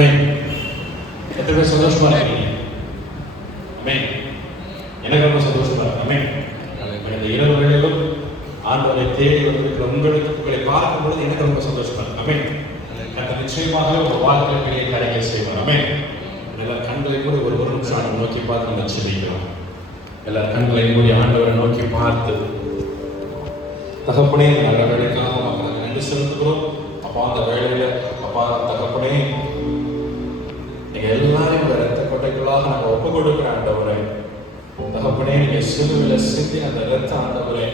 ஆமென். எத்தனை பேர் சந்தோஷமா இருக்கீங்க? ஆமென். எனக்கு ரொம்ப சந்தோஷமா இருக்கு. ஆமென். இந்த இரவு வேளையிலும் ஆண்டவரை தேடி வந்திருக்கிற உங்களை பார்க்கும் பொழுது எனக்கு ரொம்ப சந்தோஷமா இருக்கு. ஆமென். கர்த்தர் நிச்சயமாக ஒரு வாழ்க்கையில் பெரிய காரியங்களை செய்வார். ஆமென். எல்லா கண்களையும் கூட ஒரு நிமிஷம் நோக்கி பார்த்து நம்ம செபிக்கிறோம். எல்லா கண்களையும் கூடி ஆண்டவரை நோக்கி பார்த்து, தகப்பனே நல்ல வேலைக்காக மக்களுக்கு நன்றி செலுத்துகிறோம். அப்பா அந்த வேலையில அப்பா தகப்பனே நீங்க எல்லாரையும் இந்த ரத்த கொட்டைகளாக நாங்கள் ஒப்பு கொடுக்கிற ஆண்டவரே, தகப்பனே நீங்க சிலுவையில் சிந்தி அந்த ரத்த ஆண்டவரே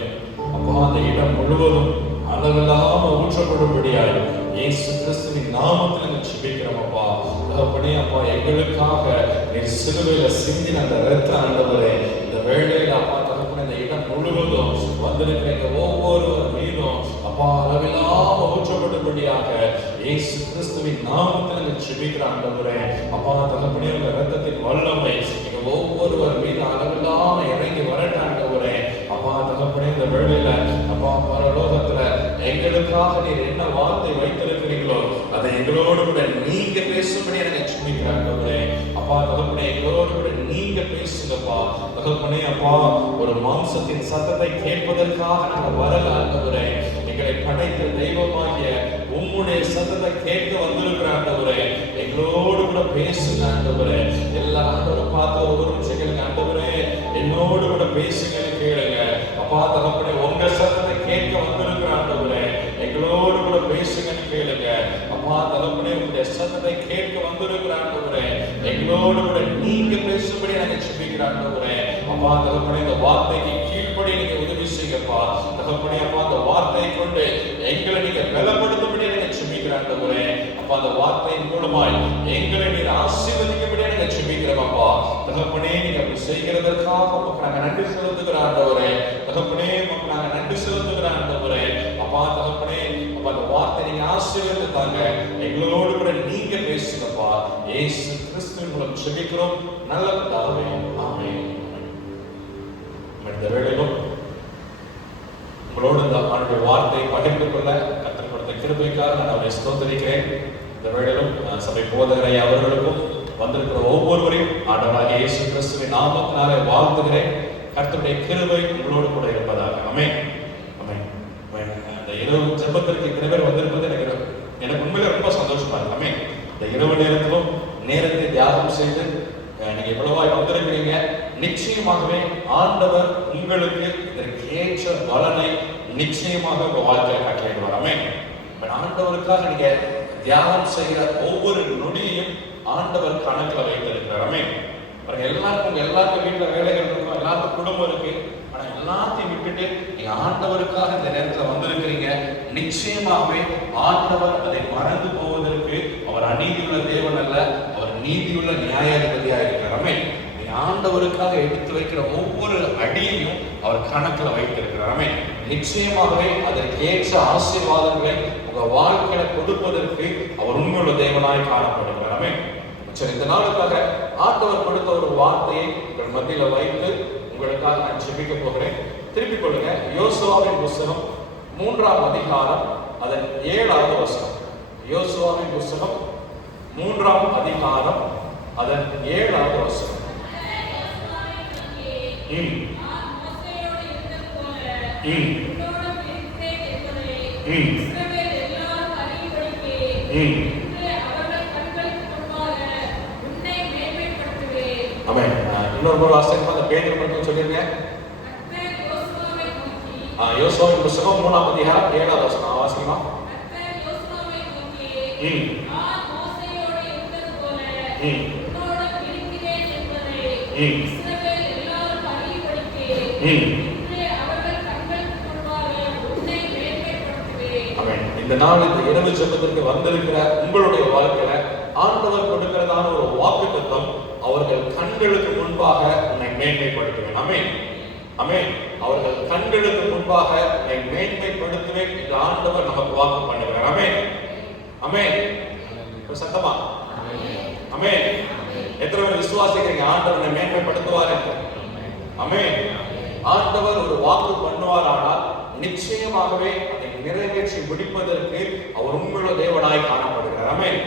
அப்பா அந்த இடம் முழுவதும் அளவில்லாம ஊற்றப்படும்படியாய் இயேசு கிறிஸ்துவின் நாமத்தில் நாங்கள் ஜெபிக்கிறோம். அப்பா தகப்பனே அப்பா எங்களுக்காக நீ சிலுவையில் சிந்தின அந்த ரத்த ஆண்டவரே இந்த வேளையில அப்பா தகப்பனே இந்த இடம் முழுவதும் வந்திருக்கிற ஒவ்வொருவர் மீதும் அப்பா அளவில்லாம ஊற்றப்படும்படியாக இயேசு கிறிஸ்துவின் நாமத்தில் நாங்கள் ஜெபிக்கிற ஆண்டவரே அப்பா தகப்பனே உங்க ரத்தத்தின் வல்லமை நீங்க ஒவ்வொருவர் மீது அளவில்லாம இறங்கி வரட்ட ஆண்டவரே அப்பா தகப்பனே இந்த வேளையில அப்பா பரலோகத்துல எங்களுக்காக நீர் என்ன வார்த்தை வைத்திருக்கிறீங்களோ அதை எங்களோடு கூட நீங்க பேசும்படி எனக்கு ஜெபிக்கிறாங்க. அப்பா தகப்பனே எங்களோடு கூட நீங்க பேசுங்கப்பா தகப்பனே. அப்பா ஒரு மாம்சத்தின் சத்தத்தை கேட்பதற்காக நாங்கள் வரல ஆண்டவரே, எங்களை படைத்த தெய்வமாகிய உம்முடைய சத்தத்தை கேட்க வந்திருக்கிற ஆண்டவரே எங்களோடு கூட பேசுங்க ஆண்டவரே. எல்லா ஆண்டவரை பார்த்து ஒவ்வொரு நிமிஷங்களுக்கு ஆண்டவரே என்னோடு கூட பேசுங்கன்னு கேளுங்க. அப்பா தகப்பனே உங்க சத்தத்தை கேட்க வந்திருக்கிற ஆண்டவரே எங்களோடு கூட பேசுங்கன்னு கேளுங்க. அப்பா தகப்பனே உங்களுடைய சத்தத்தை கேட்க வந்திருக்கிற ஆண்டவரே எங்களோடு கூட நீங்க பேசும்படி நாங்கள் ஜெபிக்கிற ஆண்டவரே. அப்பா தகப்பனே இந்த வார்த்தைக்கு கீழ்ப்படி நீங்க உதவி செய்யப்பா தகப்பனே. அப்பா அந்த வார்த்தையை கொண்டு எங்களை நீங்க பலப்படுத்தும்படி நாங்கள் ஜெபிக்கிற ஆண்டவரே. அப்பா அந்த வார்த்தையின் மூலமாய் எங்களை நீங்க ஆசீர்வதிக்கும்படி நாங்கள் ஜெபிக்கிறோம். அப்பா தகப்பனே நீங்க அப்படி செய்கிறதற்காக உங்களுக்கு நாங்கள் நன்றி செலுத்துகிற ஆண்டவரே தகப்பனே. உங்களுக்கு நாங்கள் நன்றி செலுத்துகிற ஆண்டவரே. அப்பா தகப்பனே அப்பா அந்த வார்த்தை நீங்க ஆசீர்வதித்தாங்க எங்களோடு கூட நீங்க பேசுங்கப்பா. இயேசு கிறிஸ்துவின் மூலம் ஜெபிக்கிறோம் நல்ல பிதாவே. ஆமென். இந்த வேளையிலும் உங்களோடு இந்த அவருடைய வார்த்தையை பகிர்ந்து கொள்ள கர்த்தர் கொடுத்த கிருபைக்காக நான் அவரை ஸ்தோத்திரிக்கிறேன். இந்த வேளையிலும் சபை போதகரை அவர்களுக்கும் வந்திருக்கிற ஒவ்வொருவரையும் ஆண்டவராகிய இயேசு கிறிஸ்துவின் நாமத்தினாலே வாழ்த்துகிறேன். கர்த்தருடைய கிருபை உங்களோடு கூட இருப்பதாக. ஆமென். ஆமென். இந்த இரவு ஜெபத்திற்கு இத்தனை பேர் வந்திருப்பது எனக்கு உண்மையில ரொம்ப சந்தோஷமா இருக்கு. ஆமென். இந்த இரவு நேரத்திலும் நேரத்தை தியாகம் செய்து நீங்க எவ்வளவாய் வந்திருக்கிறீங்க. நிச்சயமாகவே ஆண்டவர் உங்களுக்கு இதற்கு ஏற்ற பலனை நிச்சயமாக உங்க வாழ்க்கையில கட்டளையிடுவார். ஆமென். ஆண்டவருக்காக நீங்க தியாகம் செய்கிற ஒவ்வொரு நொடியையும் ஆண்டவர் கணக்குல வைத்திருக்கிறார். ஆமென். எல்லாருக்கும் வீட்டுல வேலைகள் இருக்கும், எல்லாருக்கும் குடும்பம் இருக்கு. ஆனா எல்லாத்தையும் விட்டுட்டு நீங்க ஆண்டவருக்காக இந்த நேரத்துல வந்திருக்கிறீங்க. நிச்சயமாகவே ஆண்டவர் அதை மறந்து போவதற்கு அவர் அநீதியுள்ள தேவன் அல்ல, அவர் நீதியுள்ள நியாயாதிபதியா இருக்கிறார். ஆமென். நீங்க ஆண்டவருக்காக எடுத்து வைக்கிற ஒவ்வொரு அடியையும் அவர் கணக்குல வைத்திருக்கிறார். ஆமென். நிச்சயமாகவே அதற்கு ஏற்ற ஆசீர்வாதங்களை உங்க வாழ்க்கையில கொடுப்பதற்கு அவர் உண்மையுள்ள தேவனாய் காணப்படுகிறார். ஆமென். சரி, இந்த நாளுக்காக ஆண்டவர் கொடுத்த ஒரு வார்த்தையை உங்கள் மத்தியில வைத்து உங்களுக்காக நான் ஜெபிக்க போகிறேன். திருப்பிக் கொள்ளுங்க. யோசுவாவின் புஸ்தகம் 3ஆம் அதிகாரம் அதன் 7வது வசனம். யோசுவாவின் புஸ்தகம் 3ஆம் அதிகாரம் அதன் 7வது வசனம். இன்னொரு வாசகமா அந்த பேஜ் மட்டும் சொல்லிருங்க. யோசுவாவின் புஸ்தகம் 3ஆம் அதிகாரம் 7வது வசனம் வாசிக்கலாம். இந்த நாள் இந்த இரவு ஜெபத்திற்கு வந்திருக்கிற உங்களுடைய வாழ்க்கையில ஆண்டவர் கொடுக்கிறதான ஒரு வாக்குத்தத்தம், அவர்கள் கண்களுக்கு முன்பாக உன்னை மேன்மைப்படுத்துவேன். ஆமென். ஆமென். அவர்கள் கண்களுக்கு முன்பாக உன்னை மேன்மைப்படுத்துவேன் என்று ஆண்டவர் நமக்கு வாக்கு பண்ணுகிறார். ஆமென். ஆமென். சத்தமா ஆமென். எத்தனை பேர் விசுவாசிக்கிறீங்க ஆண்டவர் உன்னை மேன்மைப்படுத்துவார் என்று? ஆமென். ஆண்டவர் ஒரு வாக்கு பண்ணுவார், ஆனால் நிச்சயமாகவே அதை நிறைவேற்றி முடிப்பதற்கு அவர் உண்மையுள்ள தேவனாய் காணப்படுகிறார். ஆமென்.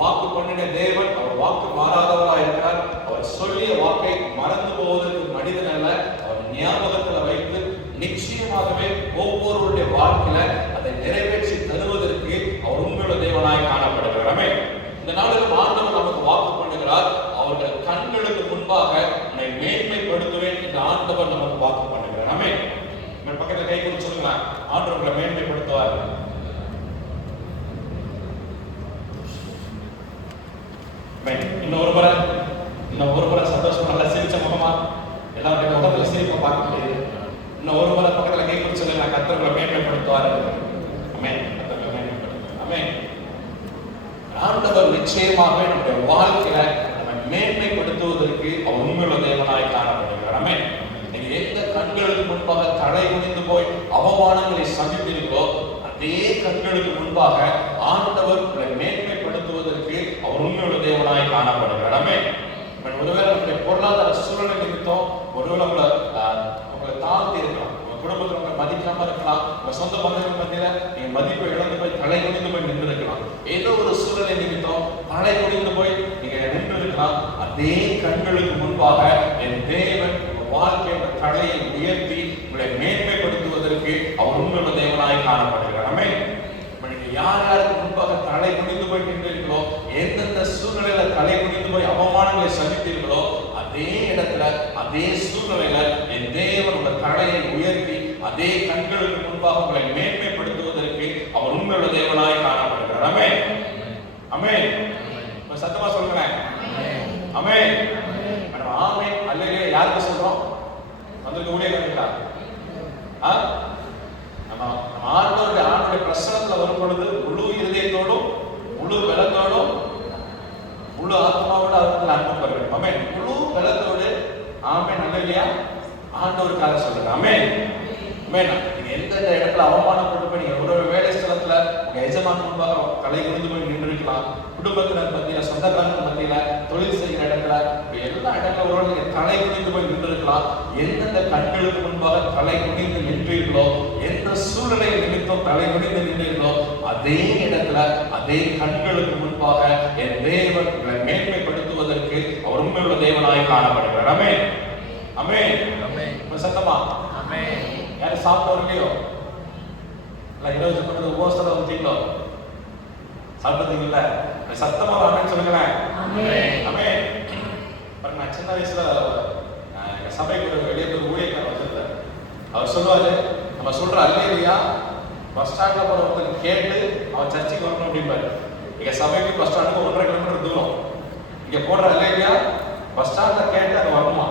வாக்கு பண்ணின தேவன் அவர் வாக்கு மாறாதவராக இருக்கிறார். அவர் சொல்லிய வாக்கை மறந்து போவதற்கு மனிதன் அல்ல, அவர் ஞாபகத்தில் வைத்து நிச்சயமாகவே ஒவ்வொருவருடைய வாழ்க்கையில அதை நிறைவேற்றி தருவதற்கு அவர் உண்மையுள்ள தேவனாய் காணப்படுகிறார். ஆமென். இந்த நாளில் ஆண்டவர் நமக்கு வாக்கு பண்ணுகிறார், அவர்கள் கண்களுக்கு முன்பாக உன்னை மேன்மைப்படுத்துவேன் என்று ஆண்டவர் நமக்கு வாக்கு பண்ணுகிறார். ஆமென். உங்கள் பக்கத்தில் கை கொடுத்து சொல்லுங்க, ஆண்டவர் உங்களை மேன்மைப்படுத்துவார். இன்னும் ஒரு முறை சந்தோஷம் நல்லா சிரிச்ச முகமா எல்லாருடைய முகத்துல சிரிப்பை பார்க்க முடியுது. இன்னும் ஒரு முறை பக்கத்துல கை கொடுத்து சொல்லுங்க, கர்த்தர் உங்களை மேன்மைப்படுத்துவார். ஆமென். கர்த்தர் உங்களை மேன்மைப்படுத்துவார். ஆமென். ஆண்டவர் நிச்சயமாக நம்முடைய வாழ்க்கையில நம்ம மேன்மைப்படுத்துவதற்கு அவர் உண்மையுள்ள தேவனாய் காணப்படுகிறார். ஆமென். நீங்க எந்த கண்களுக்கு முன்பாக தலை குனிந்து போய் அவமானங்களை சந்தித்தீர்களோ அதே கண்களுக்கு முன்பாக ஆண்டவர் உங்களை மேன்மைப்படுத்துவதற்கு அவர் உண்மையுள்ள தேவனாய் காணப்படுகிறார். ஆமென். ஒருவேளை நம்முடைய பொருளாதார சூழ்நிலை நிமித்தம் ஒருவேளை உங்களை தாழ்த்தி இருக்கலாம், உங்க குடும்பத்தில் உங்களை மதிக்காம இருக்கலாம், உங்க சொந்த பந்தங்கள் மத்தியில நீங்க மதிப்பை இழந்து போய் தலை குனிந்து போய் நின்று இருக்கலாம். ஏதோ ஒரு சூழ்நிலை நிமித்தம் தலை குனிந்து போய் நீங்க நின்று இருக்கலாம். அதே கண்களுக்கு முன்பாக என் தேவன் வாழ்க்கையோட தலையை உயர்த்தி உங்களை மேன்மைப்படுத்துவதற்கு அவர் உண்மையுள்ள தேவனாய் காணப்படுகிறார். ஆமென். நீங்க யார் யாருக்கு முன்பாக தலை குனிந்து போய் நின்றீர்களோ, எந்தெந்த சூழ்நிலையில தலை குனிந்து போய் அவமானங்களை சந்தித்தீர்களோ அதே இடத்துல அதே சூழ்நிலையில என் தேவன் உங்க தலையை உயர்த்தி அதே கண்களுக்கு முன்பாக உங்களை மேன்மைப்படுத்துவதற்கு அவர் உண்மையுள்ள தேவனாய் காணப்படுகிறார். ஆமென். ஆமென். சத்தமா சொல்லுங்க. ஆமென். ஆமென். அல்லேலூயா. யாருக்கு சொல்றோம்? வந்திருக்க ஊழியர்களா? நம்ம ஆண்டவருடைய பிரசனத்துல வரும் பொழுது முழு இருதயத்தோடும் முழு பலத்தோடும் முழு ஆத்மாவோட அவர்கள் அன்பு பெறுவேன். ஆமென். முழு பலத்தோடு ஆமென். அல்லேலூயா. ஆண்டவருக்காக சொல்றேன். ஆமென். ஆமென். நீங்க எந்தெந்த இடத்துல அவமானப்பட்டு போய் நீங்க ஒரு வேலை ஸ்தலத்துல உங்க எஜமான முன்பாக தலை குனிந்து போய் நின்று இருக்கலாம், குடும்பத்தினர் மத்தியில சொந்தக்காரர்கள் மத்தியில தொழில் செய்கிற இடத்துல எல்லா இடத்துல ஒரு நீங்க தலை குனிந்து போய் நின்று இருக்கலாம். எந்தெந்த கண்களுக்கு முன்பாக தலை குனிந்து நின்றீர்களோ, எந்த சூழ்நிலை நிமித்தம் தலை குனிந்து நின்றீர்களோ அதே இடத்துல அதே கண்களுக்கு முன்பாக என் தேவன் உங்களை மேன்மைப்படுத்துவதற்கு அவர் உண்மையுள்ள தேவனாய் காணப்படுகிறார். ஆமென். ஆமென். சத்தமா ஆமென். யாரும் சாப்பிட்டோம் இல்லையோ? இல்ல 20 பக்கத்து உபவாசத்துல வந்தீங்களோ? சாப்பிட்டீங்கல்ல? சத்தமா ஆமென் சொல்லுங்களேன். ஆமென். ஆமென். பாருங்க, நான் சின்ன வயசுல எங்க சபைக்கு ஒரு வெளியே ஒரு ஊழியக்காரர் வந்திருந்தார். அவர் சொல்லுவாரு, நம்ம சொல்ற அல்லேலூயா பஸ் ஸ்டாண்ட்ல போற ஒருத்தர் கேட்டு அவன் சர்ச்சுக்கு வரணும் அப்படின்பாரு. எங்க சபைக்கு பஸ் ஸ்டாண்டுக்கு 1.5 கிலோமீட்டர் தூரம். இங்க போடுற அல்லேலூயா பஸ் ஸ்டாண்ட்ல கேட்டு அது வருமா?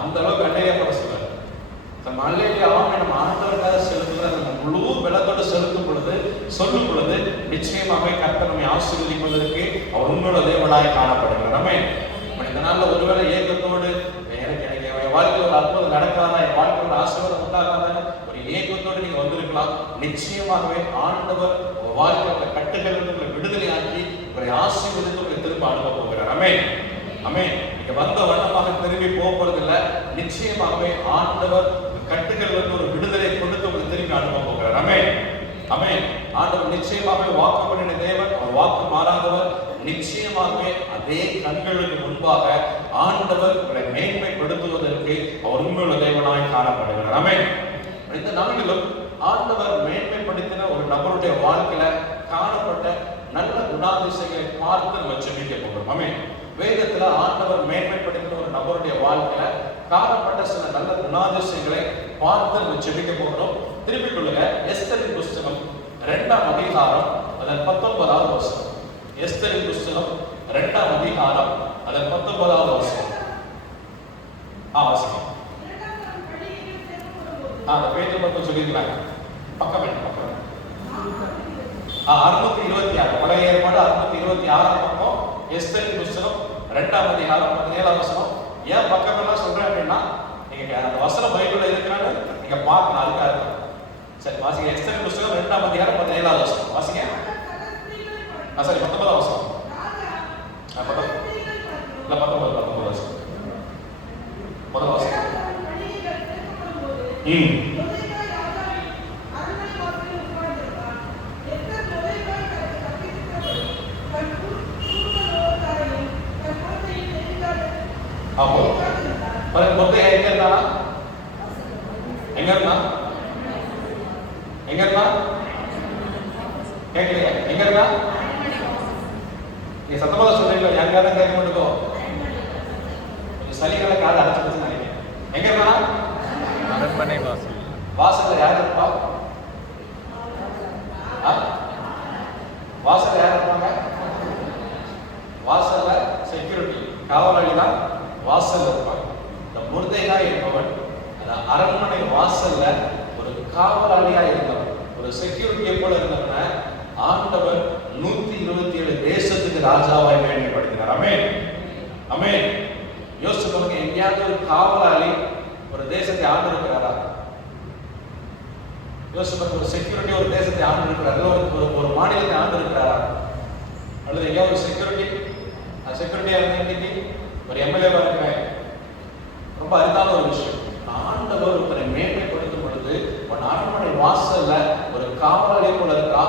அந்த அளவுக்கு அல்லேலூயா போட சொல்றாரு. நம்ம அல்லேலூயா நம்ம ஆண்டவருக்காக செலுத்துறது நம்ம முழு பலத்தோடு செலுத்தும் பொழுது சொல்லும் பொழுது நிச்சயமாக கர்த்தர் நம்மை ஆசீர்வதிப்பதற்கு அவர் உண்மையுள்ள தேவனாய் காணப்படுகிறார். ஆமென். இந்த நாள்ல ஒருவேளை ஏக்கத்தோடு எனக்கு என் வாழ்க்கையில் ஒரு அற்புதம் நடக்காதா, என் வாழ்க்கையில் ஆசீர்வாதம் உண்டாகாதான்னு ஒரு ஏக்கத்தோடு நீங்க வந்திருக்கலாம். நிச்சயமாகவே ஆண்டவர் உங்க வாழ்க்கையோட கட்டுகள் உங்களை விடுதலையாக்கி உங்களை ஆசீர்வதித்து உங்களை திரும்ப அனுப்ப போகிறார். ஆமென். ஆமென். நீங்க வந்த வண்ணமாக திரும்பி போவதில்லை. நிச்சயமாகவே ஆண்டவர் கட்டுகள் ஒரு விடுதலை கொடுத்து உங்களை திரும்பி அனுப்ப போகிறார். ஆமென். ஆமென். ஆண்டவர் நிச்சயமாகவே வாக்கு பண்ணின தேவன், அவர் வாக்கு மாறாதவர். நிச்சயமாகவே அதே கண்களுக்கு முன்பாக ஆண்டவர் உங்களை மேன்மைப்படுத்துவதற்கு அவர் உண்மையுள்ள தேவனாய் காணப்படுகிறார். ஆமென். இந்த நாளிலும் ஆண்டவர் மேன்மைப்படுத்தின ஒரு நபருடைய வாழ்க்கையில காணப்பட்ட நல்ல குணாதிசயங்களை பார்த்து நம்ம ஜெபிக்க போகிறோம். ஆமென். வேதத்துல ஆண்டவர் மேன்மைப்படுத்தின ஒரு நபருடைய வாழ்க்கையில காணப்பட்ட சில நல்ல குணாதிசயங்களை பார்த்து நம்ம ஜெபிக்க போகிறோம். திருப்பிக் கொள்ளுங்க, எஸ்தரின் புஸ்தகம் 2ஆம் அதிகாரம் அதன் 19வது வசனம். எஸ்தரின் புஸ்தகம் 2ஆம் அதிகாரம் அதன் 19வது வசனம். வாசிங்க. அந்த பேஜ் மட்டும் சொல்லிருக்காங்க. பக்கம் 626 பழைய ஏற்பாடு 626 பக்கம் எஸ்தரின் புஸ்தகம் 2ஆம் அதிகாரம் 17வது வசனம். ஏன் பக்கம் எல்லாம் சொல்றேன் அப்படின்னா நீங்க அந்த வசனம் பைபிள்ல இருக்கிறான்னு நீங்க பார்க்கணும். அதுக்காக இருக்கும். சரி, வாசிங்க. எஸ்தரின் புஸ்தகம் 2ஆம் அதிகாரம் 17வது வசனம் வாசிங்க. சரி, 19வது வசனம். 19வது வசனம். முதல் வசனம். ஆமா. பாருங்க, மொர்தெகாய் எங்க இருந்தானா? எங்க இருந்தா? எங்க இருந்தா? கேட்கலையா? எங்க இருந்தா? நீங்க சத்தமா சொல்றீங்களா? யாருக்காக தான் கேட்க மாட்டேங்கோ. சளிகளை காது அடைச்சிருச்சுன்னு நினைக்கிறேன். எங்க இருந்தா? அரண்மனை வாசல். வாசல்ல யார் இருப்பா? வாசல்ல யார் இருப்பாங்க? வாசல்ல செக்யூரிட்டி, காவலாளி தான் வாசல்ல இருப்பாங்க. இந்த மொர்தெகாய் என்பவன் அந்த அரண்மனை வாசல்ல ஒரு காவலாளியா இருந்தவன், ஒரு செக்யூரிட்டியை போல இருந்தவன் ஆண்டவர் 127 தேசத்துக்கு ராஜாவாய் மேன்மைப்படுத்தினார். ஆமென், ஆமென். யோசிச்சு பாருங்க, எங்கேயாவது ஒரு காவலாளி ஒரு தேசத்தை ஆண்டு இருக்கிறாரா? யோசிச்சு பாருங்க, ஒரு செக்யூரிட்டி ஒரு தேசத்தை ஆண்டு இருக்கிறார், ஒரு மாநிலத்தை ஆண்டு இருக்கிறாரா? அல்லது எங்கேயாவது ஒரு செக்யூரிட்டியா இருந்த இன்னைக்கு ஒரு எம்எல்ஏவா இருக்கிறேன், ரொம்ப அரிதான ஒரு விஷயம். ஆண்டவர் ஒருத்தரை மேன்மைப்படுத்தும் பொழுது அவன் அரண்மனை வாசல்ல ஒரு காவலாளி போல இருக்கா.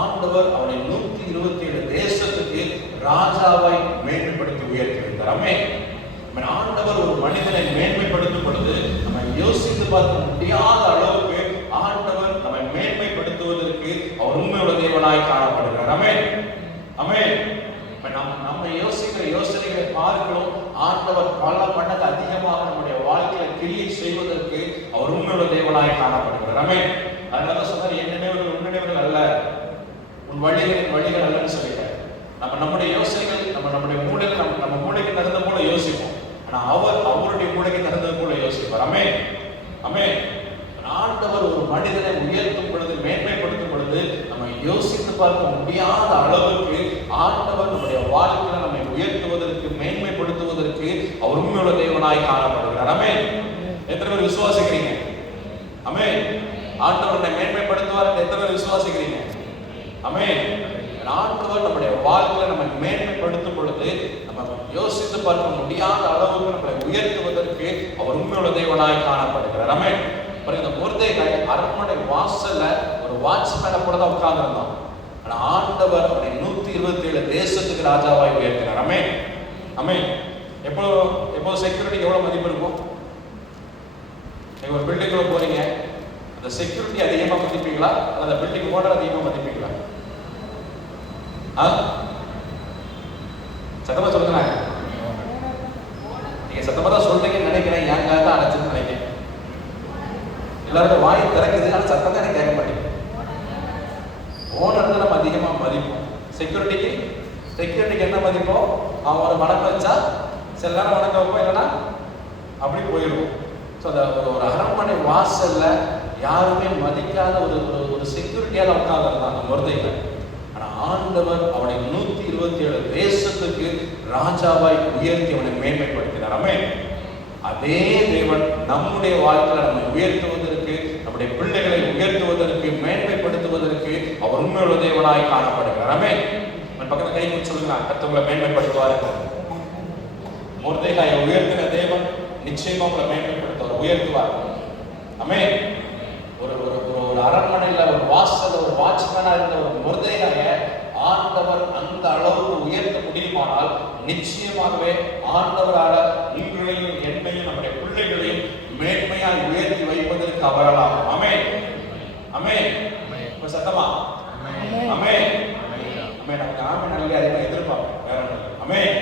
ஆண்டவர் அவனை 127 தேசத்துக்கு ராஜாவாய் மேன்மைப்படுத்தி உயர்த்தி வைத்தார். ஆமென். ஆண்டவர் ஒரு மனிதனை மேன்மைப்படுத்தும் பொழுது நம்ம யோசித்து பார்க்க முடியாத அளவுக்கு ஆண்டவர் நம்மை மேன்மைப்படுத்துவதற்கு அவர் உண்மையுள்ள தேவனாய் காணப்படுகிறார். ஆமென், ஆமென். நம்ம யோசிக்கிற யோசனைகளை பார்க்கிறோம். ஆண்டவர் பல மடங்கு அதிகமாக நம்முடைய வாழ்க்கையை கிரியை செய்வதற்கு அவர் உண்மையுள்ள தேவனாய் காணப்படுகிறார். ஆமென். அதனால சொன்னார், என் நினைவுகள் உன் நினைவுகள் அல்ல, உன் வழிகளின் வழிகள் அல்லன்னு சொல்லிட்டார். நம்முடைய யோசனைகள் நம்முடைய மூளைக்கு நம்ம மூளைக்கு தகுந்த போல யோசிப்போம். ஆனா அவர் அவருடைய மூளைக்கு தகுந்தது போல யோசிப்பார். ஆமென், ஆமென். ஆண்டவர் ஒரு மனிதனை உயர்த்தும் பொழுது, மேன்மைப்படுத்தும் பொழுது நம்ம யோசித்து பார்க்க முடியாத அளவுக்கு ஆண்டவர் நம்முடைய வாழ்க்கையில நம்மை உயர்த்துவதற்கு, மேன்மைப்படுத்துவதற்கு அவர் உண்மையுள்ள தேவனாய் காணப்படுகிறார். ஆமென். எத்தனை பேர் விசுவாசிக்கிறீங்க? ஆமென். ஆண்டவர் நம்மை மேன்மைப்படுத்துவார் எத்தனை பேர் விசுவாசிக்கிறீங்க? ஆமென். ஆண்டவர் நம்முடைய வாழ்க்கையில நம்மை மேன்மைப்படுத்தும் பொழுது நம்ம யோசித்து பார்க்க முடியாத அளவுக்கு நம்மளை உயர்த்துவதற்கு அவர் உண்மையுள்ள தேவனாய் காணப்படுகிறார். ஆமென். இந்த மொர்தெகாய் அரண்மனை வாசல்ல ஒரு வாட்ச்மேனை கூட தான் உட்கார்ந்து இருந்தான். ஆனா ஆண்டவர் அவரை 127 தேசத்துக்கு ராஜாவாய் உயர்த்தினார். ஆமென், ஆமென். எப்போ செக்யூரிட்டிக்கு எவ்வளவு மதிப்பு இருக்கும்? நீங்க ஒரு பில்டிங்குள்ள போறீங்க, அந்த செக்யூரிட்டி அதிகமா மதிப்பீங்களா அல்லது அந்த பில்டிங் ஓனர் அதிகமா மதிப்பீங்களா? சத்தமா சொல்லுங்க. நீங்க சத்தமா தான் சொல்றீங்கன்னு நினைக்கிறேன். ஏங்காக தான் அடைச்சுன்னு நினைக்கிறேன். எல்லாருக்கும் வாய் திறக்குது, ஆனால் சத்தம் தான் எனக்கு கேட்க மாட்டேங்குது. ஓனர் தான் நம்ம அதிகமாக மதிப்போம். செக்யூரிட்டிக்கு என்ன மதிப்போ? அவன் ஒரு வணக்கம் வச்சா சில நேரம் வணக்கம் வைப்போம், இல்லைன்னா அப்படி போயிடுவோம். ஸோ அந்த ஒரு அரண்மனை வாசல்ல யாருமே மதிக்காத ஒரு செக்யூரிட்டியால் உட்கார்ந்து இருந்தாங்க மொர்தெகாய். ஆனால் ஆண்டவர் அவனை 127 தேசத்துக்கு ராஜாவாய் உயர்த்தி அவனை மேன்மைப்படுத்தினார். ஆமென். அதே தேவன் நம்முடைய வாழ்க்கையில நம்மை உயர்த்துவதற்கு, நம்முடைய பிள்ளைகளை உயர்த்துவதற்கு, மேன்மைப்படுத்துவதற்கு அவர் உண்மையுள்ள தேவனாய் காணப்படுகிறார். ஆமென். பக்கத்துல கை கொடுத்து சொல்லுங்க, கர்த்தர் மேன்மைப்படுத்துவார். மொர்தெகாயை உயர்த்தின தேவன் நிச்சயமா உங்களை மேன்மைப்படுத்துவார், உயர்த்துவார். ஆமென். ஒரு அரண்மனையில ஒரு வாசல்ல ஒரு வாட்ச்மேனா இருந்த ஒரு மொர்தெகாயை ஆண்டவர் அந்த அளவுக்கு உயர்த்த முடியுமானால் நிச்சயமாகவே ஆண்டவரால உங்களையும் என்னையும் நம்முடைய பிள்ளைகளையும் மேன்மையாய் உயர்த்தி வைப்பதற்கு அவரலாம். ஆமென், ஆமென். சத்தமா ஆமென், ஆமென். நமக்கு ஆமென் நல்ல அதிகமாக எதிர்பார்ப்போம். வேற ஆமென்.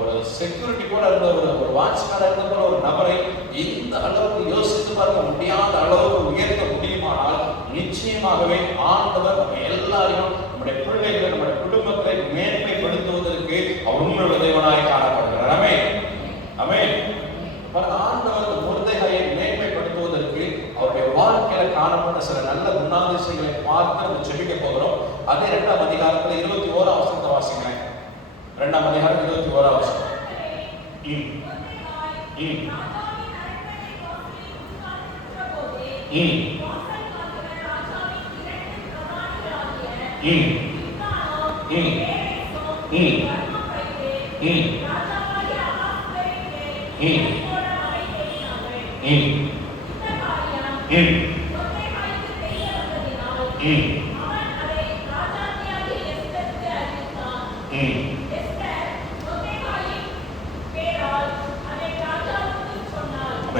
ஒரு செக்யூரிட்டி கூட இருந்த ஒரு வாட்ச்மேனா இருந்த போல ஒரு நபரை இந்த அளவுக்கு யோசித்து பார்க்க முடியாத அளவுக்கு உயர்த்த முடியுமானால் நிச்சயமாகவே ஆண்டவர் நம்ம எல்லாரையும், நம்முடைய பிள்ளைகளை, நம்முடைய குடும்பத்தை மேன்மைப்படுத்துவதற்கு அவர் உண்மையுள்ள தேவனாய் காணப்படுகிறார். ஆமென், ஆமென். ஆண்டவர் மொர்தெகாயை மேன்மைப்படுத்துவதற்கு அவருடைய வாழ்க்கையில காணப்பட்ட சில நல்ல குணாதிசயங்களை பார்த்து நம்ம ஜெபிக்க போகிறோம். அதே 2ஆம் அதிகாரத்தில் 21ஆம் வசனத்தை வாசிங்க. 2ஆம் அதிகாரம் 21ஆம் வசனம்.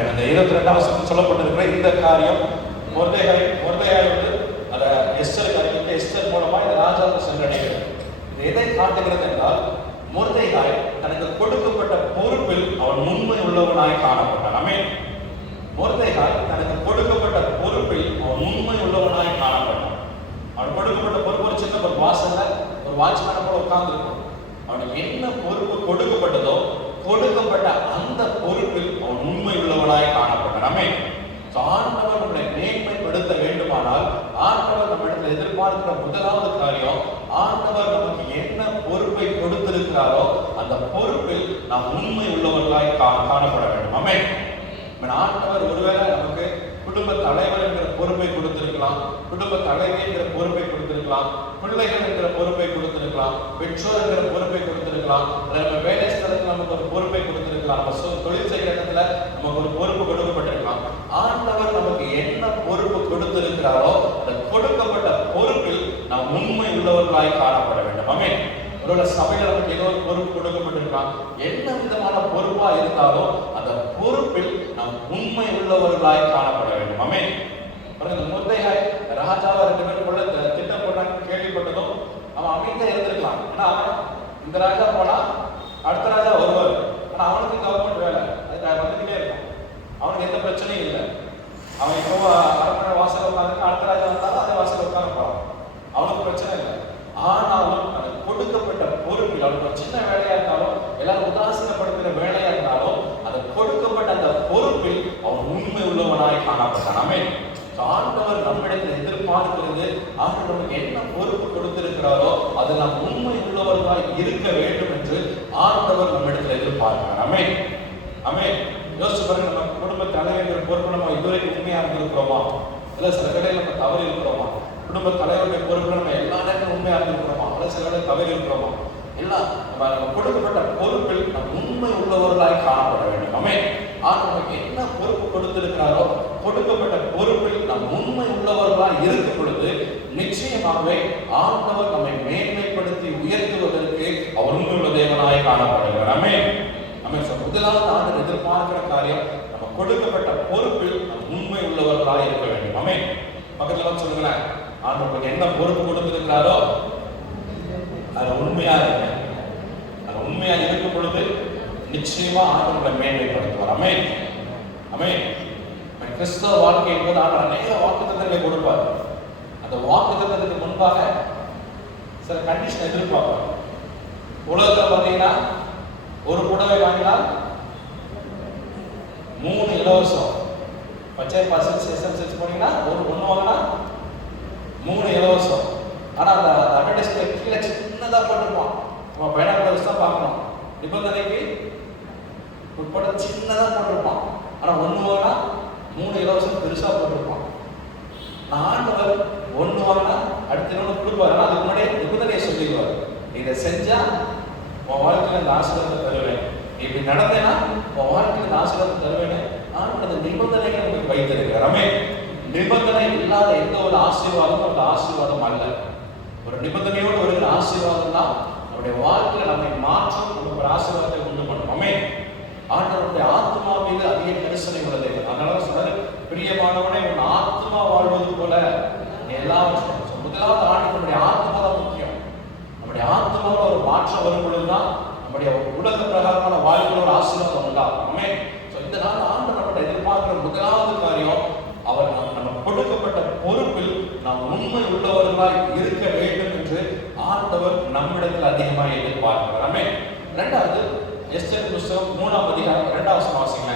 அந்த 22ஆம் வசனத்தில் சொல்லப்பட்டிருக்கிற இந்த காரியம் மொர்தெகாய் வந்து அதை எஸ்தருக்கு அறிவித்து எஸ்தர் மூலமா இந்த ராஜாவுக்கு சென்றடைகிறது. இது எதை காட்டுகிறது என்றால் மொர்தெகாய் தனக்கு கொடுக்கப்பட்ட பொறுப்பில் அவன் உண்மை உள்ளவனாய் காணப்பட்டான். ஆமென். மொர்தெகாய் தனக்கு கொடுக்கப்பட்ட பொறுப்பில் அவன் உண்மை உள்ளவனாய் காணப்பட்டான். அவன் கொடுக்கப்பட்ட பொறுப்பு ஒரு சின்ன ஒரு வாசல்ல ஒரு வாட்ச்மேனை போல உட்கார்ந்துருக்கும். அவனுக்கு என்ன பொறுப்பு கொடுக்கப்பட்டதோ கொடுக்கப்பட்ட அந்த பொறுப்பில் அவன் உண்மை உள்ளவனாய் காணப்பட்டான். ஆமென். ஆண்டவர் நம்மை மேன்மைப்படுத்த வேண்டுமானால் ஆண்டவர் நம்மிடத்தில் எதிர்பார்க்கிற முதலாவது காரியம், ஆண்டவர் நமக்கு என்ன பொறுப்பை கொடுத்திருக்கிறாரோ அந்த பொறுப்பில் நாம் உண்மை உள்ளவர்களாய் காணப்பட வேண்டும். ஆமென். ஆண்டவர் ஒருவேளை நமக்கு குடும்ப தலைவர் என்கிற பொறுப்பை கொடுத்திருக்கலாம், குடும்ப தலைவி என்கிற பொறுப்பை கொடுத்திருக்கலாம், பிள்ளைகள் என்கிற பொறுப்பை கொடுத்திருக்கலாம், பெற்றோர் என்கிற பொறுப்பை கொடுத்திருக்கலாம், நம்ம வேலை ஸ்தலத்தில் நமக்கு ஒரு பொறுப்பை கொடுத்திருக்கலாம், நம்ம தொழில் செய்கிற இடத்துல நமக்கு ஒரு பொறுப்பு கொடுக்கப்பட்டிருக்கலாம். ஆண்டவர் நமக்கு என்ன பொறுப்பு கொடுத்திருக்கிறாரோ அந்த கொடுக்கப்பட்ட பொறுப்பில் நாம் உண்மை உள்ளவர்களாய் காணப்பட வேண்டும். ஆமென். ஒருவேளை சபையில நமக்கு ஏதோ ஒரு பொறுப்பு கொடுக்கப்பட்டிருக்கலாம், என்ன விதமான பொறுப்பா இருந்தாலும் அந்த பொறுப்பில் நாம் உண்மை உள்ளவர்களாய் காணப்பட வேண்டும். ஆமென். இந்த மொர்தெகாய் ராஜாவை 2 பேரும் கொள்ள திட்டம் போட்டான்னு கேள்விப்பட்டதும் அவன் அமைதியா இருந்திருக்கலாம். ஏன்னா இந்த ராஜா போனா அடுத்த ராஜா வருவார், ஆனா அவனுக்கு கவர்மெண்ட் வேலை அது வந்துகிட்டே இருக்கும், அவனுக்கு எந்த பிரச்சனையும் இல்லை. அவன் இப்போ அரண்மனை வாசல் உட்காந்து அடுத்த ராஜா வந்தாலும் அதே வாசல் உட்காந்துப்பான், அவனுக்கு பிரச்சனை இல்லை. ஆனாலும் அது கொடுக்கப்பட்ட பொறுப்பில் அவனுக்கு சின்ன வேலையா இருந்தாலும் எல்லாரும் உதாசீனப்படுத்துகிற வேலையா இருந்தாலும் அது கொடுக்கப்பட்ட அந்த பொறுப்பில் அவன் உண்மை உள்ளவனாய் காணப்பட்டான். ஆமென். ஆண்டவர் நம்மிடத்தில் எதிர்பார்க்கிறது, ஆண்டவர் நமக்கு என்ன பொறுப்பு கொடுத்திருக்கிறாரோ அதில் நாம் உண்மை உள்ளவர்களாய் இருக்க வேண்டும் என்று ஆண்டவர் நம்மிடத்தில் எதிர்பார்க்கிறார். ஆமென். ஆமென். யோசிச்சு பாருங்க, நம்ம குடும்ப தலைவர் பொறுப்பு நம்ம இதுவரைக்கும் உண்மையா இருந்திருக்கிறோமா? இல்ல சில கடையில் நம்ம தவறு இருக்கிறோமா? குடும்ப தலைவருடைய பொறுப்பு நம்ம எல்லா நேரமும் உண்மையா இருந்திருக்கிறோமா? அல்ல சில கடையில் தவறு இருக்கிறோமா? எல்லாம் நம்ம கொடுக்கப்பட்ட பொறுப்பில் நம் உண்மை உள்ளவர்களாய் காணப்பட வேண்டும். ஆமென். நமக்கு என்ன பொறுப்பு கொடுத்திருக்கிறாரோ கொடுக்கப்பட்ட பொறுப்பில் நாம் உண்மை உள்ளவர்களாய் இருக்கும் பொழுது நிச்சயமாகவே ஆண்டவர் நம்மை மேன்மைப்படுத்தி உயர்த்துவதற்கு அவர் உண்மை உள்ள தேவனாய் காணப்படுகிறார். ஆமென். ஆமென். முதலாவது ஆண்டவர் எதிர்பார்க்கிற காரியம் நம்ம கொடுக்கப்பட்ட பொறுப்பில் நம் உண்மை உள்ளவர்களாய் இருக்க வேண்டும். ஆமென். பக்கத்துல வந்து சொல்லுங்களேன், ஆண்டவர் என்ன பொறுப்பு கொடுத்திருக்கிறாரோ அது உண்மையா இருக்க, அது உண்மையா இருக்கும் பொழுது நிச்சயமா ஆண்டவரை மேன்மைப்படுத்துவார். ஆமென். ஆமென். கிறிஸ்தவ வாழ்க்கை என்பது ஆண்டவர் அநேக வாக்குத்தத்தங்களை கொடுப்பார். அந்த வாக்குத்தத்தத்துக்கு முன்பாக சில கண்டிஷன் எதிர்பார்ப்பார். உலகத்துல பாத்தீங்கன்னா ஒரு புடவை வாங்கினால் 3 இலவசம். பச்சை பாசல் எஸ்எம்எஸ் போனீங்கன்னா ஒன்று வாங்கினா 3 இலவசம். ஆனா அந்த அட்வர்டைஸ்மெண்ட் கீழே சின்னதா போட்டிருப்பான், நம்ம பைனாகுலர்ஸ் தான் பார்க்கணும், நிபந்தனைக்கு உட்பட சின்னதா போட்டிருப்பான். ஆனா 1 வாங்கினா 3 இலவசம் பெருசா போட்டிருப்பான். ஆண்டவர் 1 வாங்கினா அடுத்த இன்னொன்று கொடுப்பாரு. ஆனா அதுக்கு முன்னாடியே நிபந்தனையை சொல்லிடுவார், இதை செஞ்சா உன் வாழ்க்கையில இந்த ஆசீர்வாதத்தை தருவேன், இப்படி நடந்தேன்னா உன் வாழ்க்கையில இந்த ஆசீர்வாதத்தை தருவேன்னு ஆண்டவர் அந்த நிபந்தனைகளை உங்களுக்கு வைத்திருக்கிறார். ஆமென். நிபந்தனை இல்லாத எந்த ஒரு ஆசீர்வாதமும் அந்த ஆசீர்வாதம் அல்ல. ஒரு நிபந்தனையோடு வருகிற ஆசீர்வாதம் தான் நம்முடைய வாழ்க்கையில நம்மை மாற்றும், நமக்கு ஒரு ஆசீர்வாதத்தை உண்டு பண்ணும். ஆமென். ஆண்டவருடைய ஆத்மா மீது அதிக கரிசனை உள்ளது. அதனால சொல்றாரு, பிரியமானவனே உன் ஆத்மா வாழ்வது போல எல்லாவற்றையும். முதலாவது ஆண்டவருடைய ஆத்மா தான் முக்கியம். நம்முடைய ஆத்மாவோட ஒரு மாற்றம் வரும் பொழுதுதான் நம்முடைய உலக பிரகாரமான வாழ்க்கையோட ஒரு ஆசீர்வாதம் உண்டாகும். ஆமென். இந்த நாள் ஆண்டவர் நம்மளை எதிர்பார்க்கிற முதலாவது காரியம், அவர் நம்ம கொடுக்கப்பட்ட பொறுப்பில் நாம் உண்மை உள்ளவர்களாய் இருக்க வேண்டும் என்று ஆண்டவர் நம்மிடத்தில் அதிகமாக எதிர்பார்க்கிறார். ஆமென். இரண்டாவது எஸ்தர் புத்தகம் 3ஆம் அதிகாரம் 2ஆம் வசனம் வாசிங்க.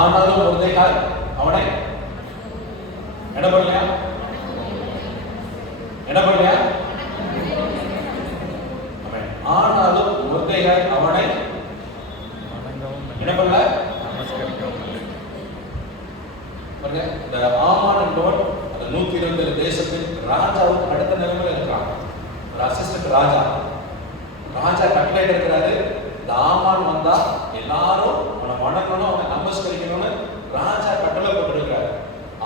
ஆனாலும் மொர்தெகாய் அவனை என்ன பண்ணலையா? ஆனாலும் மொர்தெகாய் அவனை என்ன பண்ணல? இந்த ஆமான் என்பவன் அந்த 127 தேசத்தின் ராஜாவுக்கு அடுத்த நிலைமையில் இருக்கிறான். ஒரு அசிஸ்டன்ட் ராஜா கட்டளை இருக்கிறாரு, இந்த ஆமான் வந்தா எல்லாரும் அவனை வணங்கணும், அவனை நமஸ்கரிக்கணும்னு ராஜா கட்டளை போட்டிருக்கிறார்.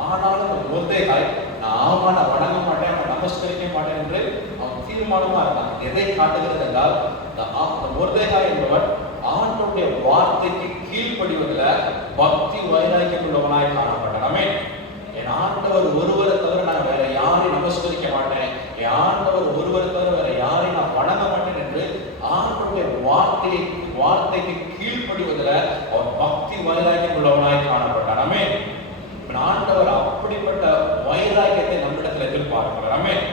ஆனாலும் அந்த மொர்தெகாய் நான் ஆமான வணங்க மாட்டேன், அவனை நமஸ்கரிக்க மாட்டேன் என்று அவன் தீர்மானமா இருக்கான். எதை காட்டுகிறது என்றால் இந்த மொர்தெகாய் என்பவன் ஆண்டவருடைய வார்த்தைக்கு கீழ்ப்படிவதில் பக்தி வைராக்கியம் உள்ளவனாய் காணப்பட்டான். ஆமென். என் ஆண்டவர் ஒருவரை தவிர நான் வேற யாரையும் நமஸ்கரிக்க மாட்டேன், என் ஆண்டவர் ஒருவரை தவிர வேற யாரையும் நான் வணங்க மாட்டேன் என்று ஆண்டவருடைய வார்த்தைக்கு கீழ்ப்படிவதில் அவன் பக்தி வைராக்கியம் உள்ளவனாய் காணப்பட்டான். ஆமென். ஆண்டவர் அப்படிப்பட்ட வைராக்கியத்தை நம்மிடத்தில் எதிர்பார்க்கிறார். ஆமென்.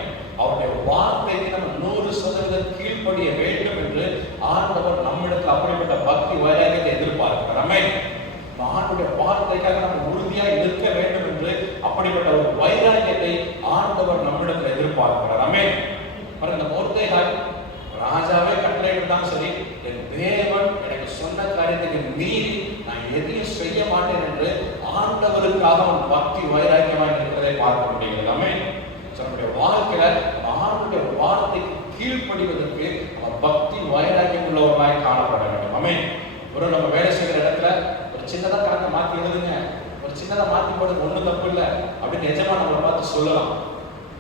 அவருடைய வார்த்தைக்கு நம்ம 100% கீழ்ப்படிய வேண்டும் என்று ஆண்டவர் நம்மிடத்தில் அப்படிப்பட்ட பக்தி வைராக்கியத்தை எதிர்பார்க்கிறார். ஆமென். ஆண்டவருடைய வார்த்தைக்காக நம்ம உறுதியாக இருக்க வேண்டும் என்று அப்படிப்பட்ட ஒரு வைராக்கியத்தை ஆண்டவர் நம்மிடத்தில் எதிர்பார்க்கிறார். ஆமென். இந்த மொர்தெகாய் ராஜாவே கட்டளையிட்டாலும் சரி, என் தேவன் எனக்கு சொன்ன காரியத்துக்கு மீறி நான் எதையும் செய்ய மாட்டேன் என்று ஆண்டவருக்காக அவன் பக்தி வைராக்கியமாக இருக்கிறதை பார்க்க முடிகிறது. ஆமென். நம்முடைய வாழ்க்கையில ஆண்டவருடைய வார்த்தைக்கு கீழ்ப்படிவதற்கு அவன் பக்தி வைராக்கியம் உள்ளவர்களாய் காணப்பட வேண்டும். ஆமென். ஒரு நம்ம வேலை செய்கிற இடத்துல ஒரு சின்னதா கணக்கை மாற்றி எழுதுங்க, ஒரு சின்னதா மாற்றி போடுறது ஒன்றும் தப்பு இல்லை அப்படின்னு நிஜமா நம்மளை பார்த்து சொல்லலாம்.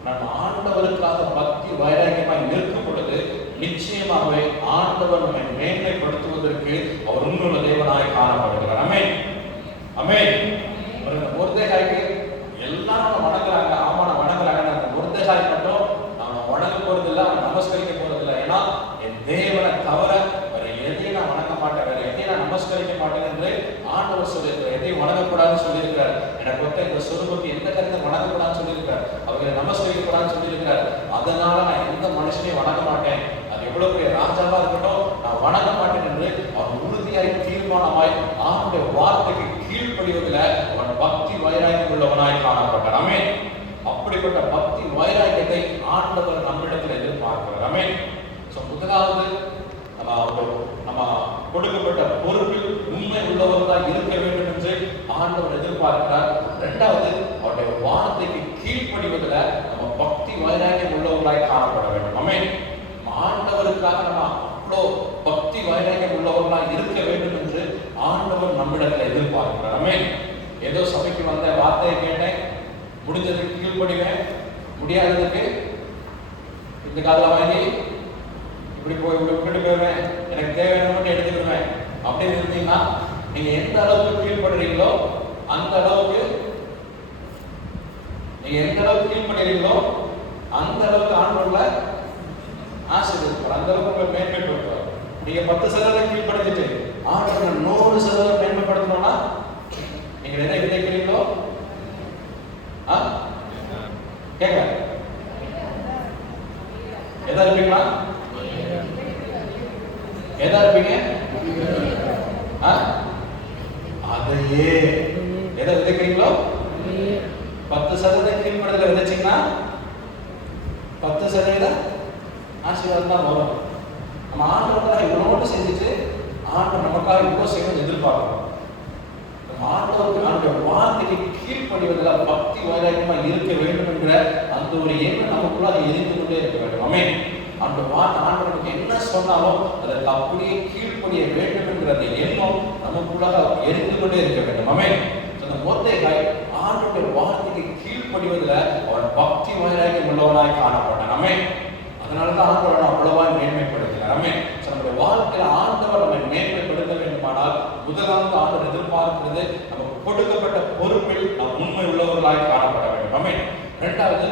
நம்ம ஆண்டவருக்காக பக்தி வைராக்கியமாய் நிற்கும் பொழுது நிச்சயமாகவே ஆண்டவர் நம்மை மேன்மைப்படுத்துவதற்கு அவர் உண்மையுள்ள தேவனாய் காணப்படுகிறார். ஆமென். ஆமென். இந்த மொர்தெகாய்க்கு எல்லாரும் வணங்குறாங்க, ஆமான வணங்குறாங்க. அந்த மொர்தெகாய் மட்டும் அவன் வணங்க போறது இல்லை, அவன் நமஸ்கரிக்க போறது இல்லை. ஏன்னா என் தேவனை தவிர வேற எதையும் நான் வணங்க மாட்டேன், வேற எதையும் நான் நமஸ்கரிக்க மாட்டேன் என்று ஆண்டவர் சொல்லியிருக்கிறார். எதையும் வணங்கக்கூடாதுன்னு சொல்லியிருக்கிறார். எனக்கு ஒருத்த இந்த சொருபுக்கு எந்த கருத்தை வணங்கக்கூடாதுன்னு சொல்லியிருக்கிறார், அவர்களை நமஸ்கரிக்கக்கூடாதுன்னு சொல்லியிருக்கிறார். அதனால நான் எந்த மனுஷனையும் வணங்க மாட்டேன், அது எவ்வளவு பெரிய ராஜாவா இருக்கட்டும் நான் வணங்க மாட்டேன் என்று அவன் உறுதியாய் தீர்மானமாய் ஆண்டவருடைய வார்த்தைக்கு கீழ்ப்படிவதில் அவன் பக்தி வைராக்கியம் உள்ளவனாய் காணப்பட்டார். ஆமென். அப்படிப்பட்ட பக்தி வைராக்கியத்தை ஆண்டவர் நம்மிடத்தில் எதிர்பார்க்கிறார். ஆமென். முதலாவது நம்ம கொடுக்கப்பட்ட பொறுப்பில் உண்மை உள்ளவர்களாக இருக்க வேண்டும் என்று ஆண்டவர் எதிர்பார்க்கிறார். இரண்டாவது அவருடைய வார்த்தைக்கு கீழ்ப்படிவதில் நம்ம பக்தி வைராக்கியம் உள்ளவர்களாய் காணப்பட வேண்டும். ஆமென். ஆண்டவருக்காக நம்ம அவ்வளோ பக்தி வைராக்கியம் உள்ளவர்களாக இருக்க வேண்டும் என்று ஆண்டவர் நம்மிடத்தில் எதிர்பார்க்கிறார். ஆமென். ஏதோ சபைக்கு வந்த வார்த்தையை கேட்டேன், முடிஞ்சதுக்கு கீழ்ப்படிவேன், முடியாததுக்கு இந்த காலம் வாங்கி இப்படி போயிடுவேன், எனக்கு தேவையான மட்டும் எடுத்துக்கிடுவேன் அப்படின்னு இருந்தீங்கன்னா நீங்க எந்த அளவுக்கு கீழ்படுறீங்களோ அந்த அளவுக்கு கீழ்படுறீங்களோ அந்த அளவுக்கு ஆண்டவர்ல ஆசீர்வதிப்பார், அந்த அளவுக்கு உங்களை மேன்மைப்படுத்துவார். நீங்க 10% கீழ்படுத்திட்டு ஆண்டவர் 100% மேன்மைப்படுத்தணும்னா நீங்க என்ன விதைக்கிறீங்களோ கேட்க எதா இருப்பீங்களா? எதா இருப்பீங்க? அதையே எதை விதைக்கிறீங்களோ 10% கீழ்படுதல விதைச்சீங்கன்னா 10% ஆசீர்வாதம் தான் வரும். நம்ம ஆண்டவருக்காக இவ்வளவு செஞ்சுட்டு ஆண்டவர் நமக்காக இவ்வளவு செய்யணும் எதிர்பார்க்கணும். ஆண்டவருக்கு வார்த்தைக்கு கீழ்ப்படிவதில் பக்தி வைராக்கியமா இருக்க வேண்டும் என்கிற அந்த ஒரு எண்ணம் நமக்குள்ள அதை எரிந்து கொண்டே இருக்க வேண்டும். ஆமென். அந்த ஆண்டவருக்கு என்ன சொன்னாலும் அதற்கு அப்படியே கீழ்ப்படிய வேண்டும் என்கிற அந்த எண்ணம் நமக்குள்ளாக எரிந்து கொண்டே இருக்க வேண்டும். ஆமென். அந்த மொர்தெகாய் ஆண்டவருடைய வார்த்தைக்கு கீழ்ப்படிவதில் அவன் பக்தி வைராக்கியம் உள்ளவனாய் காணப்பட்டான். ஆமென். அதனாலதான் ஆண்டவர் அவ்வளவாய் மேன்மைப்படுத்தினார். ஆமென். நம்முடைய வாழ்க்கையில ஆண்டவர் நம்மை மேன்மைப்படுத்த வேண்டுமானால் முதலாவது ஆண்டவர் எதிர்பார்க்கிறது நமக்கு கொடுக்கப்பட்ட பொறுப்பில் நாம் உண்மை உள்ளவர்களாய் காணப்பட வேண்டும். ஆமென். இரண்டாவது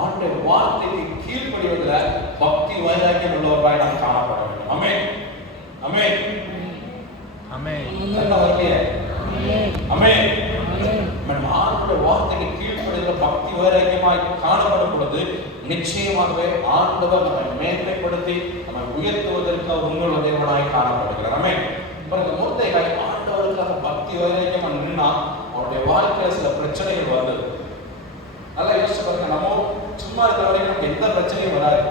ஆண்டவருடைய வார்த்தைக்கு கீழ்ப்படிவதில் பக்தி வைராக்கியம் உள்ளவர்களாய் நாம் காணப்பட வேண்டும். ஆமென். ஆமென். ஆமென். ஆமென். ஆண்டவருடைய வார்த்தைக்கு கீழ்ப்படிவதில் பக்தி வைராக்கியமாய் காணப்படும் பொழுது நிச்சயமாகவே ஆண்டவர் நம்மை மேன்மைப்படுத்தி நம்மை உயர்த்துவதற்கு உண்மையுள்ள தேவனாய் காணப்படுகிறார். ஆமென். இந்த மொர்தெகாய் ஆண்டவருக்காக பக்தி வைராக்கியமா நின்னா அவருடைய வாழ்க்கையில சில பிரச்சனைகள் வந்தது. நல்லா யோசிச்சு பாருங்க. நம்ம சும்மா இருக்கிற வரைக்கும் நமக்கு எந்த பிரச்சனையும் வராது.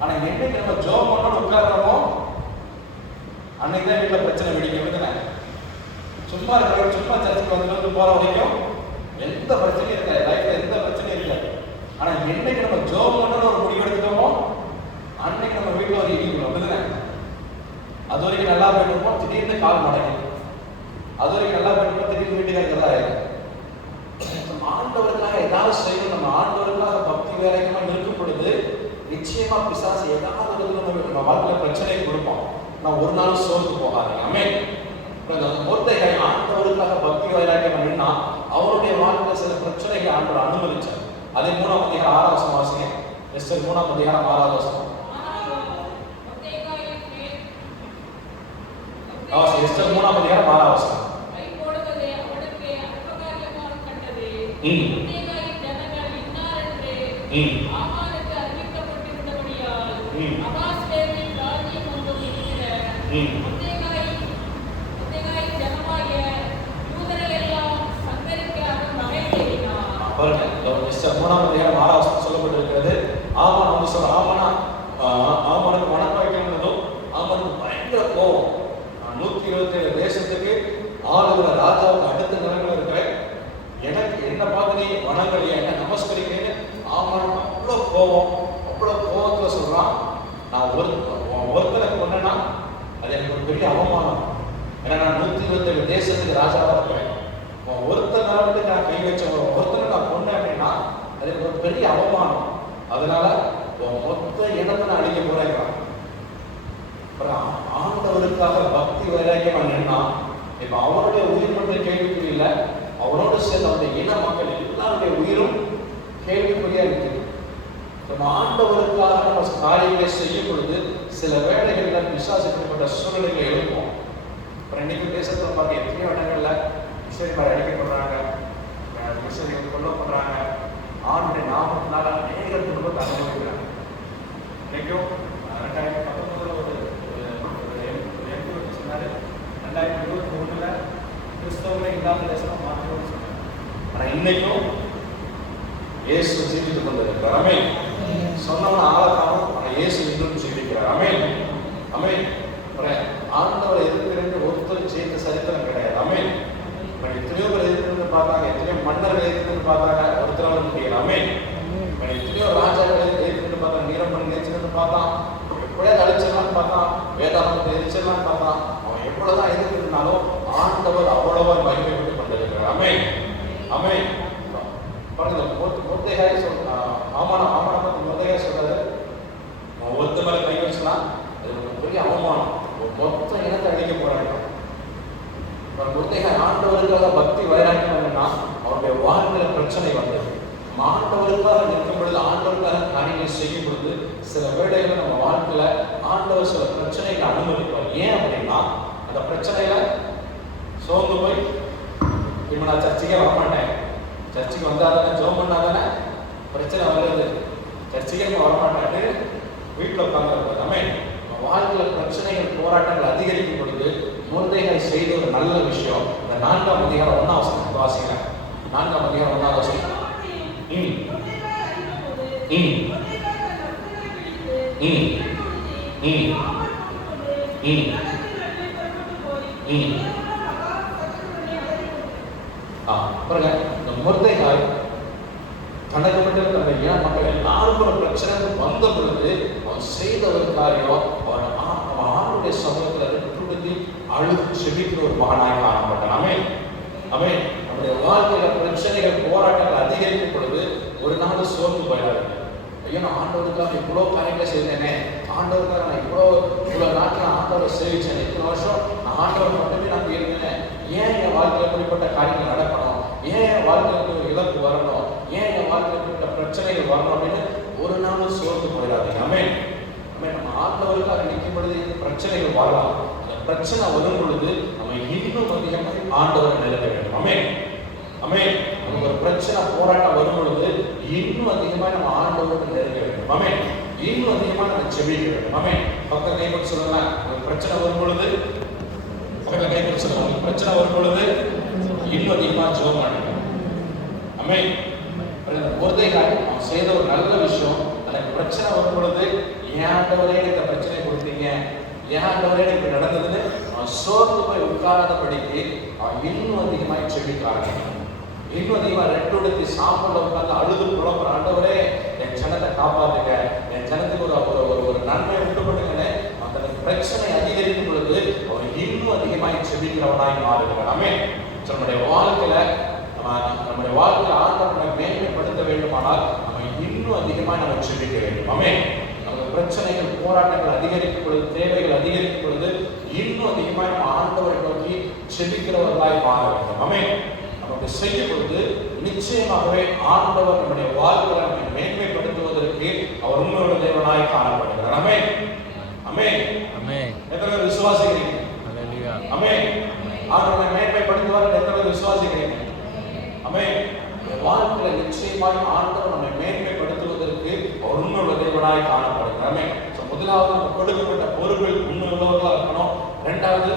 ஆனா என்னைக்கு நம்ம ஜோம் பண்ணோட உட்கார்றோமோ அன்னைக்கு தான் வீட்டுல பிரச்சனை வெடிக்க. சும்மா இருக்கிற சும்மா சர்ச்சுக்கு வந்து போற வரைக்கும் எந்த பிரச்சனையும் இருக்காது, லைஃப்ல எந்த பிரச்சனையும் இல்லை. ஆனா என்னைக்கு நம்ம ஜோம் பண்ணோட ஒரு முடிவு எடுத்துட்டோமோ அன்னைக்கு நம்ம வீட்டுல ஒரு இடி விடும். அது வரைக்கும் நல்லா போயிட்டு திடீர்னு கால் மடங்கி அது வரைக்கும் நல்லா பண்ணி திடீர்னு வீட்டுக்காரங்க தான் ஆயிடும். நம்ம ஆண்டவருக்காக ஏதாவது செய்யணும், நம்ம ஆண்டவருக்காக பக்தி வேலைக்குமா இருக்கும் பொழுது நிச்சயமா பிசாசு ஏதாவது நம்ம வாழ்க்கையில பிரச்சனை கொடுப்போம். நான் ஒரு நாள் சோர்ந்து போகாதீங்க. ஆமென். மொர்தெகாய் ஆண்டவருக்காக பக்தி வைராக்கியம் பண்ணினா அவருடைய வாழ்க்கையில சில பிரச்சனைகளை ஆண்டவர் அனுமதிச்சார். அதே 3ஆம் அதிகாரம் 6ஆம் வசனம் வாசிங்க. எஸ்தர் 3ஆம் அதிகாரம் 6ஆம் வசனம். எஸ்தர் 3ஆம் அதிகாரம் 6ஆம் வசனம். சொல்லப்பட்டிருக்கிறது. ஆமான் வந்து சொல்ற ஆமானுக்கு வணக்கம் வைக்கணும்னதும் ஆமானுக்கு பயங்கர கோபம். 127 தேசத்துக்கு ஆளுகிற ராஜாவுக்கு அடுத்த நிலைமையில இருக்கிற எனக்கு என்ன பார்த்து நீ வணங்கலையா, என்ன நமஸ்கரிக்கிறேன்னு ஆமானுக்கு அவ்வளோ கோபம். அவ்வளோ கோபத்துல சொல்றான், நான் ஒருத்தனை கொண்டேன்னா அது எனக்கு ஒரு பெரிய அவமானம். ஏன்னா நான் 127 தேசத்துக்கு ராஜாவா இருக்கிறேன். ஒருத்தனை மட்டும் நான் கை வச்ச ஒருத்தனை நான் கொண்டேன் அப்படின்னா அது எனக்கு ஒரு பெரிய அவமானம். அதனால மொத்த இடத்தை நான் அழிக்க போறேன். ஆண்டவருக்காக பக்தி வைராக்கியமா நின்னா இப்ப அவருடைய உயிர் மட்டும் கேள்விக்குறி இல்லை, அவரோடு சேர்ந்த அந்த இன மக்கள் எல்லாருடைய உயிரும் கேள்விக்குறியா இருக்கு. நம்ம ஆண்டவருக்காக நம்ம காரியங்களை செய்யும் பொழுது சில வேலைகள்ல பிசாசுப்பட்ட சூழ்நிலைகளை எழுப்போம். அப்புறம் இன்னைக்கு தேசத்துல பார்க்க எத்தனையோ இடங்கள்ல மிஷனரிமார் அழைக்கப்படுறாங்க, மிஷனரிகள் கொல்லப்படுறாங்க, ஆண்டு நாமத்தினால அநேக குடும்பத்தை அனுபவிக்கிறாங்க. இன்னைக்கும் 2019 ஒரு எம்பி சொன்னாரு, 2023 கிறிஸ்தவங்களே இல்லாத தேசமா மாற்றணும்னு சொன்னாங்க. ஆனா இன்னைக்கும் இயேசு ஜீவித்துக் கொண்டிருக்கிறார். ஆமென். சொன்னவன ஆளக்காவும் ஆனா இயேசு இன்னும் ஜீவிக்கிறார். ஆமென். ஆமென். ஆண்டவரை எதிர்த்து ஒருத்தர் செய்த சரித்திரம் கிடையாது. ஆமென். எத்தனையோ பேர் எதிர்த்து பார்த்தாங்க, எத்தனையோ மன்னர்கள் எதிர்த்து பார்த்தாங்க, ஒருத்தரால முடியல. ஆமென். எத்தனையோ ராஜாக்கள் எதிர்த்து பார்த்தாங்க, நீரம்பன் எதிர்த்து பார்த்தான், எப்படியாவது அழிச்சிடலான்னு பார்த்தான், வேதாந்தத்தை எரிச்சிடலான்னு பார்த்தான். அவன் எவ்வளவுதான் எதிர்த்துனாலும் ஆண்டவர் அவ்வளவா மகிமைப்பட்டு கொண்டிருக்கிறார். ஆமென். ஆமென். பாருங்க, மொர்தெகாய் ஆமான பத்தி மொர்தெகாய் சொல்றாரு, ஒருத்த மேல கை வச்சுலாம் அது ஒரு பெரிய அவமானம், மொத்த இனத்தை அழிக்க போறாங்க. மொர்தெகாய் ஆண்டவருக்காக பக்தி வைராக்கியம் என்னன்னா அவருடைய வாழ்க்கையில பிரச்சனை வந்தது. ஆண்டவருக்காக நிற்கும் பொழுது, ஆண்டவருக்காக காரியங்களை செய்யும் பொழுது சில வேளைகளை நம்ம வாழ்க்கையில ஆண்டவர் சில பிரச்சனைகளை அனுமதிப்பார். ஏன் அப்படின்னா அந்த பிரச்சனையில சோர்ந்து போய் இப்ப நான் சர்ச்சைக்கே வரமாட்டேன், சர்ச்சுக்கு வந்தாதானே ஜோம் பண்ணாதானே பிரச்சனை வருது, சர்ச்சைக்கு வரமாட்டாட்டு வீட்டில் உட்கார்ந்து நம்ம வாழ்க்கையில் பிரச்சனைகள் போராட்டங்கள் அதிகரிக்கும் பொழுது மொர்தெகாய் செய்த ஒரு நல்ல விஷயம். இந்த 4ஆம் அதிகாரம் 1ஆம் வசனம் வாசிக்கிறேன். 4ஆம் அதிகாரம் 1ஆம் வசனம். பாருங்க, இந்த மொர்தெகாய் தனக்கு மட்டும் தன்னுடைய இன மக்கள் எல்லாரும் ஒரு பிரச்சனை வந்த பொழுது அவன் செய்த ஒரு காரியம், அவன் ஆணுடைய சமூகத்தில் ரெட்டுடுத்தி அழுது செபிக்கிற ஒரு மகனாய் காணப்பட்டான். ஆமென். ஆமென். நம்முடைய வாழ்க்கையில பிரச்சனைகள் போராட்டங்கள் அதிகரிக்கும் பொழுது ஒரு நாள் சோர்ந்து போயிடாது. ஐயோ, நான் ஆண்டவருக்காக இவ்வளோ காரியங்களை செய்தேனே, ஆண்டவருக்காக நான் இவ்வளோ நாட்டில் ஆண்டவரை சேவிச்சேன், இத்தனை வருஷம் நான் ஆண்டவர் மட்டுமே நான் இருந்தேன், ஏன் என் வாழ்க்கையில் இப்படிப்பட்ட காரியங்கள் நடக்கணும், ஏன் என் வாழ்க்கையில் ஒரு இழப்பு வரணும், ஏன் என் வாழ்க்கையில் இப்படிப்பட்ட பிரச்சனைகள் வரணும் அப்படின்னு ஒரு நாள் சோர்ந்து போயிடாதீங்க. ஆமென். ஆமென். நம்ம ஆண்டவருக்காக நிற்கும் பொழுது பிரச்சனைகள் வரலாம். அந்த பிரச்சனை வரும் பொழுது நம்ம இன்னும் அதிகமாக ஆண்டவரை நெருங்க வேண்டும். ஆமென். ஆமென். நமக்கு ஒரு பிரச்சனை போராட்டம் வரும் பொழுது இன்னும் அதிகமாக நம்ம ஆண்டவருக்கு நெருங்க வேண்டும். ஆமென். இன்னும் அதிகமாக நம்ம ஜெபிக்க வேண்டும். ஆமென். பக்கத்துல கைப்பற்றி சொல்லலாம், உங்களுக்கு பிரச்சனை வரும் பொழுது பக்கத்துல கைப்பற்றி சொல்லலாம், உங்களுக்கு பிரச்சனை வரும் பொழுது இன்னும் அதிகமாக ஜெபம் பண்ணுங்க. ஆமென். மொர்தெகாய் அவன் செய்த ஒரு நல்ல விஷயம், எனக்கு பிரச்சனை வரும் பொழுது ஏன் ஆண்டவரே இந்த பிரச்சனை கொடுத்தீங்க, ஏன் ஆண்டவரே இப்படி நடந்ததுன்னு அவன் சோர்ந்து போய் உட்காராதபடிக்கு அவன் இன்னும் அதிகமாக ஜெபிக்கிறாங்க. இன்னும் அதிகமாக ரெட்டுடுத்தி சாப்பிட உட்கார்ந்து அழுது புலம்புற, ஆண்டவரே என் ஜனத்தை காப்பாத்துங்க, என் ஜனத்துக்கு ஒரு நன்மை உண்டு பண்ணுங்கன்னு அந்த பிரச்சனை அதிகரிக்கும் பொழுது அவன் இன்னும் அதிகமாக ஜெபிக்க வேண்டும். ஆமென். நமக்கு பிரச்சனைகள், போராட்டங்கள் அதிகரிக்கும் பொழுது, தேவைகள் அதிகரிக்கும் பொழுது இன்னும் அதிகமாக நம்ம ஆண்டவரை நோக்கி ஜெபிக்கிறவர்களாய் மாற வேண்டும். ஆமென். நம்ம செய்யும் பொழுது நிச்சயமாகவே ஆண்டவர் நம்முடைய வாழ்க்கையை நம்மை மேன்மைப்படுத்துவதற்கு அவர் உண்மையுள்ள தேவனாய் காணப்படுகிறார். ஆமென். ஆமென். ஆமென். எத்தனை பேர் விசுவாசிக்கிறீங்க? ஹல்லேலூயா. ஆமென். ஆண்டவரை மேன்மைப்படுத்துவார் எத்தனை பேர் விசுவாசிக்கிறீங்க? ஆமென். வாழ்க்கையில நிச்சயமாய் ஆண்டவர் நம்மை மேன்மைப்படுத்துவதற்கு அவர் உண்மையுள்ள தேவனாய் காணப்படுகிறார். ஆமென். முதலாவது நம்ம கொடுக்கப்பட்ட பொறுப்பில் உண்மையுள்ளவர்களா இருக்கணும். இரண்டாவது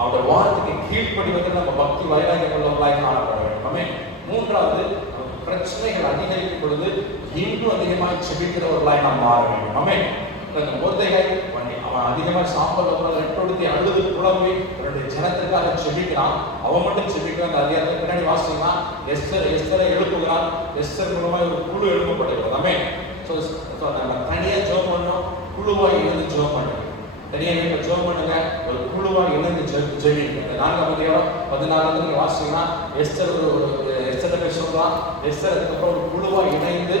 அவருடைய வார்த்தைக்கு கீழ்ப்படிவதில் நம்ம பக்தி வைராகியம் உள்ளவர்களாய் காணப்பட வேண்டும். ஆமென். மூன்றாவது பிரச்சனைகள் அதிகரிக்கும் பொழுது இன்னும் அதிகமாக செபிக்கிறவர்களாய் நாம் மாற வேண்டும். ஆமென். இந்த மொர்தெகாய் அவன் அதிகமாக சாம்பல் ரெட்டொடுத்தி அழுது புலம்பி அவருடைய ஜனத்திற்காக செபிக்கிறான். அவன் மட்டும் செபிக்கிறான். அந்த அதிகாரத்தை பின்னாடி வாசிங்கன்னா எஸ்தரை எழுப்புகிறான். எஸ்தர் மூலமாக ஒரு குழு எழுப்பப்படுகிறது. ஆமென். நம்ம தனியா ஜெபம் பண்ணோம், குழுவாய் இணைந்து ஜெபம் பண்ணுங்க. தனியா நீங்க ஜெபம் பண்ணுங்க, ஒரு குழுவாய் இணைந்து ஜெபிங்க. இந்த 4ஆம் அதிகாரம் 14 நீங்க வாசிங்கன்னா எஸ்தர் எஸ்தரை சொல்றான். எஸ்தர் அதுக்கப்புறம் ஒரு குழுவாய் இணைந்து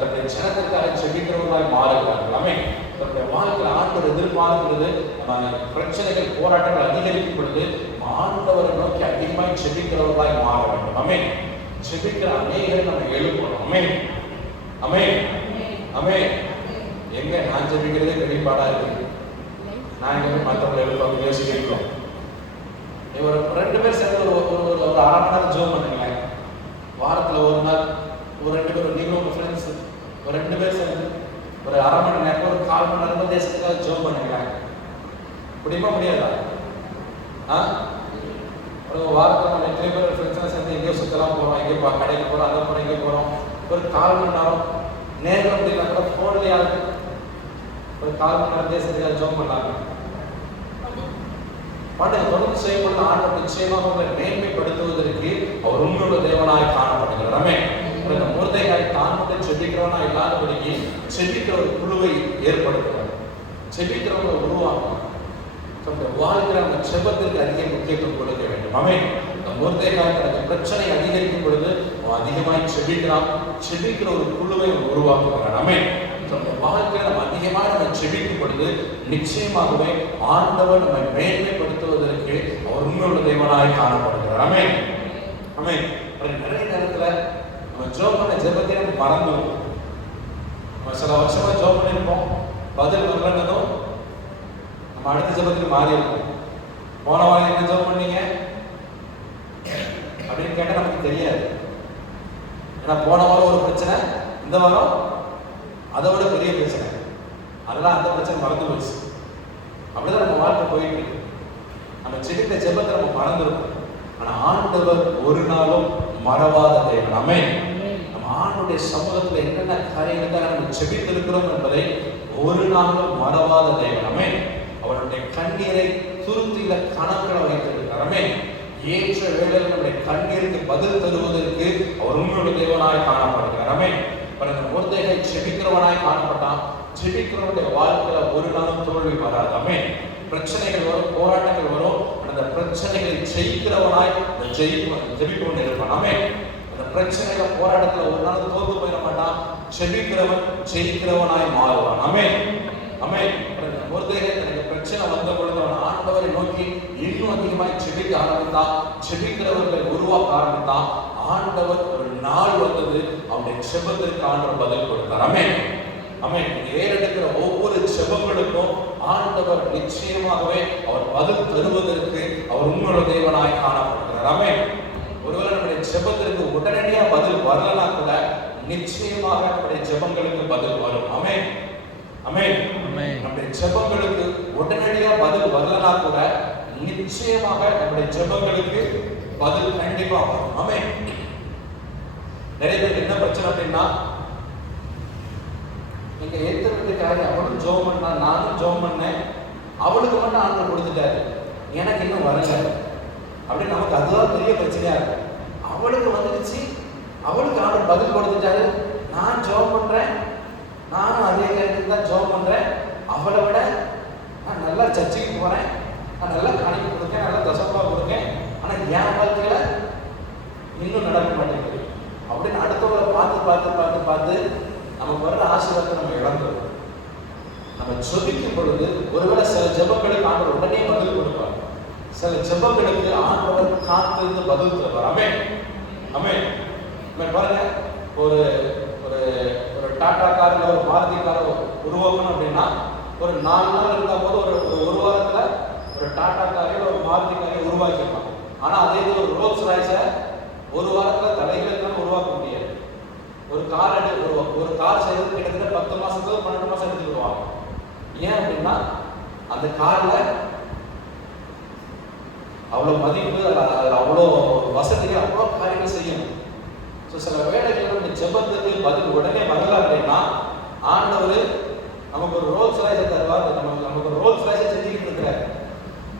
தன்னுடைய ஜனத்திற்காக செபிக்கிறவர்களாய் மாறுகிறார்கள். ஆமென். தன்னுடைய வாழ்க்கையில் ஆண்டவர் எதிர்பார்க்கிறது நம்ம பிரச்சனைகள், போராட்டங்கள் அதிகரிக்கும் பொழுது ஆண்டவரை நோக்கி அதிகமாக செபிக்கிறவர்களாய் மாற வேண்டும். ஆமென். செபிக்கிற அநேகரை நம்ம எழுப்பணும். ஆமென். ஆமென். ஆமென். எங்க நான் ஜெபிக்கிறதே வெளிப்பாடா இருக்கு. நான் எங்க மற்றவங்களை எழுப்ப யோசிக்கிறோம். ஒரு 2 பேர் சேர்ந்து ஒரு அரை மணி நேரம் ஜெபம் பண்ணுங்களேன். வாரத்தில் ஒரு நாள் ஒரு 2 பேர், நீங்க உங்க ஃப்ரெண்ட்ஸ் ஒரு 2 பேர் சேர்ந்து ஒரு அரை மணி நேரம், ஒரு 1/4 மணி நேரம் தேசத்துக்காக ஜெபம் பண்ணுங்களேன். முடியுமா முடியாதா? ஒரு வாரத்தில் நம்ம எத்தனை பேர் ஃப்ரெண்ட்ஸ்லாம் சேர்ந்து எங்கேயோ சுற்றலாம் போகிறோம், எங்கேயோ கடைக்கு போகிறோம், அதை போகிறோம், எங்கேயோ போகிறோம். ஒரு 1/4 மணி நேரம் நேரில் அப்படின்னா கூட ஃபோன்லேயே ஒரு 1/4 மணி நேரம் தேசத்துக்காக ஜெபம் பண்ணாங்க. பாட்டுக்கு தொடர்ந்து செய்யப்பட்ட ஆண்டவர் நிச்சயமாக உங்களை மேன்மைப்படுத்துவதற்கு அவர் உண்மையுள்ள தேவனாய் காணப்படுகிறார். ஆமென். மொர்தெகாய் தான் மட்டும் செபிக்கிறவனா இல்லாதபடிக்கு செபிக்கிற ஒரு குழுவை ஏற்படுத்துகிறார். செபிக்கிறவங்களை உருவாக்கணும். வாழ்க்கையில் நம்ம செபத்திற்கு அதிக முக்கியத்துவம் கொடுக்க வேண்டும். ஆமென். மொர்தெகாய் தனக்கு பிரச்சனை அதிகரிக்கும் பொழுது அதிகமாய் செபிக்கிறான். செபிக்கிற ஒரு குழுவை உருவாக்குகிறார். ஆமென். வாழ்க்கையில் நம்ம அதிகமாக நம்ம செபிக்கும் பொழுது நிச்சயமாகவே ஆண்டவர் நம்மை மேன்மைப்படுத்துவதற்கு அவர் உண்மையுள்ள தேவனாய் காணப்படுகிறார். ஆமென். ஆமென். நிறைய நேரத்துல நம்ம ஜெபம் பண்ண ஜெபத்தை நம்ம மறந்துடுவோம். நம்ம சில வருஷமா ஜெபம் பண்ணிருப்போம், பதில் வரலன்னதும் நம்ம அடுத்த ஜெபத்துக்கு மாறி இருப்போம். போன வாரம் என்ன ஜெபம் பண்ணீங்க அப்படின்னு கேட்டா நமக்கு தெரியாது. ஏன்னா போன வாரம் ஒரு பிரச்சனை, இந்த வாரம் அதை விட பெரிய பிரச்சனை. அதெல்லாம் அந்த பிரச்சனை மறந்து போச்சு. அப்படிதான் நம்ம வாழ்க்கை போயிட்டு இருக்கு. நம்ம செபித்த ஜெபத்தை நம்ம மறந்துருக்கோம். ஆனா ஆண்டவர் ஒரு நாளும் மறவாத தேவன். ஆமென். நம்ம ஆண்டுடைய சமூகத்துல என்னென்ன காரியங்களுக்காக நம்ம செபித்திருக்கிறோம் என்பதை ஒரு நாளும் மறவாத தேவன். ஆமென். அவருடைய கண்ணீரை துருத்தியில கணக்கில் வைத்திருக்கிறார். ஆமென். ஏற்ற வேளையில் நம்முடைய கண்ணீருக்கு பதில் தருவதற்கு அவர் உண்மையுள்ள தேவனாய் காணப்படுகிறார். ஆமென். மொர்தெகாய் செபிக்கிறவனாய் காணப்பட்டான். செபிக்கிறவனுடைய வாழ்க்கையில ஒரு நாளும் தோல்வி வராது. ஆமென். பிரச்சனைகள் வரும், போராட்டங்கள் வரும். அந்த பிரச்சனைகளை ஜெயிக்கிறவனாய் ஜெபிப்பவன் இருப்பான். ஆமென். அந்த பிரச்சனைகள், போராட்டத்துல ஒரு நாள் தோல்வி போயிட மாட்டான். செபிக்கிறவன் ஜெயிக்கிறவனாய் மாறுவான். ஆமென். ஆமென். மொர்தெகாய் தனக்கு பிரச்சனை வந்த பொழுது அவன் ஆண்டவரை நோக்கி இன்னும் அதிகமாய் செபிக்க ஆரம்பித்தான். செபிக்கிறவர்களை உருவாக்க ஆரம்பித்தான். ஆண்டவர் ஒரு நாள் வந்தது, அவனுடைய செபத்திற்கு ஆண்டவர் பதில் கொடுத்தார். ஆமென். ஆமென். ஏறெடுக்கிற ஒவ்வொரு செபங்களுக்கும் ஆண்டவர் நிச்சயமாகவே அவர் பதில் தருவதற்கு அவர் உண்மையுள்ள தேவனாய் காணப்படுகிறார். ஆமென். ஒருவேளை நம்முடைய செபத்திற்கு உடனடியா பதில் வரலனா கூட நிச்சயமாக நம்முடைய ஜெபங்களுக்கு பதில் வரும். ஆமென். ஆமென். நம்முடைய ஜெபங்களுக்கு உடனடியா பதில் வரலனா கூட நிச்சயமாக நம்முடைய ஜெபங்களுக்கு பதில் கண்டிப்பா வரும். ஆமென். நிறைய பேருக்கு என்ன பிரச்சனை அப்படின்னா, நீங்க ஏற்றுக்காரி அவளும் ஜெபம் பண்ணா, நானும் ஜெபம் பண்ணேன், அவளுக்கு மட்டும் ஆண்டவர் கொடுத்துட்டாரு, எனக்கு இன்னும் வரல அப்படின்னு நமக்கு அதுதான் பெரிய பிரச்சனையா இருக்கு. அவளுக்கு வந்துடுச்சு, அவளுக்கு ஆண்டவர் பதில் கொடுத்துட்டாரு, நான் ஜெபம் பண்றேன், நானும் அதே நேரத்துக்கு தான் ஜெபம் பண்றேன், அவளை விட நான் நல்லா சர்ச்சைக்கு போறேன், நான் நல்லா காணிக்கை கொடுக்கேன், நல்லா தசம்பா கொடுக்கேன், ஆனா என் வாழ்க்கையில இன்னும் நடக்க மாட்டேங்குது அப்படின்னு அடுத்தவங்களை பார்த்து பார்த்து பார்த்து பார்த்து நமக்கு வர்ற ஆசீர்வாதத்தை நம்ம இழந்துடும். நம்ம ஜெபிக்கும் பொழுது ஒருவேளை சில ஜெபங்களுக்கு ஆண்டவர் உடனே பதில் கொடுப்பார், சில ஜெபங்களுக்கு ஆண்டவர் காத்திருந்து பதில் தருவார். ஆமென் ஆமென். பாருங்க, ஒரு ஒரு ஒரு டாடா கார்ல ஒரு மாருதி காரை உருவாக்கணும் அப்படின்னா ஒரு 4 நாள் இருந்தா போது ஒரு வாரத்துல ஒரு டாடா காரையோ ஒரு மாருதி காரையோ உருவாக்கிடலாம். ஆனா அதே இது ஒரு ரோல்ஸ் ராய்ஸை ஒரு வாரத்துல தலைகளுக்கு உருவாக்க முடியாது. ஒரு கார் செய்யறது கிட்டத்தட்ட 10 மாசத்துல 12 மாசம் எடுத்துக்கிடுவாங்க. ஏன் அப்படின்னா அந்த கார்ல அவ்வளவு மதிப்பு, அவ்வளோ வசதிகள், அவ்வளோ காரியங்கள் செய்யணும். சில வேலைகள் இந்த ஜெபத்துக்கு பதில் உடனே வரல அப்படின்னா ஆண்டவர் நமக்கு ஒரு ரோல்ஸ் ராய்ஸை தருவார். நமக்கு ஒரு ரோல்ஸ் ராய்ஸை செஞ்சுக்கிட்டு இருக்கிறார்.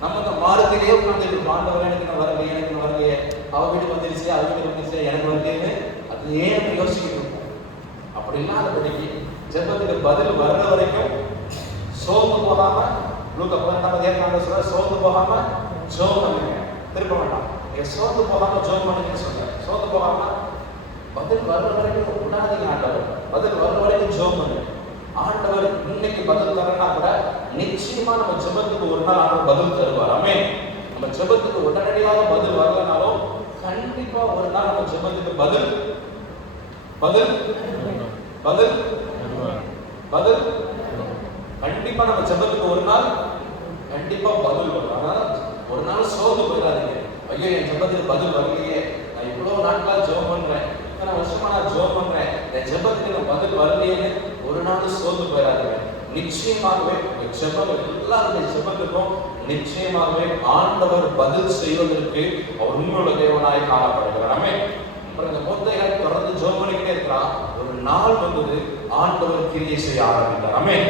நம்ம இந்த மாறுதிலேயே உட்காந்துட்டு இருக்கோம். ஆண்டவர் எனக்கு நான் வரலையே, எனக்கு நான் வரலையே, அவ வீட்டுக்கு வந்துருச்சு, அவ வீட்டுக்கு வந்துருச்சு, எனக்கு வரலேன்னு அது ஏன் யோசிக்கிட்டு இருக்கோம். அப்படி இல்லாதபடிக்கு ஜெபத்துக்கு பதில் வர்ற வரைக்கும் சோர்ந்து போகாம, லூக்கா 12 சொல்ற சோர்ந்து போகாம ஜெபம் பண்ணுங்க. திருப்ப வேண்டாம், சோர்ந்து போகாம ஜெபம் பண்ணுங்கன்னு சொல்றேன். சோர்ந்து போகாம பதில் வர்ற வரைக்கும் விடாதீங்க. ஆண்டவர் பதில் வர்ற வரைக்கும் ஜெபம் பண்ணுங்க. ஆண்டவர் இன்னைக்கு பதில் தரனா கூட நிச்சயமா நம்ம ஜெபத்துக்கு ஒரு நாள் ஆண்டவர் பதில் தருவார். ஆமென். நம்ம ஜெபத்துக்கு உடனடியாக பதில் வரலனாலும் கண்டிப்பா ஒரு நாள் நம்ம ஜெபத்துக்கு பதில் பதில் பதில் பதில் கண்டிப்பா நம்ம ஜெபத்துக்கு ஒரு நாள் கண்டிப்பா பதில் வரும். அதனால ஒரு நாள் சோர்ந்து போயிடாதீங்க. ஐயோ, என் ஜெபத்துக்கு பதில் வரலையே, நான் இவ்வளவு நாட்களா ஜெபம் பண்றேன், இத்தனை வருஷமா நான் ஜெபம் பண்றேன், என் ஜெபத்துக்கு நான் பதில் வரலையேன்னு ஒரு நாள் சோர்ந்து போயிடாதீங்க. நிச்சயமாகவே ஜெபங்கள் எல்லாருடைய ஜெபத்துக்கும் நிச்சயமாகவே ஆண்டவர் பதில் செய்வதற்கு அவர் உண்மையுள்ள தேவனாய் காணப்படுகிறார். ஆமென். அப்புறம் இந்த மொத்தையாய் தொடர்ந்து ஜெபம் பண்ணிக்கிட்டே இருக்கிறான். ஒரு நாள் வந்தது, ஆண்டவர் கிரியை செய்ய ஆரம்பித்தார். ஆமென்.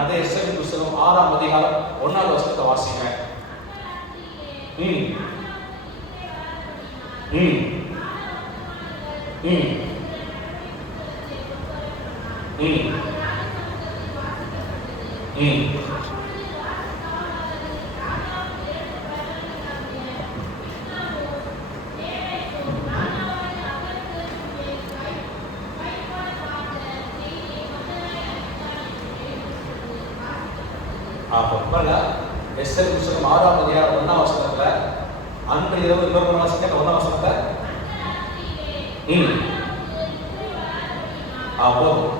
அதே எஸ்ஐ புத்தகம் 6ஆம் அதிகாரம் 1ஆவது வசனத்தை வாசிங்க. எஸ்ஐ புத்தகம் 6ஆம் அதிகாரம் 1ஆம் வசனத்துல அன்று இரவு இன்னொரு வாசனை 1ஆம் வசனத்தை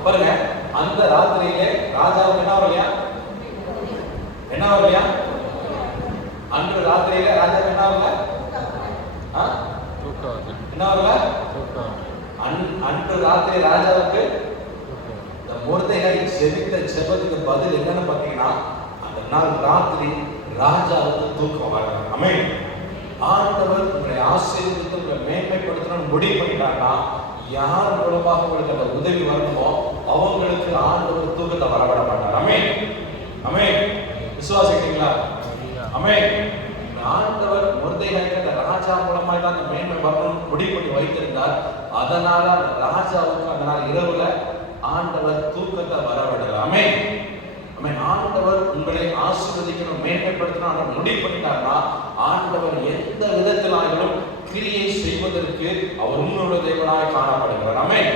பாருங்க. அந்த ராத்திரியிலே ராஜாவுக்கு என்ன வரலையா? அன்று ராத்திரியிலே ராஜாவுக்கு என்ன வரல? என்ன வரல? அன்று ராத்திரி ராஜாவுக்கு இந்த மொர்தெகாய் ஜெபித்த ஜெபத்துக்கு பதில் என்னன்னு பார்த்தீங்கன்னா, அந்த நாள் ராத்திரி ராஜாவுக்கு தூக்கம் வரல. ஆமென். ஆண்டவர் உங்களை ஆசீர்வதித்து உங்களை மேன்மைப்படுத்தணும்னு முடிவு பண்ணிட்டாங்கன்னா, யார் மூலமாக உங்களுக்கு அந்த உதவி வரணுமோ அவங்களுக்கு ஆண்டவர் தூக்கத்தை வரவிட மாட்டார். ஆமென் ஆமென். விசுவாசிக்கிறீங்களா? ஆமென். ஆண்டவர் மொர்தெகாய்க்கு அந்த ராஜா மூலமாக தான் அந்த மேன்மை வரணும்னு முடிவு பண்ணி வைத்திருந்தார். அதனால அந்த ராஜாவுக்கு அந்த நாள் இரவுல ஆண்டவர் தூக்கத்தை வரவிடல. ஆமென் ஆமென். ஆண்டவர் உங்களை ஆசீர்வதிக்கணும், மேன்மைப்படுத்தணும் முடிவு பண்ணிட்டாருன்னா ஆண்டவர் எந்த விதத்திலாலும் கிரியை செய்வதற்கு அவர் உண்மையுள்ள தேவனாய் காணப்படுகிறார். ஆமென்.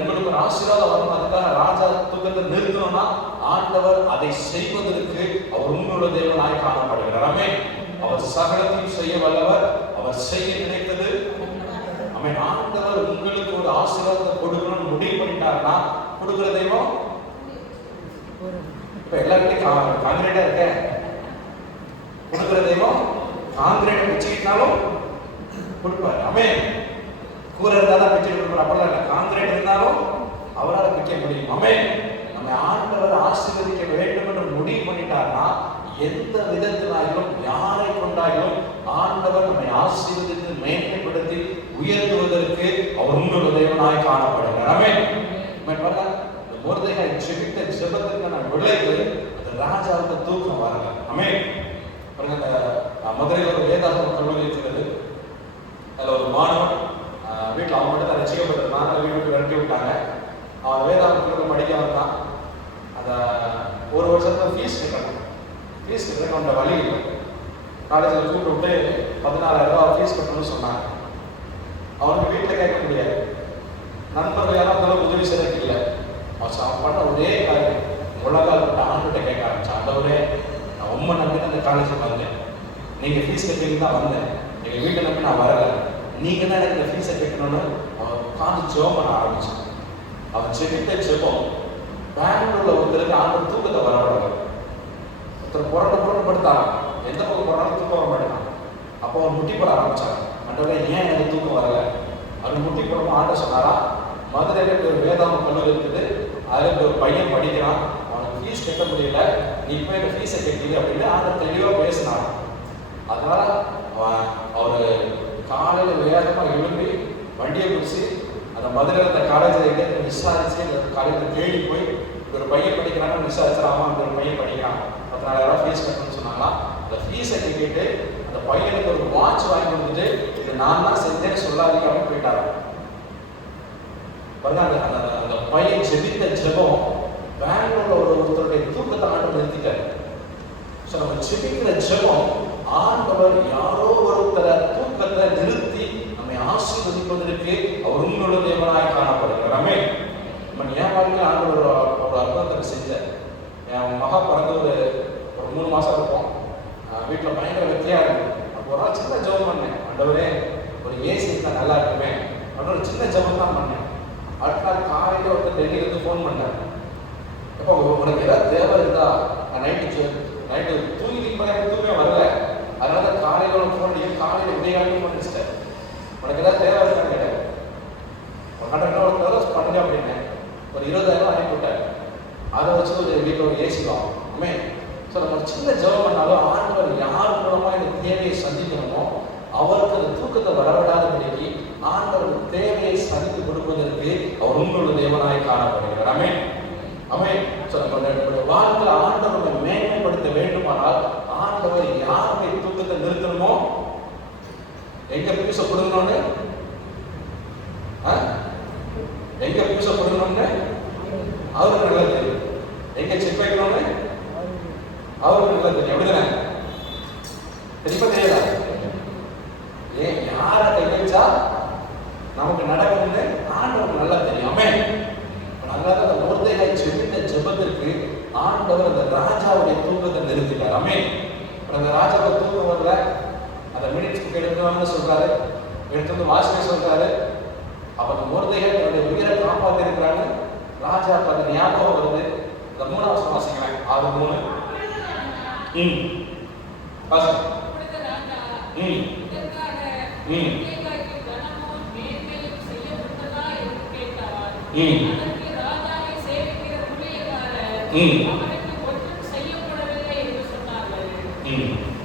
உங்களுக்கு ஒரு ஆசீர்வாதம் வரணும், அதுக்காக ராஜா தூக்கத்தை நிறுத்தணும்னா ஆண்டவர் அதை செய்வதற்கு அவர் உண்மையுள்ள தேவனாய் காணப்படுகிறார். ஆமென். அவர் சகலத்தையும் செய்ய வல்லவர், அவர் செய்ய நினைத்தது. ஆமென். ஆண்டவர் உங்களுக்கு ஒரு ஆசீர்வாதத்தை கொடுக்கணும்னு முடிவு பண்ணிட்டாருன்னா கொடுக்கிற தெய்வம் இப்ப எல்லாருக்கும் காங்கிரீட்டா இருக்க கொடுக்கிற தெய்வம் காங்கிரீட்டை பிச்சுக்கிட்டாலும் கொடுப்பாரு. ஆமென். கூரை இருந்தாலும் பிச்சுட்டு கொடுப்பாரு. அப்பெல்லாம் இல்லை, காங்கிரீட் இருந்தாலும் அவரால் பிக்க முடியும். ஆமென். நம்ம ஆண்டவர் ஆசீர்வதிக்க வேண்டும் என்று முடிவு பண்ணிட்டாருன்னா எந்த விதத்தினாலும் யாரை கொண்டாலும் ஆண்டவர் நம்மை ஆசீர்வதித்து மேன்மைப்படுத்தி உயர்த்துவதற்கு அவர் உண்மையுள்ள தேவனாய் காணப்படுகிறார். ஆமென். மொர்தெகாய் ஜெபித்த ஜெபத்துக்கான விளைவு அந்த ராஜாவுக்கு தூக்கம் வரல. ஆமென். பாருங்க, மதுரையில் ஒரு வேதாகம கல்லூரி இருக்கிறது. அதில் ஒரு மாணவன் வீட்டில் அவங்க மட்டும் தான் ரசிக்கப்பட்டிருந்தான். அதை வீட்டு விட்டு விரட்டி விட்டாங்க. அவன் வேதாகம கல்லூரி படிக்க வந்தான். அதை ஒரு வருஷத்துல ஃபீஸ் கட்டணும். ஃபீஸ் கட்டுறதுக்கு அவனோட வழி இல்லை. காலேஜில் கூப்பிட்டு விட்டு 14,000 ரூபா ஃபீஸ் கட்டணும்னு சொன்னாங்க. அவனுக்கு வீட்டில் கேட்க முடியாது, நண்பர்கள் யாரும் அந்த அளவுக்கு உதவி செய்யறதுக்கு இல்லை. ஆண்டவரே நான் உண்மை நம்பி தான் அந்த காலேஜுக்கு வந்தேன், நீங்க ஃபீஸ் கட்டிட்டு தான் வந்தேன், எங்க வீட்டை நம்பி நான் வரல, நீங்க தான் எனக்கு இந்த ஃபீஸை கட்டணும்னு அவன் உட்காந்து ஜெபம் பண்ண ஆரம்பிச்சான். அவன் செபித்த ஜெபம் பெங்களூர்ல ஒருத்தருக்கு ஆண்டவர் தூக்கத்தை வரவிடல. ஒருத்தர் புரண்டு படுத்தாங்க, எந்த பக்கம் போனாலும் தூக்கம் வர மாட்டேன். அப்போ அவன் முட்டி போட ஆரம்பிச்சாங்க, ஆண்டவரே ஏன் எனக்கு தூக்கம் வரல? அவன் முட்டி போடணும். ஆண்டவர் சொன்னாரா, மதுரையில் ஒரு வேதாந்த கல்லூரி இருக்குது, அதில் ஒரு பையன் படிக்கிறான், அவனுக்கு ஃபீஸ் கட்ட முடியல, நீ இப்போ இந்த ஃபீஸை கட்டிடு அப்படின்னு ஆண்டவர் தெளிவாக பேசினான். அதனால அவர் காலையில் வேகமாக எழுப்பி வண்டியை பிடிச்சி அந்த மதுரையில் அந்த காலேஜில் எங்கே விசாரிச்சு அந்த காலேஜில் தேடி போய் ஒரு பையன் படிக்கிறான்னு விசாரிச்சு, ஆமாம் அந்த ஒரு பையன் படிக்கிறான், 10,000 ஃபீஸ் கட்டணும்னு சொன்னாங்களா. அந்த ஃபீஸை கட்டிட்டு அந்த பையனுக்கு ஒரு வாட்ச் வாங்கி கொடுத்துட்டு இது நான் தான் செஞ்சேன்னு சொல்லாதீங்க அப்படின்னு போயிட்டாரு. பாருங்க, அந்த அந்த பையன் ஜெபித்த ஜெபம் பெங்களூர்ல ஒருத்தருடைய தூக்கத்தை ஆண்டவர் நிறுத்திட்டாரு. ஸோ நம்ம ஜெபிக்கிற ஜெபம் ஆண்டவர் யாரோ ஒருத்தர தூக்கத்தை நிறுத்தி நம்மை ஆசீர்வதிப்பதற்கு அவர் உண்மையுள்ள தேவனாய் காணப்படுகிறார். ஆமென். நம்ம என் வாழ்க்கையில் ஆண்டவர் ஒரு அற்புதத்தை செஞ்சார். என் மகா பிறந்த ஒரு 3 மாசம் இருக்கும், வீட்டில் பயங்கர வெற்றியா இருக்கு. அப்போ ஒரு நாள் சின்ன ஜெபம் பண்ணேன், ஆண்டவரே ஒரு ஏசி இருந்தால் நல்லா இருக்குமே அப்படின்னு ஒரு சின்ன ஜெபம் தான் பண்ணேன். அடுத்த நாள் காலையில் ஒருத்தர் டெல்லியிலேருந்து ஃபோன் பண்ணார், எப்போ உனக்கு ஏதாவது தேவை இருந்தா நைட்டு தூங்கவே வரல, அதனால காலையில் உனக்கு ஃபோன் அடிக்க, காலையில் விடியகாலையும் ஃபோன் அடிச்சிட்டேன், உனக்கு ஏதாவது தேவை இருக்கான்னு கேட்டேன். ஒரு 100,000 பண்ணுங்க அப்படின்னு ஒரு 20,000 அனுப்பிவிட்டார். அதை வச்சு ஒரு வீட்டில் ஒரு ஏசி வாங்கும். ஆமென். ஸோ நம்ம சின்ன ஜெபம் பண்ணாலும் ஆண்டவர் யார் மூலமாக இந்த தேவையை சந்திக்கணுமோ அவருக்கு அந்த தூக்கத்தை வரவிடாதபடிக்கு ஆண்டவர் தேவையை சந்தித்து கொடுப்பதற்கு அவர் உண்மையுள்ள தேவனாய் காணப்படுகிறார். ஆமென். ஆமென். ஸோ நம்மளுடைய வாழ்க்கையில் ஆண்டவரை மேன்மைப்படுத்த வேண்டுமானால் ஆண்டவர் யாருடைய தூக்கத்தை நிறுத்தணுமோ, எங்க பூச கொடுக்கணும்னு எங்க பூச கொடுக்கணும்னு அவருக்கு நல்லா தெரியும், எங்க செக் வைக்கணும்னு அவருக்கு நல்லா தெரியும். அப்படிதானே? தெரியுமா தெரியாதா? ஏன் யாரை கை வச்சா நமக்கு நடக்கும்னு ஆண்டவருக்கு நல்லா தெரியும். ஆமென். அதனால அந்த மொர்தெகாய் ஜெபித்த ஜெபத்திற்கு ஆண்டவர் அந்த ராஜாவுடைய தூக்கத்தை நிறுத்திட்டார். ஆமென். அந்த ராஜாவை தூக்கம் வரல, அந்த மினிட்ஸ்க்கு எடுத்துவாங்கன்னு சொல்றாரு, எடுத்து வந்து வாசிக்க சொல்றாரு. அப்ப அந்த மொர்தெகாய் தன்னுடைய உயிரை காப்பாற்றி இருக்கிறாங்க. ராஜாவுக்கு அந்த ஞாபகம் வருது. இந்த 3வது வாசிக்கிறேன், 6:3.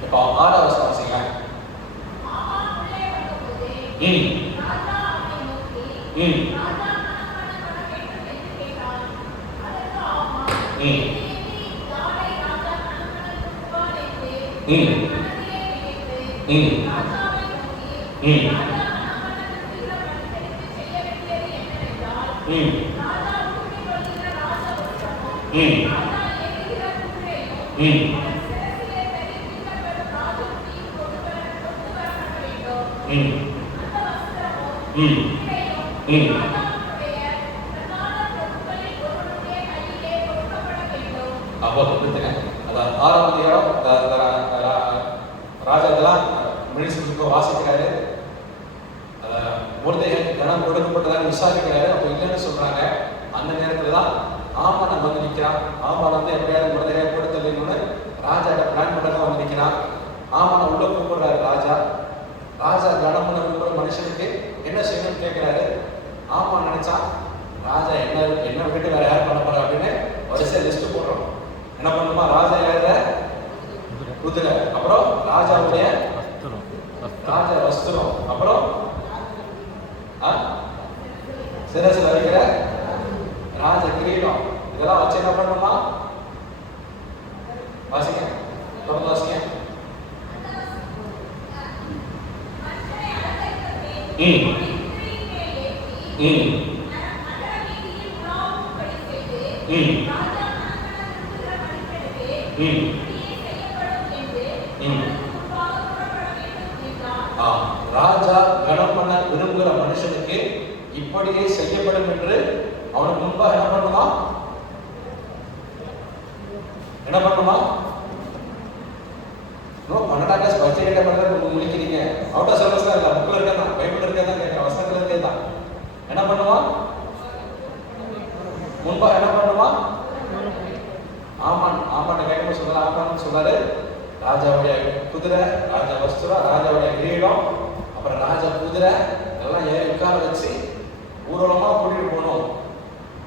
இப்போ 6வது வாசிக்கிறேன். அப்போ அதான் 6வது ராஜா இதெல்லாம் மினிஸ்டருக்கு வாசிக்கிறாரு. மொர்தெகாய்க்கு கனம் கொடுக்கப்பட்டதாக விசாரிக்கிறாரு. அப்போ இல்லைன்னு சொல்றாங்க. அந்த நேரத்துல தான் ஆமான் வந்து நிற்கிறான். ஆமான் வந்து எப்படியாவது மொர்தெகாய் கொடுத்தலைன்னு ராஜாட்ட பிளான் பண்ணதான் வந்து நிற்கிறான். ஆமான் உள்ள கூப்பிடுறாரு ராஜா. ராஜா கனம் பண்ண விரும்புகிற மனுஷனுக்கு என்ன செய்யணும்னு கேட்கிறாரு. ஆமான் நினைச்சா ராஜா என்ன விட்டு வேற யார் பண்ண போறா அப்படின்னு வரிசை லிஸ்ட் போடுறோம். என்ன பண்ணுமா, ராஜா யார குதிரை, அப்புறம் ராஜாவுடைய ராஜா வஸ்திரம், அப்புறம் சிரசில் வைக்கிற ராஜ கிரீடம், இதெல்லாம் வச்சு என்ன பண்ணுமா, வாசிங்க, தொடர்ந்து வாசிங்க. ராஜா கனம் பண்ண விரும்புகிற மனுஷனுக்கு இப்படியே செய்யப்படும் என்று அவனுக்கு முன்பாக என்ன பண்ணுமா பரீட்சை கேட்ட மாதிரி தான் முடிக்கிறீங்க. அவுட் ஆஃப் சிலபஸ் தான் இல்லை, புக்கில் இருக்கதான், பைபிள் இருக்கதான் கேட்க, வசனத்தில் இருக்கதான். என்ன பண்ணுவான்? முன்பா என்ன பண்ணுவான்? ஆமான்னு கேட்கணும் சொல்லலாம். ஆமான்னு சொன்னாரு. ராஜாவுடைய குதிரை, ராஜா வஸ்திரம், ராஜாவுடைய கிரீடம், அப்புறம் ராஜா குதிரை எல்லாம் ஏறி உட்கார வச்சு ஊர்வலமா கூட்டிட்டு போகணும்.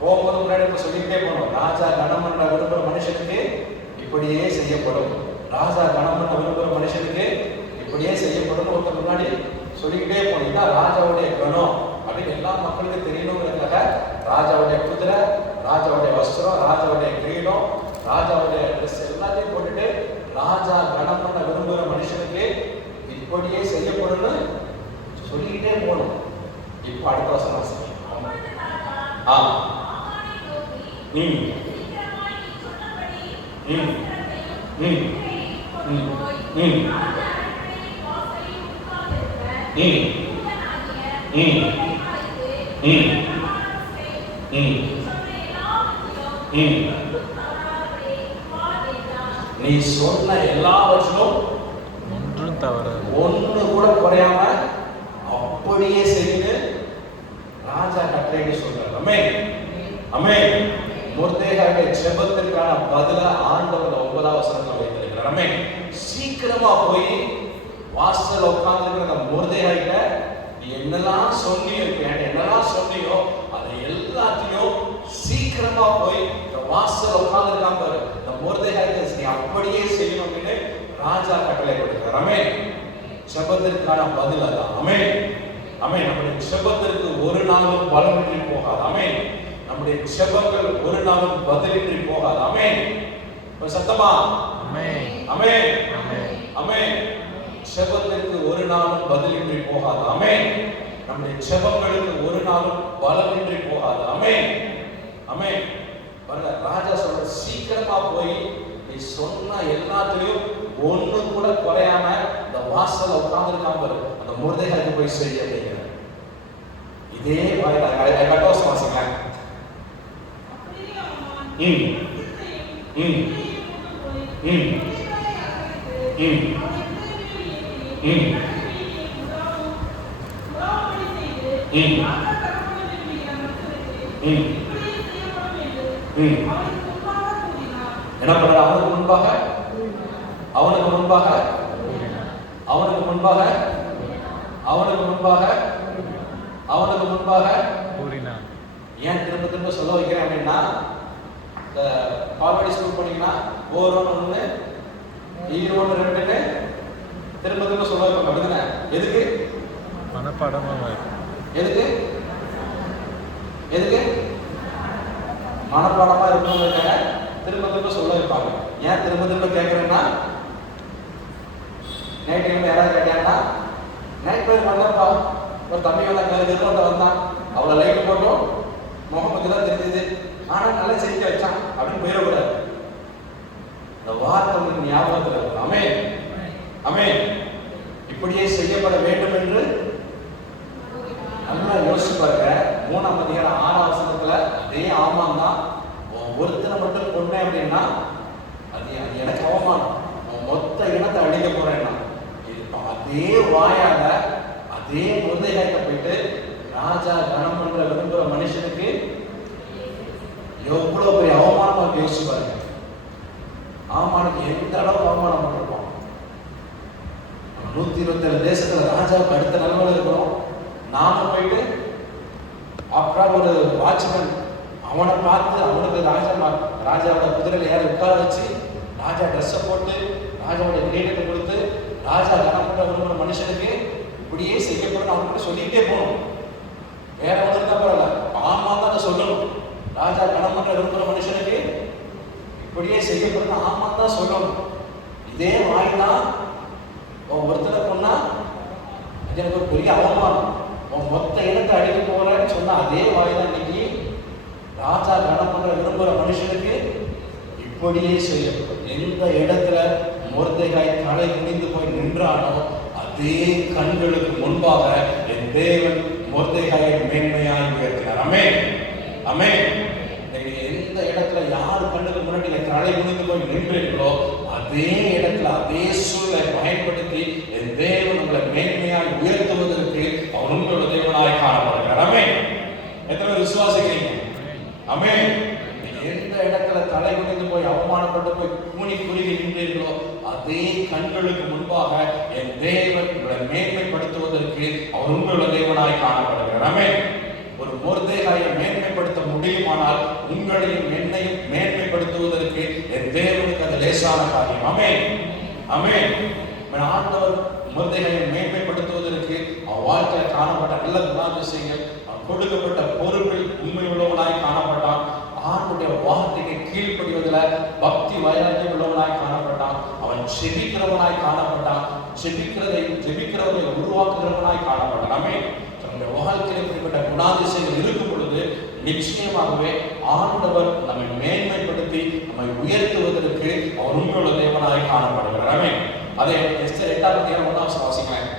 போகும்போது முன்னாடி இப்ப சொல்லிக்கிட்டே போகணும், ராஜா கனம் பண்ண விரும்புகிற மனுஷனுக்கு இப்படியே செய்யப்படும், ராஜா கனம் பண்ண விரும்புகிற மனுஷனுக்கு இப்படியே செய்யப்படும் ஒருத்தர் முன்னாடி சொல்லிக்கிட்டே போகணும். இதுதான் ராஜாவுடைய கணம் அப்படின்னு எல்லா மக்களுக்கும் தெரியணுங்கிறதுக்காக ராஜாவுடைய குதிரை, ராஜாவுடைய வஸ்திரம், ராஜாவுடைய கிரீடம், ராஜாவுடைய ட்ரெஸ் எல்லாத்தையும் போட்டுட்டு ராஜா கனம் பண்ண விரும்புகிற மனுஷனுக்கு இப்படியே செய்யப்படும்னு சொல்லிக்கிட்டே போகணும். இப்போ அடுத்த வசனம் நீ சொன்ன எல்லாவற்றிலும் ஒன்றும் தவறாது, ஒன்று கூட குறையாம அப்படியே செய்து ராஜா கட்டளைன்னு சொல்றார். ஆமென் ஆமென். மொர்தெகாயுடைய ஜெபத்திற்கான பதில ஆண்டவர் 9ஆம் வசனத்துல வைத்திருக்கிறார். ஆமென். சீக்கிரமா போய் வாசல்ல உட்கார்ந்திருக்கிற அந்த மொர்தெகாயிட்ட நீ என்னெல்லாம் சொன்னியோ, என்னெல்லாம் சொன்னியோ அதை எல்லாத்தையும் சீக்கிரமா போய் வாசல்ல உட்கார்ந்திருக்காம பாரு, இந்த மொர்தெகாயிட்ட நீ அப்படியே செய்யணும் அப்படின்னு ராஜா கட்டளை கொடுக்கிறார். ஆமென். ஜெபத்திற்கான பதில் அதான். ஆமென் ஆமென். நம்முடைய ஜெபத்திற்கு ஒரு நாளும் பலமின்றி போகாது. ஆமென். நம்முடைய ஜெபங்கள் ஒரு நாளும் பதிலின்றி போகாது. ஆமென். சத்தமா ஆமென் ஆமென் ஆமென் ஆமென். ஜெபத்திற்கு ஒரு நாளும் பதிலின்றி போகாது. ஆமென். நம்முடைய ஜெபங்களுக்கு ஒரு நாளும் பலமின்றி போகாது. ஆமென் ஆமென். பாருங்க, ராஜா சொல்ற சீக்கிரமா போய் நீ சொன்ன எல்லாத்தையும் ஒண்ணு கூட குறையாம இந்த வாசல்ல உட்கார்ந்திருக்காம பாரு, அந்த மொர்தெகாய்க்கு போய் செய்ய அப்படிங்கிற இதே மாதிரி கட்டோஸ் வாசிங்க. என்ன பண்ற? அவனுக்கு முன்பாக அவனுக்கு முன்பாக அவனுக்கு முன்பாக அவனுக்கு முன்பாக அவனுக்கு முன்பாக கூறினான். ஏன் திரும்ப திரும்ப சொல்ல வைக்கிறேன் அப்படின்னா, இந்த பால்வாடி ஸ்கூல் போனீங்கன்னா ஓரோன்னு 1 ஈரோன்னு 2ன்னு திரும்ப திரும்ப சொல்ல வைப்பாங்க. அப்படிதானே? எதுக்கு? மனப்பாடமா எதுக்கு எதுக்கு மனப்பாடமா இருக்கணுங்கிறதுக்காக திரும்ப திரும்ப சொல்ல வைப்பாங்க. ஏன் திரும்ப திரும்ப கேட்கறேன்னா, நைட் டைம்ல யாராவது கேட்டாங்கன்னா, நைட் டைம் வந்தாப்பா ஒரு தம்பி வந்தா நிறுவனத்தை வந்தான், அவளை லைட் போட்டோம், முகமது தான் தெரிஞ்சது, ஆனா நல்லா செய்ய வச்சான் அப்படின்னு போயிடக்கூடாது. இந்த வார்த்தை உங்களுக்கு ஞாபகத்தில் இருக்கும். ஆமென் ஆமென். இப்படியே செய்யப்பட வேண்டும் என்று நல்லா யோசிச்சு பாருங்க. 3ஆம் அதிகாரம் 6ஆம் வசனத்துல அதே ஆமான் தான், ஒருத்தனை மட்டும் கொண்டேன் அப்படின்னா அது எனக்கு அவமானம், மொத்த இனத்தை அழிக்க போறேன்னா, அதே வாயால அதே மொர்தெகாய்ட்ட போயிட்டு ராஜா கனம் பண்ற விரும்புற மனுஷனுக்கு எவ்வளவு பெரிய அவமானம் யோசிச்சு பாருங்க. ஆமானுக்கு எந்த அளவுக்கு அவமானம் பண்ணிருப்போம். 127 தேசத்துல ராஜாவுக்கு அடுத்த நிலைமையில இருக்கிறோம். நாம போயிட்டு அப்புறம் ஒரு வாட்ச்மேன் அவனை பார்த்து அவனுக்கு ராஜாவோட குதிரையில யாரும் உட்கார வச்சு ராஜா ட்ரெஸ்ஸை போட்டு ராஜாவோட கிரீடத்தை கொடுத்து ராஜா கனம் பண்ண விரும்புற மனுஷனுக்கு இப்படியே செய்யப்படும் அவனுக்கு சொல்லிக்கிட்டே போகணும். வேற ஒன்று இருந்தா பரவாயில்ல, ஆமா தான் சொல்லணும். ராஜா கனம் பண்ண விரும்புற மனுஷனுக்கு இப்படியே செய்யப்படும் ஆமா தான் சொல்லணும். இதே வாய்னா ஒருத்தரை சொன்னா எனக்கு ஒரு பெரிய அவமானம், மொத்த இனத்தை அடிக்க போறேன்னு சொன்னா அதே வாய் தான் இன்னைக்கு ராஜா கனம் பண்ற விரும்புற மனுஷனுக்கு இப்படியே செய்யப்படும். எந்த இடத்துல மொர்தெகாய் தலை குனிந்து போய் நின்றானோ அதே கண்களுக்கு முன்பாக என் தேவன் மொர்தெகாயை மேன்மையாய் உயர்த்தினார். ஆமென் ஆமென். எந்த இடத்துல யார் கண்ணுக்கு முன்னாடி தலை குனிந்து போய் நின்றீர்களோ அதே இடத்துல அதே சூழலை பயன்படுத்தி ஆமென். எந்த இடத்துல தலை குனிந்து போய் அவமானப்பட்டு போய் கூனி குறுகி நின்றீர்களோ அதே கண்களுக்கு முன்பாக என் தேவன் உங்களை மேன்மைப்படுத்துவதற்கு அவர் உங்களுடைய தேவனாய் காணப்படுகிறார். ஆமென். ஒரு மொர்தெகாயை மேன்மைப்படுத்த முடியுமானால் உங்களையும் என்னையும் மேன்மைப்படுத்துவதற்கு என் தேவனுக்கு அது லேசான காரியம். ஆமென். ஆமென். ஆண்டவர் மொர்தெகாயை மேன்மைப்படுத்துவதற்கு அவர் வாழ்க்கையில் காணப்பட்ட நல்ல குணாதிசயங்கள், கொடுக்கப்பட்ட பொறுப்பில் உண்மை உள்ளவனாய் காணப்பட்டான். ஆண்டுடைய வார்த்தைக்கு கீழ்ப்படிவதில் பக்தி வைராக்கியம் உள்ளவனாய் காணப்பட்டான். அவன் ஜெபிக்கிறவனாய் காணப்பட்டான். ஜெபிக்கிறவனை உருவாக்குகிறவனாய் காணப்பட்டான். ஆமென். நம்முடைய வாழ்க்கையில் இப்படிப்பட்ட குணாதிசயங்கள் இருக்கும் பொழுது நிச்சயமாகவே ஆண்டவர் நம்மை மேன்மைப்படுத்தி நம்மை உயர்த்துவதற்கு அவர் உண்மையுள்ள தேவனாய் காணப்படுகிறார். ஆமென். அதே எஸ்தர் 8ஆம் அதிகாரம் 1ஆம் வசனம் வாசிக்கலாம்.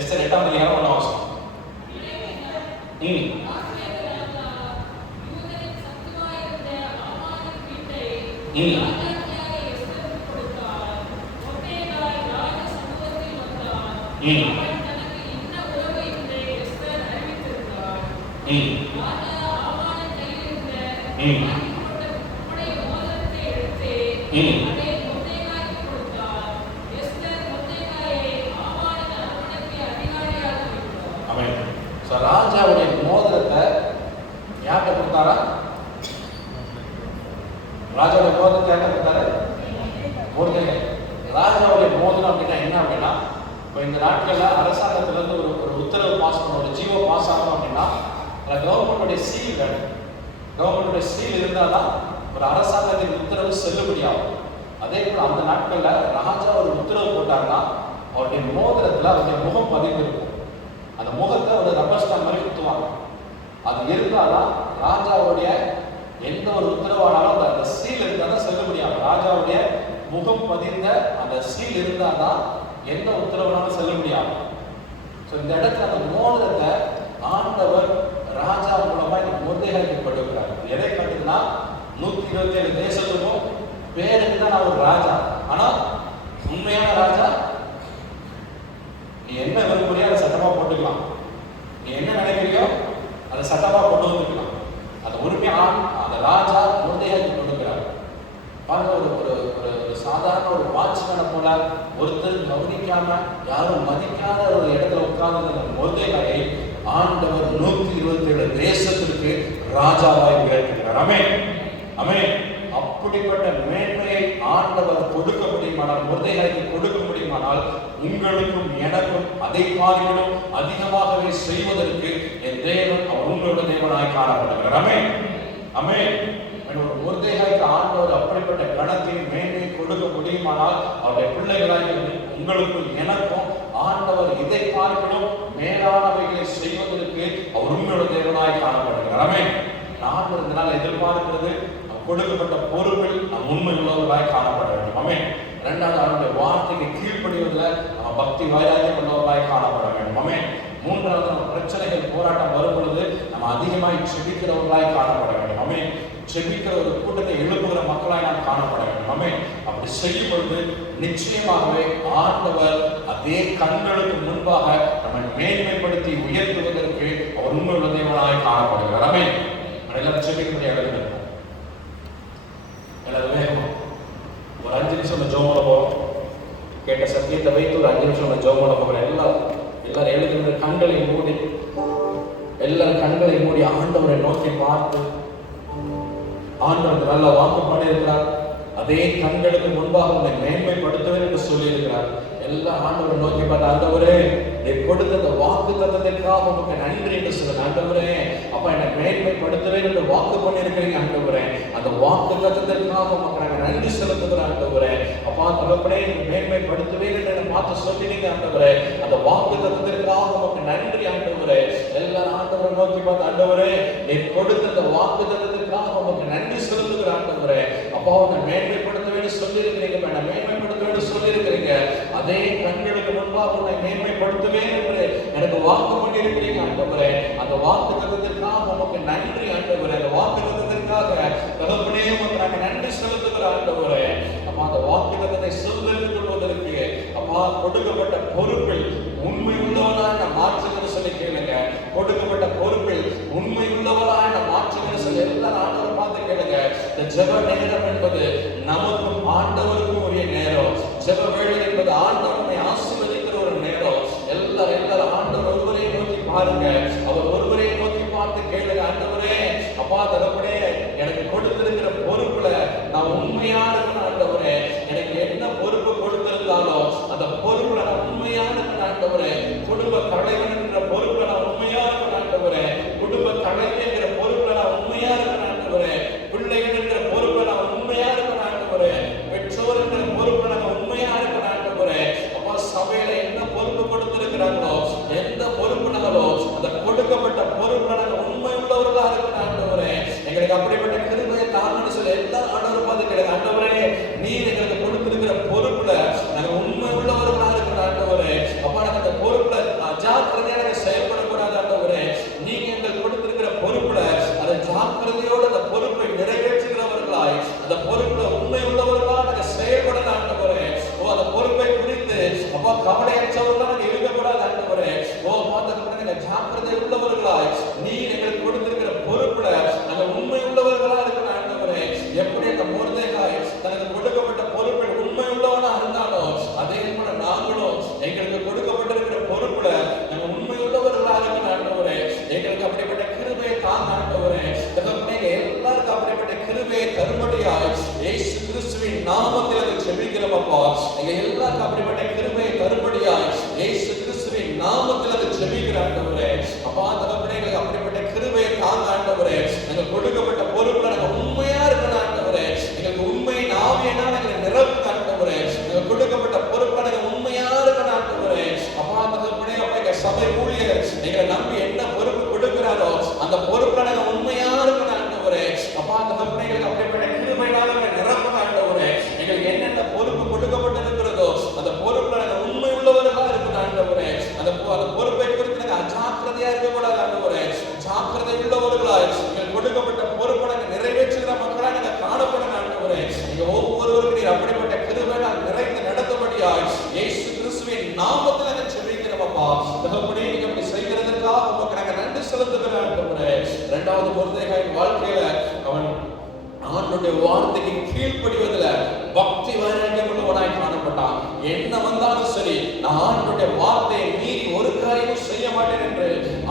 எஸ்தர் 8ஆம் அதிகாரம் 1ஆம் வசனம். ராஜாவுடைய மோதிரத்தை யார்கிட்ட கொடுத்தாரா? ராஜாவுடைய மோதிரத்தை யார்கிட்ட கொடுத்தாரு? மொர்தெகாய். ராஜாவுடைய மோதிரம் அப்படின்னா என்ன அப்படின்னா, இப்போ இந்த நாட்கள்ல அரசாங்கத்துல இருந்து ஒரு உத்தரவு பாஸ் பண்ண, ஒரு ஜீவோ பாஸ் ஆகணும் அப்படின்னா கவர்மெண்டுடைய சீல் வேணும். கவர்மெண்டுடைய சீல் இருந்தால்தான் ஒரு அரசாங்கத்தின் உத்தரவு செல்லுபடியாகும். அதே போல அந்த நாட்கள்ல ராஜா ஒரு உத்தரவு போட்டாருன்னா அவருடைய மோதிரத்துல அவருடைய முகம் பதிந்திருக்கும். அந்த முகத்தை ஒரு ரப்பர் ஸ்டாம்ப் மாதிரி குத்துவாங்க. அது இருந்தால்தான் ராஜாவுடைய எந்த ஒரு உத்தரவானாலும் அந்த சீல் இருந்தால் தான் செல்லுபடியாகும். ராஜாவுடைய முகம் பதிந்த அந்த சீல் இருந்தால் தான் எந்த உத்தரவுனாலும் செல்லுபடியாகும். ஸோ இந்த இடத்துல அந்த மோதிரத்தை ஆண்டவர் ராஜா மூலமா இந்த மொர்தெகாய்க்கு கொடுக்கிறார். எதை காட்டுதுன்னா 127 தேசத்துக்கும் பேருக்கு தான் நான் ஒரு ராஜா. ஆனா உண்மையான ராஜா நீ என்ன விரும்புறியோ அதை சட்டமா போட்டுக்கலாம். நீ என்ன நினைக்கிறியோ அதை சட்டமா கொண்டு வந்துக்கலாம். அந்த உரிமையா அந்த ராஜா மொர்தெகாய்க்கு கொடுக்கிறார். பாருங்க, ஒரு சாதாரண ஒரு வாட்ச்மேனை போல ஒருத்தர் கவனிக்காம யாரும் மதிக்காத ஒரு இடத்துல உட்கார்ந்து மொர்தெகாயை ஆண்டவர் 127 தேசத்திற்கு ராஜாவாய் உயர்த்துகிறார். ஆமென். ஆமென். அப்படிப்பட்ட மேன்மையை ஆண்டவர் கொடுக்க முடியுமானால், மொர்தெகாய்க்கு கொடுக்க முடியுமானால், உங்களுக்கும் எனக்கும் அதை பார்க்கிலும் அதிகமாகவே செய்வதற்கு என் தேவன் அவர் உங்களோட தேவனாய் காணப்படுகிறார். ஆமென். ஆமென். ஒரு மொர்தெகாய்க்கு ஆண்டவர் அப்படிப்பட்ட கணத்தையும் மேன்மையை கொடுக்க முடியுமானால், அவருடைய பிள்ளைகளாக உங்களுக்கும் எனக்கும் ஆண்டவர் இதை பார்க்கிலும் மேலானவைகளை செய்வதற்கு அவர் உங்களோட தேவனாய் காணப்படுகிறார். ஆமென். நாம் இருந்தனால் எதிர்பார்க்கிறது கொடுக்கப்பட்ட பொறுப்பில் நம் உண்மை உள்ளவர்களாய் காணப்பட வேண்டும். ஆமென். இரண்டாவது, அவருடைய வார்த்தைக்கு கீழ்ப்படிவதில் நம்ம பக்தி வைராக்கியம் உள்ளவர்களாய் காணப்பட வேண்டும். ஆமென். மூன்றாவது, நம்ம பிரச்சனைகள் போராட்டம் வரும் பொழுது நம்ம அதிகமாய் செபிக்கிறவர்களாய் காணப்பட வேண்டும். ஆமென். செபிக்கிற ஒரு கூட்டத்தை எழுப்புகிற மக்களாய் நாம் காணப்பட வேண்டும். ஆமென். அப்படி செய்யும் பொழுது நிச்சயமாகவே ஆண்டவர் அதே கண்களுக்கு முன்பாக நம்மை மேன்மைப்படுத்தி உயர்த்துவதற்கு அவர் உண்மையுள்ள தேவனாய் காணப்படுகிறார். ஆமென். எல்லாரும் செபிக்கக்கூடிய இடத்துல இருக்கும். எல்லாரும் வேகமா ஒரு 5 நிமிஷம் ஜெபம் பண்ண போறோம். கேட்ட சத்தியத்தை வைத்து ஒரு 5 நிமிஷம் ஜெபம் பண்ண போறோம். எல்லாரும் எழுதுகிற கண்களை மூடி, எல்லாரும் கண்களை மூடி ஆண்டவரை நோக்கி பார்த்து, ஆண்டவர் நல்ல வாக்கு பண்ணியிருக்கிறார். அதே கண்களுக்கு முன்பாக உன்னை மேன்மைப்படுத்துவேன் என்று சொல்லி இருக்கிறார். எல்லா ஆண்டவரை நோக்கி பார்த்து, ஆண்டவரே நீ கொடுத்த அந்த வாக்கு தத்தத்திற்காக உனக்கு நன்றி என்று சொல்லுங்க. ஆண்டவரே அப்பா என்னை மேன்மைப்படுத்துவேன் என்று வாக்கு பண்ணியிருக்கிறீங்க. ஆண்டவரே அந்த வாக்கு தத்தத்திற்காக உனக்கு நாங்கள் நன்றி செலுத்துகிறோம். ஆண்டவரே அப்பா தகப்பனே மேன்மைப்படுத்துவேன் என்று பார்த்து சொல்லினீங்க. ஆண்டவரே அந்த வாக்கு தத்தத்திற்காக உனக்கு நன்றி. ஆண்டவரே எல்லா ஆண்டவரை நோக்கி பார்த்து, ஆண்டவரே நீ கொடுத்த அந்த வாக்கு தத்தத்திற்காக உனக்கு நன்றி செலுத்துகிற. ஆண்டவரே அப்பா உன்னை மேன்மைப்படுத்துவேன்னு சொல்லி இருக்கிறீங்க, என்னை மேன்மைப்படுத்துவேன்னு சொல்லி இருக்கிறீங்க. அதே கண்களுக்கு முன்பாக உன்னை மேன்மைப்படுத்துவேன் என்று எனக்கு வாக்கு பண்ணி இருக்கிறீங்க. ஆண்டவரே அந்த வாக்கு தத்தத்திற்காக உமக்கு நன்றி. ஆண்டவரே அந்த வாக்கு தத்தத்திற்காக தகப்பனே உமக்கு நாங்கள் நன்றி செலுத்துகிறோம். ஆண்டவரே அப்பா அந்த வாக்கு தத்தத்தை சொல்லிக் கொள்வதற்கு அப்பா கொடுக்கப்பட்ட பொறுப்பில் உண்மை உள்ளவனாக மாற்றுகிறது சொல்லி கேளுங்க. கொடுக்கப்பட்ட பொறுப்பில் உண்மை உள்ளவனாக மாற்று இந்த ஜெப நேரம் என்பது நமக்கும் ஆண்டவருக்கும் உரிய நேரம். ஜெப வேளை என்பது ஆண்டவரை ஆசீர்வதிக்கிற ஒரு நேரம். எல்லாரும் ஆண்டவர் ஒருவரை நோக்கி பாருங்க, அவர் ஒருவரை நோக்கி பார்த்து கேளுங்க, ஆண்டவரே, அப்பா தகப்பனே, எனக்கு கொடுத்திருக்கிற பொறுப்புல நான் உண்மையா இருக்கணும் ஆண்டவரே. எனக்கு என்ன பொறுப்பு கொடுத்திருந்தாலும் அந்த பொறுப்புல நான் உண்மையா இருக்கணும் ஆண்டவரே. குடும்ப தலைவன் என்ற பொறுப்புல நான் உண்மையா இருக்கணும் ஆண்டவரே. குடும்ப தலைவி என்கிற பொறுப்புல நான் உண்மையா இருக்கணும் ஆண்டவரே. பிள்ளைகள் என்கிற பொறுப்புல நான் உண்மையா இருக்கணும் ஆண்டவரே. பெற்றோர் என்கிற பொறுப்புல நான் உண்மையா இருக்கணும் ஆண்டவரே. அப்பா சபையில என்ன பொறுப்பு கொடுத்திருக்கிறாங்களோ, எந்த பொறுப்புனாலோ அந்த கொடுக்கப்பட்ட பொறுப்புல நாங்கள் உண்மை உள்ளவர்களா இருக்கணும் ஆண்டவரே. எங்களுக்கு அப்படிப்பட்ட கிருபையை தாங்கன்னு சொல்லி எல்லா ஆண்டவரும் பார்த்து கேளுங்க, ஆண்டவரே, நீர் எங்களுக்கு கொடுத்திருக்கிற பொறுப்புல நாங்கள் உண்மை உள்ளவர்களா இருக்கணும் ஆண்டவரே. அப்பா நாங்கள் அந்த பொறுப்புல ஜாக்கிரதையா நாங்கள் செயல்படக்கூடாது ஆண்டவரே. நீங்க எங்களுக்கு கொடுத்திருக்கிற பொறுப்புல அதை ஜாக்கிரதையோடு அந்த பொறுப்பை நிறைவேற்றுகிறவர்களாய் அந்த பொறுப்புல உண்மை உள்ளவர்களா நாங்கள் செயல்படலாம் ஆண்டவரே. அந்த பொறுப்பை குறித்து அப்பா கவலையற்றவர்களா நாங்கள் இருக்கக்கூடாது ஆண்டவரே. பார்த்து ஜாக்கிரதை உள்ளவர்களாய் நீர் எங்களுக்கு கொடுத்திருக்கிற பொறுப்புல நாங்கள் உண்மை உள்ளவர்களா இருக்கணும் ஆண்டவரே. எப்படி அந்த மொர்தெகாய் தனக்கு கொடுக்கப்பட்ட பொறுப்பில் உண்மை உள்ளவனா இருந்தாலோ அதே போல நாங்களும் எங்களுக்கு கொடுக்கப்பட்டிருக்கிற பொறுப்புல நாங்கள் உண்மை உள்ளவர்களா இருக்கணும் ஆண்டவரே. எங்களுக்கு அப்படிப்பட்ட கிருபையை தாங்க ஆண்டவரே. எல்லாருக்கும் அப்படிப்பட்ட கிருபையை தரும்படியாய் இயேசு கிறிஸ்துவின் நாமத்தில் அதை ஜெபிக்கிறோம் அப்பா. எங்க எல்லாருக்கும் அப்படிப்பட்ட கிருபையை தரும்படியாய் இயேசு கிறிஸ்துவின் நாமத்தில் அதை ஜெபிக்கிற ஆண்டவரே. அப்பா தகப்பனே, எங்களுக்கு அப்படிப்பட்ட கிருபையை தாங்க ஆண்டவரே. நாங்கள் கொடுக்கப்பட்ட பொறுப்புல நாங்கள் உண்மையா இருக்கணும் ஆண்டவரே. எங்களுக்கு உண்மையின் ஆவியினால் எங்களை நிரப்புங்க ஆண்டவரே. எங்களுக்கு கொடுக்கப்பட்ட பொறுப்புல நாங்கள் உண்மையா இருக்கணும் ஆண்டவரே. அப்பா தகப்பனே, அப்பா எங்க சபை ஊழியர் எங்களை நம்பி என்ன பொறுப்பு கொடுக்கிறாரோ அந்த பொறுப்புல நாங்கள் உண்மையா இருக்கணும் ஆண்டவரே. அப்பா தகப்பனே, எங்களுக்கு அப்படிப்பட்ட கிருபையினால் எங்களை நிரப்புங்க ஆண்டவரே. எங்களுக்கு என்னென்ன பொறுப்பு கொடுக்கப்பட்டிருக்கிறதோ அந்த பொறுப்புல நாங்கள் உண்மை உள்ளவர்களா இருக்கணும் ஆண்டவரே. அந்த பொறுப்பை குறித்து நாங்கள் அஜாக்கிரதையா இருக்கக்கூடாது ஆண்டவரே. ஜாக்கிரதை உள்ளவர்களாய் எங்களுக்கு கொடுக்கப்பட்ட பொறுப்பை நாங்கள் நிறைவேற்றுகிற மக்களா நாங்கள் காணப்படணும் ஆண்டவரே. நீங்க ஒவ்வொருவருக்கும் நீர் அப்படிப்பட்ட கிருபை நாங்கள் நிறைந்து நடத்தபடியாய் இயேசு கிறிஸ்துவின் நாமத்தில் நாங்கள் ஜெபிக்கிறோம் அப்பா. தகப்பனே, நீங்க அப்படி செய்கிறதுக்காக உமக்கு நாங்கள் நன்றி செலுத்துகிறோம் ஆண்டவரே. இரண்டாவது மொர்தெகாயின் வாழ்க்கையில அவன் ஆண்டவருடைய வார்த்தைக்கு கீழ்ப்படிவதில் பக்தி வைராக்கியம் உள்ளவனாய் காணப்பட்டான். என்ன வந்தாலும் சரி, நான் ஆண்டவருடைய வார்த்தையை மீறி ஒரு காரியமும் செய்ய மாட்டேன் என்று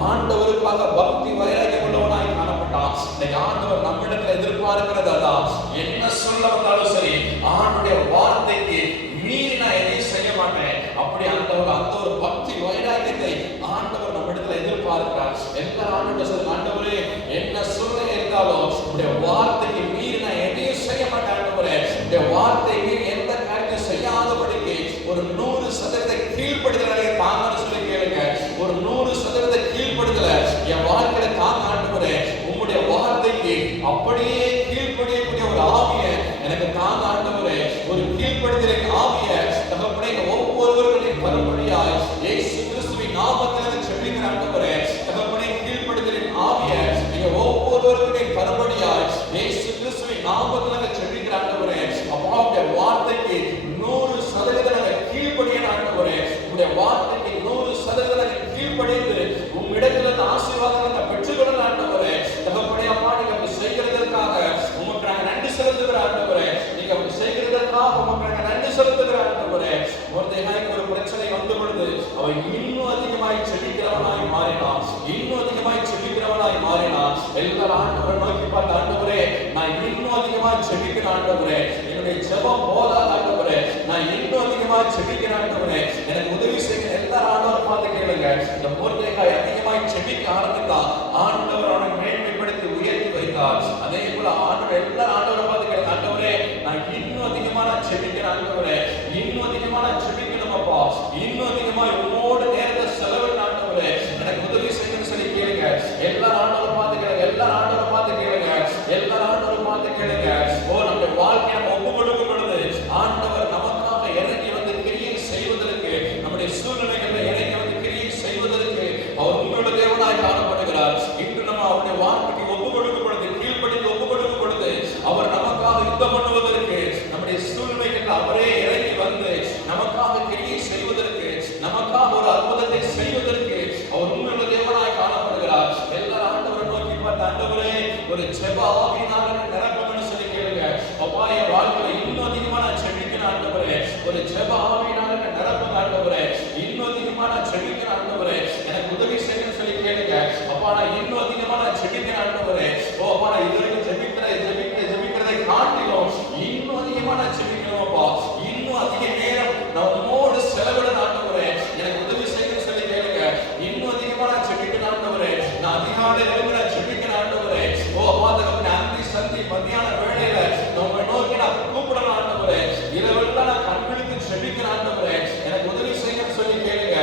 ஆண்டவருக்காக பக்தி வைராக்கியம் உள்ளவனாய் காணப்பட்டான். இன்னைக்கு ஆண்டவர் நம்மிடத்தில் எதிர்பார்க்கிறதா, என்ன சொல்ல வந்தாலும் சரி, ஆண்டவருடைய வார்த்தைக்கு மீறி நான் எதையும் செய்ய மாட்டேன். அப்படி அந்த ஒரு பக்தி வைராக்கியத்தை ஆண்டவர் நம்மிடத்தில் எதிர்பார்க்கிறார். எல்லா ஆண்டவர் சொல்லுங்க, ஆண்டவரே, என்ன சொல்ல இருந்தாலும் உடைய வார்த்தைக்கு மீறி நான் எதையும் செய்ய மாட்டேன் ஆண்டவரே. உடைய வார்த்தை மீறி எந்த காரியத்தையும் செய்யாதபடிக்கு ஒரு 100% கீழ்ப்படுதலை தாங்கன்னு சொல்லி கேளுங்க. ஒரு 100% கீழ்ப்படுதலை என் வாழ்க்கையில தாங்க ஆண்டவரே. உங்களுடைய வார்த்தைக்கு அப்படியே கீழ்ப்படியக்கூடிய ஒரு ஆவியை எனக்கு தாங்க ஆண்டவரே. ஒரு கீழ்ப்படுதலின் ஆவியை தகப்பனே ஒவ்வொருவர்களையும் பரம்படியாய் இயேசு கிறிஸ்துவின் நாமத்தில் ஜெபிக்கிற ஆண்டவரே. தகப்பனே, கீழ்ப்படுதலின் ஆவியை நீங்க ஒவ்வொருவர்களையும் பரம்படியாய் இயேசு கிறிஸ்துவின் நாமத்தில் ஜெபிக்கிற ஆண்டவரே. அப்பாவுடைய வார்த்தைக்கு 100% கீழ்ப்படிய ஆண்டவரே. உங்களுடைய வார்த்தைக்கு 100% கீழ்ப்படிந்து உம்மிடத்துல ஆசீர்வாதங்களை பெற்றுக்கொள்ள ஆண்டவரே. தகப்பனே, அப்பா நீங்க அப்படி செய்கிறதற்காக உமக்கு நாங்கள் நன்றி செலுத்துகிற ஆண்டவரே. நீங்க அப்படி செய்கிறதற்காக உமக்கு நாங்கள் நன்றி செலுத்துகிற ஆண்டவரே. மொர்தெகாய்க்கு ஒரு பிரச்சனை வந்த பொழுது அவன் இன்னும் அதிகமாய் செபிக்கிறவனாய் மாறினான். இன்னும் அதிகமாய் செபிக்கிறவனாய் மாறினான். எல்லாரும் ஆண்டவரை நோக்கி பார்த்து, ஆண்டவரே, நான் இன்னும் அதிகமாய் செபிக்கிற ஆண்டவரே. என்னுடைய ஜெபம் போதாத ஆண்டவரே, நான் இன்னும் அதிகமாய் செபிக்கிற ஆண்டவரே. எனக்கு உதவி செய்ய எல்லாரும் ஆண்டவரை பார்த்து கேளுங்க. இந்த மொர்தெகாய் அதிகமாய் செபிக்க ஆரம்பித்தான். ஆண்டவர் அவனை மேன்மைப்படுத்தி உயர்த்தி வைத்தார். அதே போல ஆண்டவர் எல்லா ஆண்டவரை பார்த்து கேளுங்க, ஆண்டவரே, நான் இன்னும் அதிகமா நான் செபிக்கிறேன் ஆண்டவரே. இன்னும் அதிகமா நான் செபிக்கணும் அப்பா. இன்னும் அதிகமா உன்னோட நேரத்தை செலவிட ஆண்டவரே. எனக்கு உதவி செய்யணும்னு சொல்லி கேளுங்க. எல்லா ஆண்டவரை பார்த்து கேளுங்க. எல்லா ஆண்டவரை பார்த்து கேளுங்க. எல்லா ஆண்டவரை பார்த்து கேளுங்க. நம்முடைய வாழ்க்கையை நம்ம ஒப்பு கொடுக்கும் பொழுது ஆண்டவர் நமக்காக இறங்கி வந்து கிரியை செய்வதற்கு, நம்முடைய சூழ்நிலைகளை இறங்கி வந்து கிரியை செய்வதற்கு அவர் உங்களோட தேவனாய் காணப்படுகிறார். இன்று நம்ம அவருடைய வார்த்தைக்கு ஒப்பு கொடுக்கும் பொழுது, கீழ்ப்படிந்து ஒப்பு கொடுக்கும் பொழுது அவர் மத்தியான வேளையில உம்மை நோக்கி நான் கூப்பிடணும் ஆண்டவரே. இரவெல்லாம் நான் கண்விழித்து ஜெபிக்கிறேன் ஆண்டவரே. எனக்கு உதவி செய்யுங்கன்னு சொல்லி கேளுங்க.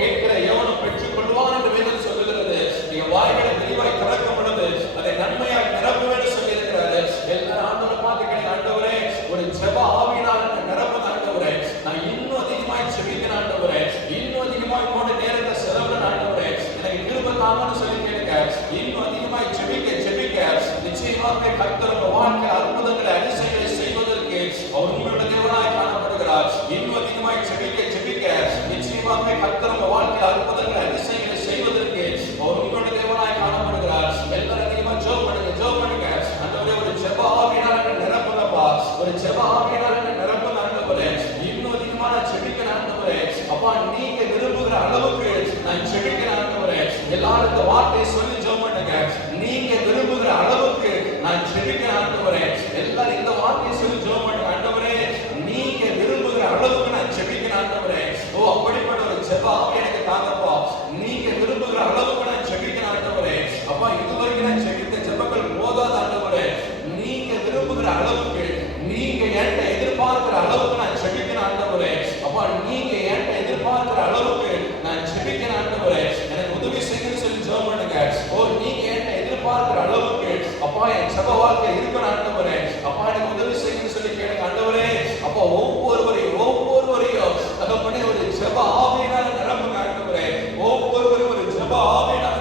கேட்கிற எவனும் பெற்றுக் கொள்வான் என்று வேதம் சொல்லுகிறது. நீங்க வாய்களை விரிவாய் திறக்கும் பொழுது அதை நன்மையாய் நிரப்புவேன்னு சொல்லி இருக்கிறாரு. எல்லாரும் ஆண்டவரை பார்த்து கேளுங்க, ஆண்டவரே ஒரு ஜெப ஆவியினால் என்னை நிரப்புங்க ஆண்டவரே. நான் இன்னும் அதிகமாய் ஜெபிக்கிறேன் ஆண்டவரே. இன்னும் அதிகமாய் உங்களோட நேரத்தை செலவிட ஆண்டவரே. எனக்கு கிருபை தாங்கன்னு சொல்லி கேளுங்க. இன்னும் அதிகமாய் ஜெபிக்க ஜெபிக்க நிச்சயமாகவே கர்த்தர் உங்க வாழ்க்கையில் அற்புதங்களை அதிசயங்களை செய்வதற்கு அவர் உங்களுடைய தேவனாய் காணப்படுகிறார். இன்னும் அதிகமாய் ஜெபிக்க ஜெபிக்க நிச்சயமாகவே கர்த்தர் உங்க வாழ்க்கையில் அற்புதங்களை அதிசயங்களை செய்வதற்கு அவர் உங்களுடைய தேவனாய் காணப்படுகிறார். எல்லாரும் அதிகமா ஜெபம் பண்ணுங்க, ஜெபம் பண்ணுங்க. ஆண்டவரே ஒரு ஜெப ஆவியினால் என்னை நிரப்புங்கப்பா. ஒரு ஜெப ஆவியினால் என்னை நிரப்புங்க ஆண்டவரே. இன்னும் அதிகமா நான் ஜெபிக்கிறேன் ஆண்டவரே. அப்பா நீங்க விரும்புகிற அளவுக்கு நான் ஜெபிக்கிறேன் ஆண்டவரே. எல்லாரும் இந்த வார்த்தையை சொல்லி ஜெபம் பண்ணுங்க. நீங்க விரும்புகிற அளவுக்கு நான் ஜெபிக்கிறேன் ஆண்டவரே. எல்லாரும் இந்த வார்த்தையை சொல்லி ஜெபம் பண்ணுங்க. ஆண்டவரே நீங்க விரும்புகிற அளவுக்கு நான் ஜெபிக்கிறேன் ஆண்டவரே. அப்படிப்பட்ட ஒரு ஜெப ஆவி எனக்கு தாங்கப்பா. நீங்க விரும்புகிற அளவுக்கு நான் ஜெபிக்கிறேன் ஆண்டவரே. அப்பா இதுவரைக்கும் நான் ஜெபித்த ஜெபங்கள் போதாத ஆண்டவரே. நீங்க விரும்புகிற அளவுக்கு, நீங்க என்கிட்ட எதிர்பார்க்கிற அளவுக்கு நான் ஜெபிக்கிறேன் ஆண்டவரே. அப்பா நீங்க என்கிட்ட எதிர்பார்க்கிற அளவுக்கு நான் ஜெபிக்கிறேன் ஆண்டவரே. எனக்கு உதவி செய்யுங்கன்னு சொல்லி ஜெபம் பண்ணுங்க. நீங்க என்கிட்ட எதிர்பார்க்கிற அளவுக்கு அப்பா என் ஜெப வாழ்க்கை இருக்கணும் ஆண்டவரே. அப்பா எனக்கு உதவி செய்யுங்கன்னு சொல்லி கேளுங்க ஆண்டவரே. அப்பா ஒவ்வொருவரையும் தகப்பனே ஒரு ஜெப ஆவியினால நிரப்புங்க ஆண்டவரே. ஒவ்வொருவரையும் ஒரு ஜெப ஆவியினால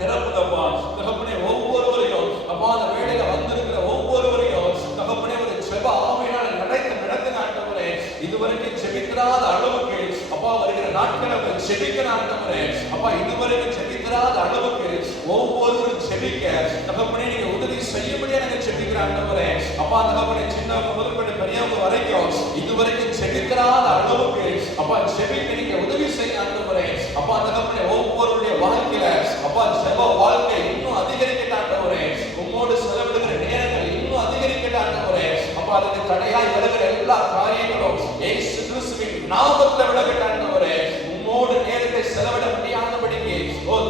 நிரப்புங்கப்பா தகப்பனே. ஒவ்வொருவரையும் அப்பா அந்த வேளையில வந்திருக்கிற ஒவ்வொருவரையும் தகப்பனே ஒரு ஜெப ஆவியினால நடத்துங்க ஆண்டவரே. இதுவரைக்கும் ஜெபிக்காத அளவுக்கு அப்பா வருகிற நாட்களை ஜெபிக்கிற ஆண்டவரே. அப்பா இதுவரைக்கும் ஜெபிக்காத அளவுக்கு ஒவ்வொருவரும் ஜெபிக்க தகப்பனே நீங்க உதவி செய்யும்படியா நாங்க ஜெபிக்கிற ஆண்டவரே. அப்பா தகப்பனே சின்னவங்க முதற்கொண்டு பெரியவங்க வரைக்கும் இதுவரைக்கும் ஜெபிக்காத அளவுக்கு அப்பா ஜெபிக்க நீங்க உதவி செய்ய ஆண்டவரே. அப்பா தகப்பனே ஒவ்வொருடைய வாழ்க்கையில அப்பா ஜெப வாழ்க்கை இன்னும் அதிகரிக்கட்ட ஆண்டவரே. உம்மோடு செலவிடுகிற நேரங்கள் இன்னும் அதிகரிக்கட்ட ஆண்டவரே. அப்பா அதுக்கு தடையாய் வருகிற எல்லா காரியங்களும் இயேசு கிறிஸ்துவின் நாமத்தில் விலகட்ட ஆண்டவரே. உம்மோடு நேரத்தை செலவிட முடியாதபடிக்கு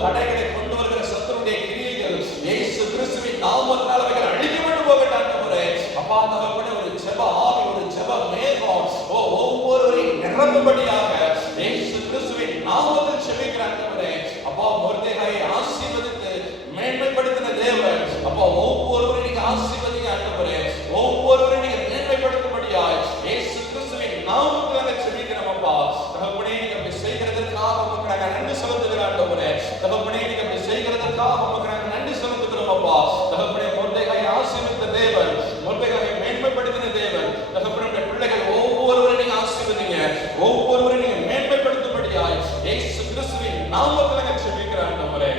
தடைகளை கொண்டு வருகிற சத்துருடைய கிரியைகள் இயேசு கிறிஸ்துவின் நாமத்தினால் அவைகள் அழிக்கப்பட்டு போகட்ட ஆண்டவரே. அப்பா தகப்பனே ஒரு ஜெப ஆவி, ஒரு ஜெப மேகம் ஒவ்வொருவரையும் நிரப்பும்படியாக இயேசு கிறிஸ்துவின் நாமத்தில் ஜெபிக்கிற ஆண்டவரே. அப்பா மொர்தெகாயை ஆசீர்வதித்து மேன்மைப்படுத்தின தேவன் அப்பா ஒவ்வொருவரையும் நீங்க ஆசீர்வதிங்க ஆண்டவரே. ஒவ்வொருவரையும் நீங்க மேன்மைப்படுத்தும்படியாய் இயேசு கிறிஸ்துவின் நாமத்தில் நாங்கள் ஜெபிக்கிறோம் அப்பா. தகப்பனே நீங்க அப்படி செய்கிறதற்காக உமக்கு நாங்கள் நன்றி செலுத்துகிறோம் ஆண்டவரே. தகப்பனே நீங்க அப்படி செய்கிறதற்காக உமக்கு நாங்கள் நன்றி செலுத்துகிறோம் அப்பா. தகப்பனே மொர்தெகாயை ஆசீர்வதித்த தேவன், மொர்தெகாயை மேன்மைப்படுத்தின தேவன் தகப்பனே பிள்ளைகள் ஒவ்வொருவரையும் நீங்க ஆசீர்வதிங்க. ஒவ்வொருவரையும் நீங்க மேன்மைப்படுத்தும்படியாய் இயேசு கிறிஸ்துவின் நாமத்தில் நாங்கள் ஜெபிக்கிறோம் ஆண்டவரே.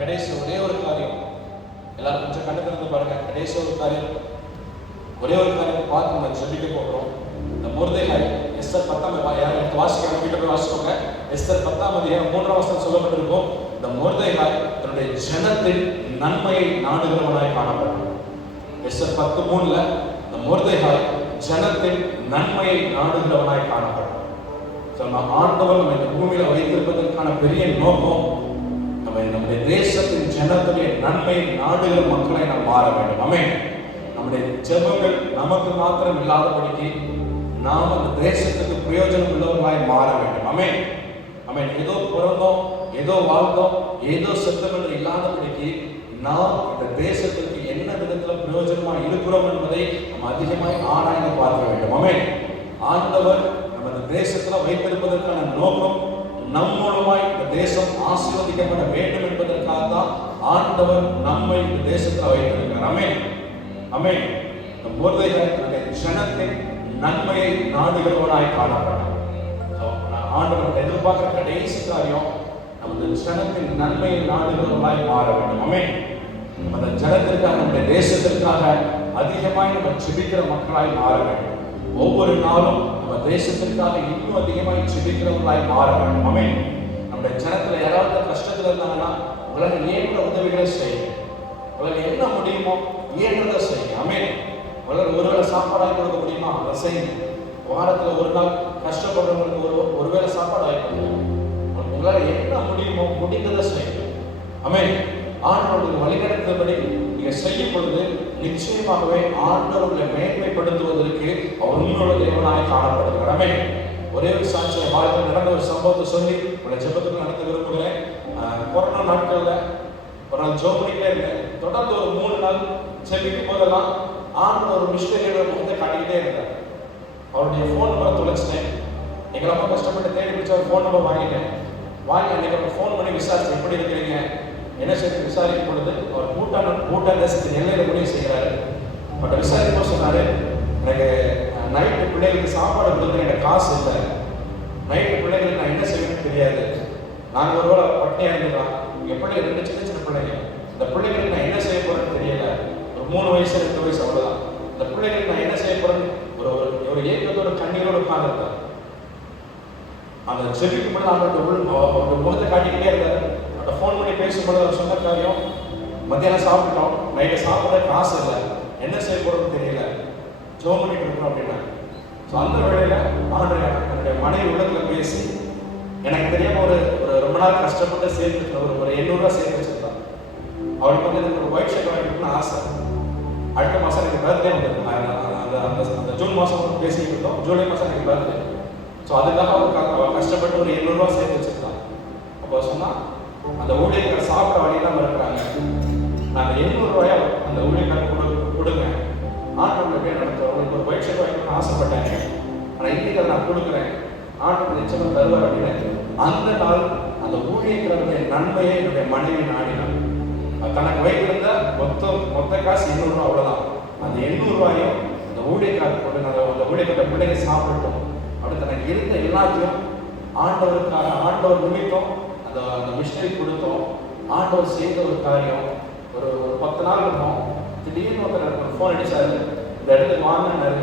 கடைசி ஒரே ஒரு காரியம், எல்லாரும் கொஞ்சம் கண்ணு திறந்து பாருங்க. கடைசி ஒரு காரியம், ஒரே ஒரு காரியம் பார்த்து நம்ம ஜெபிக்க போகிறோம். இந்த மொர்தெகாய் எஸ்தர் 10 யாரும் வாசிக்க வீட்டை போய் வாசிக்கோங்க. எஸ்தர் 10 3ஆம் வசனம் சொல்லப்பட்டிருக்கும். இந்த மொர்தெகாய் தன்னுடைய ஜனத்தின் நன்மையை நாடுகிறவனாய் காணப்பட்டான். எஸ்தர் 10:3 இந்த மொர்தெகாய் ஜனத்தின் நன்மையை நாடுகிறவனாய் காணப்பட்டான். ஆண்டவர் நம்ம இந்த பூமியில வைத்திருப்பதற்கான பெரிய நோக்கம் நம்முடைய தேசத்தின் ஜனத்துடைய நன்மை நாடுகிற மக்களை நாம் மாற வேண்டும். ஆமென். நம்முடைய ஜெபங்கள் நமக்கு மாத்திரம் இல்லாதபடிக்கு நாம் அந்த தேசத்துக்கு பிரயோஜனம் உள்ளவர்களாய் மாற வேண்டும். ஆமென். ஆமென். ஏதோ பிறந்தோம், ஏதோ வாழ்ந்தோம், ஏதோ செத்தம் என்று இல்லாதபடிக்கு நாம் இந்த தேசத்திற்கு என்ன விதத்துல பிரயோஜனமா இருக்கிறோம் என்பதை நாம் அதிகமாய் ஆராய்ந்து பார்க்க வேண்டும். ஆமென். ஆண்டவர் நம்ம இந்த தேசத்துல வைத்திருப்பதற்கான நோக்கம் நம் மூலமாய் இந்த தேசம் ஆசீர்வதிக்கப்பட வேண்டும் என்பதற்காக தான் ஆண்டவர் நம்மை இந்த தேசத்துல வைத்திருக்கிறார். ஆமென். ஆமென். இந்த மொர்தெகாய் தன்னுடைய ஜனத்தின் நன்மையை நாடுகிறவனாய் காணப்பட்டான். ஆண்டவர் எதிர்பார்க்கிற கடைசி காரியம் நமது ஜனத்தின் நன்மையை நாடுகிறவனாய் மாற வேண்டும். ஆமென். அந்த ஜனத்திற்காக, நம்முடைய தேசத்திற்காக அதிகமாய் நம்ம ஜெபிக்கிற மக்களாய் மாற வேண்டும். ஒவ்வொரு நாளும் நம்ம தேசத்திற்காக இன்னும் அதிகமாய் ஜெபிக்கிறவர்களாய் மாற வேண்டும். ஆமென். நம்முடைய ஜனத்துல யாராவது கஷ்டத்துல இருந்தாங்கன்னா உங்களால் இயன்ற உதவிகளை செய்யுங்க. உங்களால் என்ன முடியுமோ இயன்றதை செய்யுங்க. ஆமென். உங்களால் ஒருவேளை சாப்பாடு கொடுக்க முடியுமா அதை செய்யுங்க. வாரத்துல ஒரு நாள் கஷ்டப்படுறவங்களுக்கு ஒருவேளை சாப்பாடு ஆகி கொடுங்க. உங்களால் என்ன முடியுமோ முடிந்ததை செய்யுங்க. ஆமென். ஆண்டவருடைய வழிநடத்தும்படி நீங்க நீங்க செய்யும் பொழுது நிச்சயமாகவே ஆண்டவர்களை மேன்மைப்படுத்துவதற்கு அவர் உங்களோட தேவனாய் காணப்படுகிறார். ஆமென். ஒரே ஒரு சாட்சியை வாழ்க்கையில் நடந்த ஒரு சம்பவத்தை சொல்லி உங்களை ஜெபத்துக்கு நடத்த விரும்புகிறேன். கொரோனா நாட்கள்ல ஒரு நாள் ஜோபனிலே இருந்தேன். தொடர்ந்து ஒரு 3 நாள் செபிக்கும் போதெல்லாம் ஆண்டு ஒரு மிஷினரியோட முகத்தை காட்டிக்கிட்டே இருந்தார். அவருடைய ஃபோன் நம்பரை தொலைச்சிட்டேன். எங்களை ரொம்ப கஷ்டப்பட்டு தேடி பிடிச்ச ஒரு ஃபோன் நம்பர் வாங்கிட்டேன். வாங்கி அன்னைக்கு அவர் ஃபோன் பண்ணி விசாரிச்சு எப்படி இருக்கிறீங்க என்ன செய்ய விசாரிக்கும் பொழுது அவர் பூட்டான் தேசத்தின் எல்லையில் முடிவு செய்கிறாரு. பட் விசாரிக்கும் சொன்னாரு, எனக்கு நைட்டு பிள்ளைகளுக்கு சாப்பாடு கொடுக்குற எனக்கு காசு இல்லை, நைட்டு பிள்ளைகளுக்கு நான் என்ன செய்யணும்னு தெரியாது, நாங்கள் ஒருவேளை பட்டினியாக இருந்துக்கலாம், எங்கள் பிள்ளை 2 சின்ன சின்ன பிள்ளைங்க, இந்த பிள்ளைகளுக்கு நான் என்ன செய்ய போறேன்னு தெரியல, ஒரு 3 வயசு 2 வயசு அவ்வளோதான், இந்த பிள்ளைகளுக்கு நான் என்ன செய்ய போறேன்னு ஒரு ஏக்கத்தோட கண்ணீரோட உட்கார்ந்துருந்தார். அந்த செவிக்கு மட்டும் அவருடைய முகத்தை காட்டிக்கிட்டே இருந்தார். அவர்கிட்ட ஃபோன் பண்ணி பேசும்போது அவர் சொன்ன காரியம், மத்தியானம் சாப்பிட்டோம், நைட்டு சாப்பிட காசு இல்லை, என்ன செய்ய போறோம்னு தெரியல, ஜோம் பண்ணிட்டு இருக்கோம் அப்படின்னா. ஸோ அந்த வேளையில என்னுடைய மனைவி உள்ளத்தில் பேசி எனக்கு தெரியாம ஒரு ரொம்ப நாள் கஷ்டப்பட்டு சேர்த்து ஒரு 800 ரூபா சேர்த்து வச்சிருந்தான். அவளுக்கு வந்து எனக்கு ஒரு ஒயிட் ஷர்ட் வாங்கிக்கணும்னு ஆசை. அடுத்த மாதம் எனக்கு பர்த்டே வந்தது. அந்த ஜூன் மாதம் பேசிக்கிட்டு இருந்தோம். ஜூலை மாதம் எனக்கு பர்த்டே. ஸோ அதுக்காக அவள் கஷ்டப்பட்டு ஒரு 700 ரூபா சேர்த்து வச்சிருந்தான். அப்போ சொன்னா அந்த ஊழியர்கள் சாப்பிட வழியெல்லாம் இருக்கிறாங்க, நாங்கள் 700 ரூபாயா அந்த ஊழியர்கள் கொடுங்க, ஆண்டவர்கள் எப்படி நடத்துவோம், உங்களுக்கு ஒரு ஒயிட் ஷர்ட் வாங்கணும்னு ஆசைப்பட்டாங்க, ஆனால் இன்னைக்கு அதை நான் கொடுக்குறேன், ஆண்டவர் நிச்சயமாக தருவார் அப்படின்னு. அந்த நாள் அந்த ஊழியர்களுடைய நன்மையை என்னுடைய மனைவி நாடினார். தனக்கு வைத்திருந்த மொத்த காசு 800 ரூபா, அவ்வளோதான். அந்த 800 ரூபாயும் அந்த ஊழியக்காரர் கொடுங்க, அந்த ஊழியக்கார பிள்ளைங்க சாப்பிட்டோம் அப்படி தனக்கு இருந்த எல்லாத்தையும் ஆண்டவருக்காக ஆண்டவர் நிமித்தம் அந்த மிஷினரி கொடுத்தோம். ஆண்டவர் செய்த ஒரு காரியம், ஒரு 10 நாள் இருக்கும். திடீர்னு ஒருத்தர் ஃபோன் அடிச்சாரு, இந்த இடத்துக்கு வாங்கினாரு.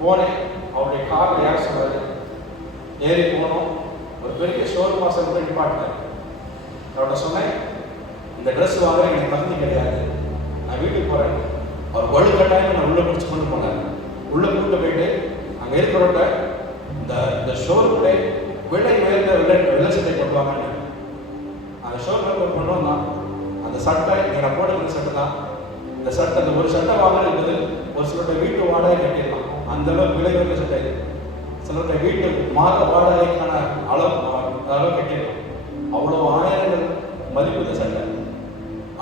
போனேன், அவருடைய காரில் யார் சொன்னாரு, ஏறி போனோம். ஒரு பெரிய ஷோரூம் வாசல் கூட நிப்பாட்டினார். அவர்கிட்ட சொன்னேன், இந்த ட்ரெஸ் வாங்குற எனக்கு தகுதி கிடையாது, நான் வீட்டுக்கு போகிறேன். அவர் வலுக்கட்டாயம் நான் உள்ளே பிடிச்சி கொண்டு போனார். உள்ளே கூப்பிட்டு போயிட்டு அங்கே இருக்கிறவட்ட இந்த ஷோரூம்ல விலை உயர்ந்த வெள்ளை சட்டை கொண்டு வாங்க. அந்த ஷோரூம் கொண்டு வந்தான். அந்த சட்டை நீங்கள் போடுற சட்டை தான். இந்த சட்டை, அந்த ஒரு சட்டை வாங்குறது ஒரு சிலருடைய வீட்டு வாடகை கட்டிடலாம், அந்த அளவுக்கு விலை உயர்ந்த சட்டை இது. சிலருடைய வீட்டு மாத வாடகைக்கான அளவு கட்டிடலாம், அவ்வளோ ஆயிரங்கள் மதிப்பு இந்த சட்டை.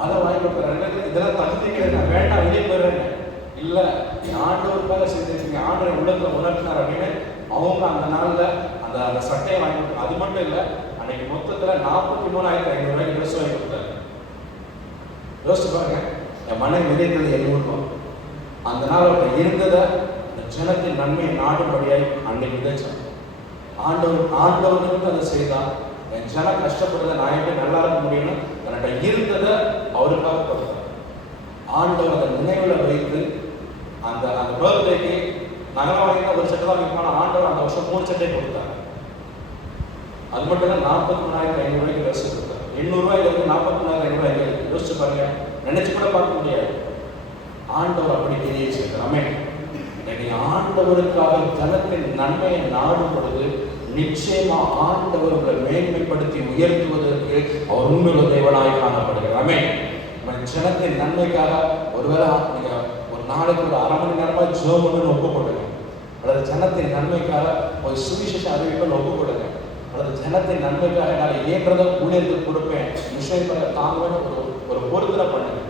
அதை வாங்கி கொடுக்குறாங்க. இதெல்லாம் தகுதிக்கிறது, நான் வேண்டாம் வெளியே போயிடுறேங்க. இல்லை, ஆண்டவருக்காக செய்திருக்கீங்க, ஆண்டவர் உள்ளத்தில் உணர்த்தினார் அப்படின்னு அவங்க அந்த நாளில் அந்த சட்டையை வாங்கி கொடுத்தாங்க. அது மட்டும் இல்லை, அன்னைக்கு மொத்தத்தில் 43,500 ரூபாய்க்கு ட்ரெஸ் வாங்கி கொடுத்தாரு. யோசிச்சு பாருங்க, என் மனை விதைத்தது 700 ரூபா. அந்த நாள் அவர்கிட்ட இருந்ததை அந்த ஜனத்தின் நன்மையை நாடுபடியாய் அன்னைக்கு விதைச்சான். ஆண்டவருக்கு அதை செய்தான். என் ஜனம் கஷ்டப்படுறதை நான் எப்படி நல்லா இருக்க முடியும்னு தன்னிட்ட இருந்ததை அவருக்காக கொடுத்தார். ஆண்டவர் அதை நினைவில் வைத்து அந்த பர்த்டேக்கு நகரம் வாங்கினா ஒரு சட்டை தான் வைப்பான, ஆண்டவர் அந்த வருஷம் 3 சட்டை கொடுத்தார். அது மட்டும் இல்லை, 43,500 ரூபாய்க்கு ட்ரெஸ் கொடுத்தார். 800 ரூபாய்க்கு 43,500 ரூபாய்க்கு யோசிச்சு பாருங்க, நினைச்சு கூட பார்க்க முடியாது. ஆண்டவர் அப்படி தெரிய செய்கிறாமே. இன்னைக்கு ஆண்டவருக்காக ஜனத்தின் நன்மையை நாடும் பொழுது நிச்சயமா ஆண்டவர்களை மேன்மைப்படுத்தி உயர்த்துவதற்கு அவர் உண்மையுள்ள தேவனாய் காணப்படுகிறாமே. ஜனத்தின் நன்மைக்காக ஒருவேளை நீங்க ஒரு நாளைக்கு ஒரு 1/2 மணி நேரமா ஜெபம்னு ஒப்புக்கொள்ளுங்க, அல்லது ஜனத்தின் நன்மைக்காக ஒரு சுவிசேஷ அறிவிப்பை ஒப்புக்கொள்ளுங்க, அல்லது ஜனத்தின் நன்மைக்காக என்னால் ஏற்றதை ஊழியர்களுக்கு கொடுப்பேன், விஷயங்களை தாங்கன்னு ஒரு பொருத்தனை பண்ணுங்க.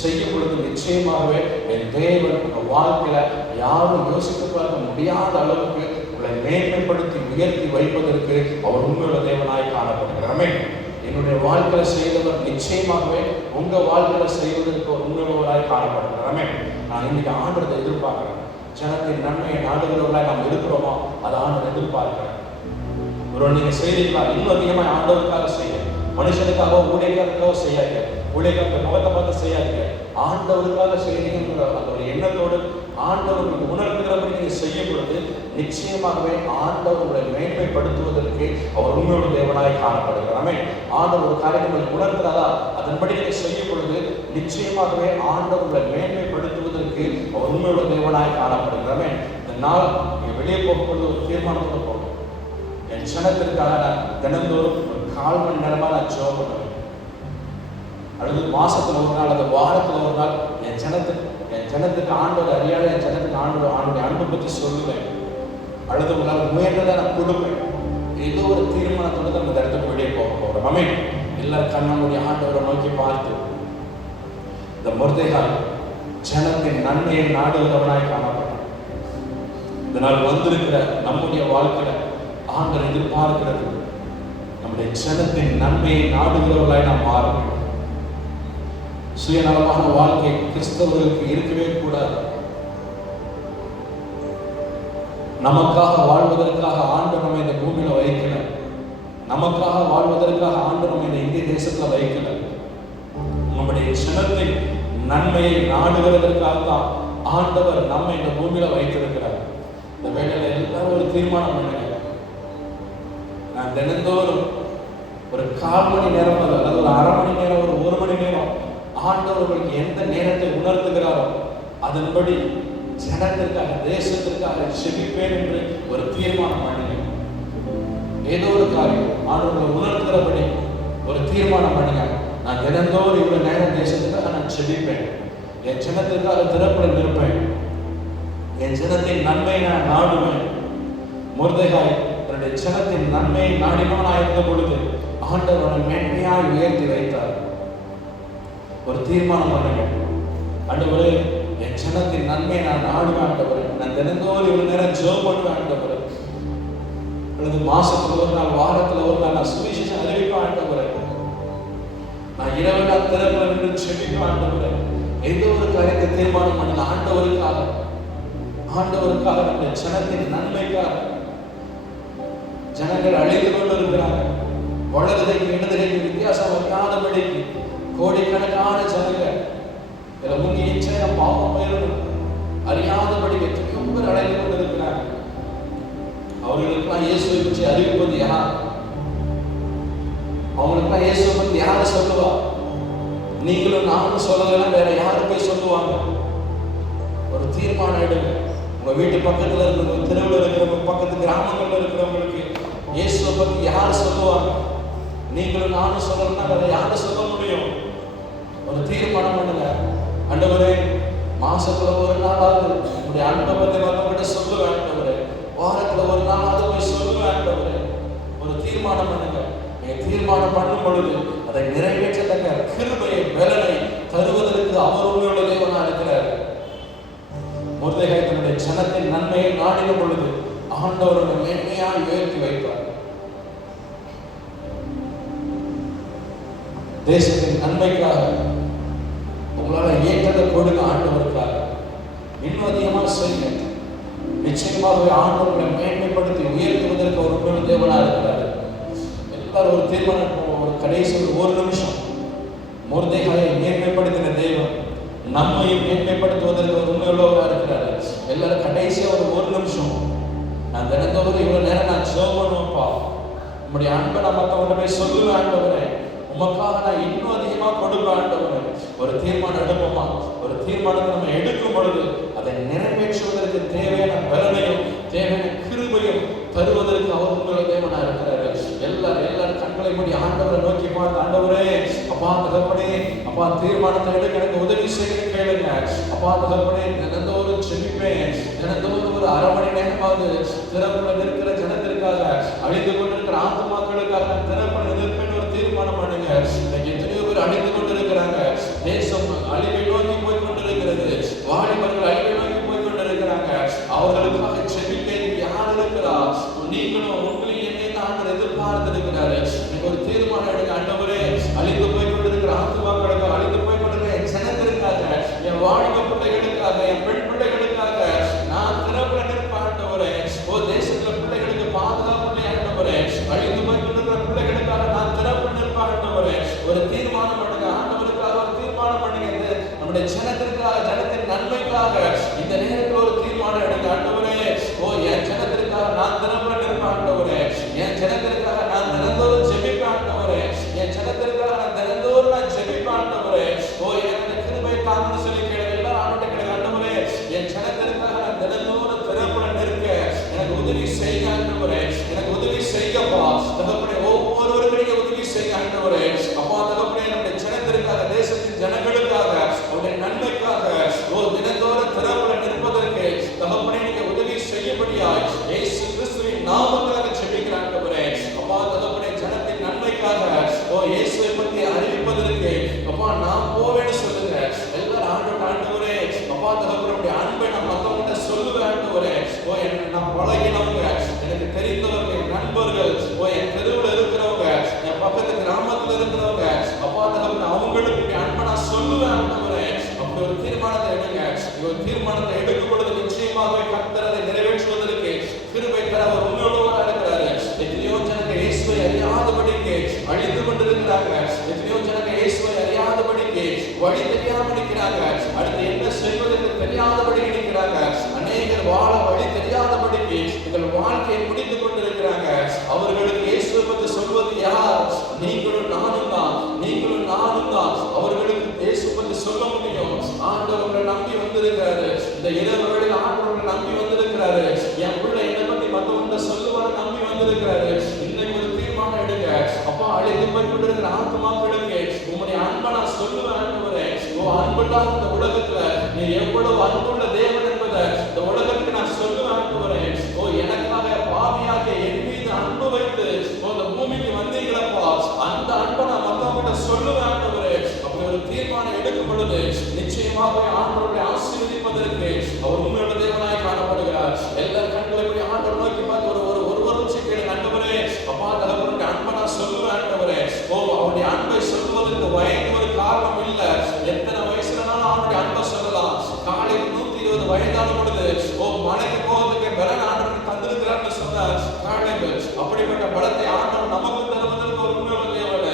செய்யும் பொழுது நிச்சயமாகவே என் தேவன் உங்க வாழ்க்கையில யாரும் யோசித்து பார்க்க முடியாத அளவுக்கு உங்களை மேன்மைப்படுத்தி உயர்த்தி வைப்பதற்கு அவர் உண்மையுள்ள தேவனாய் காணப்படுகிறாமே. என்னுடைய வாழ்க்கையில செய்தவர் நிச்சயமாகவே உங்க வாழ்க்கையில செய்வதற்கு ஒரு உண்மையுள்ளவராய் காணப்படுகிறாமே. நான் இன்னைக்கு ஆண்டவரை எதிர்பார்க்கிறேன். ஜனத்தின் நன்மையை நாடுகிறவர்களாய் நாம் இருக்கிறோமோ அதை ஆண்டவர் எதிர்பார்க்கிறேன். ஒரு நீங்க செய்றீங்களா, இன்னும் அதிகமாக ஆண்டவருக்காக செய்ய, மனுஷனுக்காக ஊழியர்களுக்காக செய்யாதீங்க, ஊழியர்களுக்கு முகத்தை பார்த்து செய்யாதீங்க, ஆண்டவருக்காக செய்றீங்கிற அந்த ஒரு எண்ணத்தோடு ஆண்டவர்களுக்கு உணர்த்துகிறபடி நீங்க செய்யும் பொழுது நிச்சயமாகவே ஆண்டவர்களை மேன்மைப்படுத்துவதற்கு அவர் உண்மையோட தேவனாய் காணப்படுகிறாமே. ஆண்டவர் ஒரு காரியங்களை உணர்த்துறதா அதன்படி நீங்க செய்யும் பொழுது நிச்சயமாகவே ஆண்டவர்களை மேன்மைப்படுத்துவதற்கு அவர் உண்மையோட தேவனாய் காணப்படுகிறாமே. இந்த நாள் நீங்க வெளியே போகும்பொழுது ஒரு தீர்மானத்தோடு போகணும். என் ஜனத்திற்காக நான் தினந்தோறும் ஒரு 1/4 மணி நேரமா நான் ஜெபம் பண்ணுவேன். அல்லது மாசத்துல ஒரு நாள் அல்லது வாரத்துல ஒரு நாள் என் ஜனத்துக்கு ஆண்டவர் அறியாத என் ஜனத்துக்கு ஆண்டோடைய அன்பை பற்றி சொல்லுவேன். அல்லது உங்களால் முயன்றதை நான் கொடுப்பேன். ஏதோ ஒரு தீர்மானத்தோடு தான் இந்த இடத்துக்கு வெளியே போக போகிறோம். ஆமென். எல்லாரும் கண்ணாமுடைய ஆண்டவரை நோக்கி பார்த்து இந்த மொர்தெகாய் ஜனத்தின் நன்மையை நாடுகிறவனாய் காணப்படும். இதனால் வந்திருக்கிற நம்முடைய வாழ்க்கையில ஆண்டவர் எதிர்பார்க்கிறது நம்முடைய ஜனத்தின் நன்மையை நாடுகிறவர்களாய் நாம் மாற வேண்டும். சுயநலமான வாழ்க்கை கிறிஸ்தவர்களுக்கு இருக்கவே கூடாது. நமக்காக வாழ்வதற்காக ஆண்டவர் நம்ம இந்த பூமியில வைக்கல. நமக்காக வாழ்வதற்காக ஆண்டவர் நம்ம இந்த இந்திய தேசத்துல வைக்கல. நம்முடைய ஜனத்தின் நன்மையை நாடுகிறதற்காக தான் ஆண்டவர் நம்ம இந்த பூமியில வைத்திருக்கிறார். இந்த வேளையில எல்லாரும் ஒரு தீர்மானம் பண்ணுங்க. நான் தினந்தோறும் ஒரு 1/4 மணி நேரம் அல்லது ஒரு 1/2 மணி நேரம், ஒரு 1 மணி நேரம் ஆண்டவர் உங்களுக்கு எந்த நேரத்தை உணர்த்துகிறாரோ அதன்படி ஜனத்திற்காக, தேசத்திற்காக ஜெபிப்பேன் என்று ஒரு தீர்மானம் பண்ணுங்க. ஏதோ ஒரு காரியம் ஆண்டவர் உணர்த்துகிறபடி ஒரு தீர்மானம் பண்ணுங்க. நான் தினந்தோறும் இவ்வளவு நேரம் தேசத்துக்காக நான் ஜெபிப்பேன். என் ஜனத்திற்காக திறப்புடன் இருப்பேன். என் ஜனத்தின் நன்மையை நான் நாடுவேன். மொர்தெகாய் தன்னுடைய ஜனத்தின் நன்மையை நாடினவனாய் இருந்த பொழுது ஆண்டவர் மேன்மையாய் உயர்த்தி வைத்தார். ஒரு தீர்மானம் பண்ணுங்க. ஆண்டவரே, என் ஜனத்தின் நன்மையை நான் நாடுவேன் ஆண்டவரே. நான் தினந்தோறும் இவ்வளவு நேரம் ஜெபம் பண்ணுவேன் ஆண்டவரே. அல்லது மாசத்துல ஒரு நாள், வாரத்துல ஒரு நாள் நான் சுவிசேஷம் அறிவிப்பேன் ஆண்டவரே. நான் இரவு நாள் திறப்புல நின்று ஜெபிப்பேன் ஆண்டவரே. ஏதோ ஒரு காரியத்தை தீர்மானம் பண்ணுங்க. ஆண்டவருக்காக நம்முடைய ஜனத்தின் நன்மைக்காக. ஜனங்கள் அழிந்து கொண்டு இருக்கிறாங்க. வலதுகைக்கு இடதுகைக்கு வித்தியாசம் வைக்காதபடிக்கு கோடிக்கணக்கான ஜனங்கள் இதுல உங்க இச்சை பாவம் போயிடணும் அறியாதபடிக்கு எத்தனையோ பேர் அழைந்து கொண்டு இருக்கிறாங்க. அவர்களுக்கெல்லாம் இயேசுவை பற்றி அறிவிப்பது யார்? அவங்களுக்கெல்லாம் இயேசுவை பற்றி யாரு சொல்லுவா? நீங்களும் நானும் சொல்லலாம், வேற யாரு போய் சொல்லுவாங்க? ஒரு தீர்மானம் எடுங்க. உங்க வீட்டு பக்கத்துல இருக்கிறவங்க, தெருவில் இருக்கிறவங்க, பக்கத்து கிராமங்கள்ல இருக்கிறவங்களுக்கு இயேசுவை பற்றி யார் சொல்லுவாங்க? நீங்களும் நானும் சொல்லணும்னா வேற யாரு சொல்ல முடியும்? ஒரு தீர்மானம் பண்ணுங்க. ஆண்டவரே, மாசத்துல ஒரு நாளாவது உங்களுடைய அன்பை பற்றி மற்றவங்கிட்ட சொல்லுவேன் ஆண்டவரே. வாரத்துல ஒரு நாளாவது போய் சொல்லுவேன் ஆண்டவரே. ஒரு தீர்மானம் பண்ணுங்க. நீங்க தீர்மானம் பண்ணும் பொழுது அதை நிறைவேற்றத்தக்க கிருபையை, பலனை தருவதற்கு அவர் உள்ள தேவனா இருக்கிறார். மொர்தெகாய் தன்னுடைய ஜனத்தின் நன்மையை நாடின பொழுது ஆண்டவரோட மேன்மையாய் உயர்த்தி வைத்தார். தேசத்தின் நன்மைக்காக உங்களால ஏற்றதை கொடுங்க. ஆண்டவருக்காக இன்னும் அதிகமாக செய்யுங்க. நிச்சயமாக ஆண்டவர்களை மேன்மைப்படுத்தி உயர்த்துவதற்கு ஒரு உண்மையான தேவனா இருக்கிறார். எல்லாரும் ஒரு தீர்மானம், ஒரு கடைசி ஒரு நிமிஷம். மொர்தெகாயை மேன்மைப்படுத்தின தேவன் நம்மையும் மேன்மைப்படுத்துவதற்கு ஒரு உண்மையுள்ளவராக இருக்கிறார். எல்லாரும் கடைசியா ஒரு நிமிஷம். நான் தினந்தோறும் இவ்வளவு நேரம் நான் ஜெபம் பண்ணுவேன்ப்பா. உங்களுடைய அன்பை நான் மற்றவங்க போய் சொல்லுவேன் ஆண்டவரே. உமக்காக நான் இன்னும் அதிகமா கொடுப்பேன் ஆண்டவரே. ஒரு தீர்மானம் எடுப்போமா? ஒரு தீர்மானத்தை நம்ம எடுக்கும் பொழுது அதை நிறைவேற்றுவதற்கு தேவையான பலனையும் தேவையான கிருபையும் தருவதற்கு அவர் உங்களை தேவனா இருக்கிறாரு. எல்லாரும் கண்களை மூடி ஆண்டவரை நோக்கி பார்த்து, ஆண்டவரே, அப்பா தகப்பனே, அப்பா தீர்மானத்தை எடுக்க எனக்கு உதவி செய்ய கேளுங்க. அப்பா தகப்பனே, தினந்தோறும் ஜெபிப்பேன். தினந்தோறும் ஒரு 1/2 மணி நேரமாவது திறப்புல நிற்கிற ஜனத்திற்காக, அழிந்து கொண்டிருக்கிற ஆத்துமாக்களுக்காக திறப்புல நிற்பேன் ஒரு தீர்மானம் பண்ணுங்க. எத்தனையோ பேர் அழிந்து கொண்டிருக்கிறாங்க. தேசம் அழிவை நோக்கி போய் கொண்டிருக்கிறது. வாலிபர்கள் அழிவை நோக்கி போய் கொண்டிருக்கிறாங்க. அவர்களுக்காக ஜெபிக்க யார் இருக்கிறா? நீங்களும் உங்களையும் என்னை தான் எதிர்பார்த்திருக்கிறாரு. நீங்க ஒரு தீர்மானம் எடுங்க. ஆண்டவரே, அழிந்து போய் கொண்டிருக்கிற ஆத்துமாக்களுக்கு, அழிந்து போய் கொண்டிருக்கிற என் ஜனத்திற்காக, என் வாலிப பிள்ளைகளுக்காக, என் பெண் பிள்ளைகளுக்காக நான் திறப்புல நிற்பேன் ஆண்டவரே. ஓ தேசத்துல பிள்ளைகளுக்கு பாதுகாப்பு ஆண்டவரே, அழிந்து போய் கொண்டிருக்கிற பிள்ளைகளுக்காக நான் திறப்புல நிற்பேன் ஆண்டவரே. ஒரு தீர்மானம் பண்ணுங்க. ஆண்டவருக்காக ஒரு தீர்மானம் பண்ணுங்க. நம்முடைய ஜனத்திற்காக, ஜனத்தின் நன்மைக்காக இந்த நேரத்தில் ஒரு தீர்மானம் எடுங்க. ஆண்டவரே, ஓ என் ஜனத்திற்காக நான் திறப்புல நிற்பேன் ஆண்டவரே. என் ஜனத்திற்காக நான் தினந்தோறும் ஜெபிப்பேன் ஆண்டவரே. என் ஜனத்திற்காக நான் தினந்தோறும் நான் ஜெபிப்பேன் ஆண்டவரே. ஓ எனக்கு கிருபை தாங்கன்னு சொல்லி கேளுங்க. எல்லாம் ஆண்டவரே கேளுங்க. ஆண்டவரே, என் ஜனத்திற்காக நான் தினந்தோறும் திறப்புல நிற்க எனக்கு உதவி செய்ய ஆண்டவரே. எனக்கு உதவி செய்யப்பா தகப்பனே. ஒவ்வொருவருக்கும் நீங்க உதவி செய்ய ஆண்டவரே. அப்பா தகப்பனே, நம்முடைய ஜனத்திற்காக தெரியாதபடி இருக்கிறாங்க. அநேகர் வாழ வழி தெரியாதபடிக்கு எங்கள் வாழ்க்கையை முடித்துக் கொண்டிருக்கிறாங்க. அவர்களுக்கு இயேசுவை பற்றி சொல்வது யார்? நீங்களும் நானும் தான், நீங்களும் நானும் தான் அவர்களுக்கு இயேசு பற்றி சொல்ல முடியும். ஆண்டவர் உங்களை நம்பி வந்திருக்கிறாரு. இந்த இரவு வேளையில் ஆண்டவர் உங்களை நம்பி வந்திருக்கிறாரு. என் பிள்ளை என்னை பற்றி மற்றவங்க சொல்லுவாரு நம்பி வந்திருக்கிறாரு. இன்னைக்கு ஒரு தீர்மானம் எடுங்க. அப்பா, அழைத்து போய் கொண்டிருக்கிற ஆத்மாக்களுக்கு உங்களுடைய அன்பை நான் சொல்லுவேன். ஆண்டவரே, அன்புதான் இந்த உலகத்துல நீ எவ்வளவு அன்புள்ள தேவன் என்பதை இந்த உலகத்துக்கு நான் சொல்லுவேன். ஆண்டவரே, எனக்காக பாவியாக என் மீது அன்பு வைத்து இந்த பூமிக்கு வந்தீங்களப்பா, அந்த அன்பை நான் மற்றவங்கிட்ட சொல்லுவேன். ஆண்டவரே, அப்படி ஒரு தீர்மானம் எடுக்கும் பொழுது நிச்சயமாக ஆண்டவரை ஆசீர்வதிப்பதற்கு அவர் உண்மையுள்ள தேவனாய் காணப்படுகிறார். எல்லா கண்களை ஆண்டவர் நோக்கி பார்த்து ஒரு வருஷம் கேளு. ஆண்டவரே, அப்பா, தகப்பனுடைய அன்பை நான் சொல்லுவேன். ஆண்டவரே, அவருடைய அன்பை சொல்வதற்கு வயது ஒரு காரணம் இல்லை. எத்தனை வயசுலனாலும் அவனுடைய அன்பை சொல்லலாம். காலை 120 வயதான பொழுது மலைக்கு போவதற்கு பலன் ஆண்டவர் தந்திருக்கிறார்னு சொன்னார். அப்படிப்பட்ட பலத்தை ஆண்டவர் நமக்கு தருவதற்கு ஒரு உண்மையுள்ள தேவன்.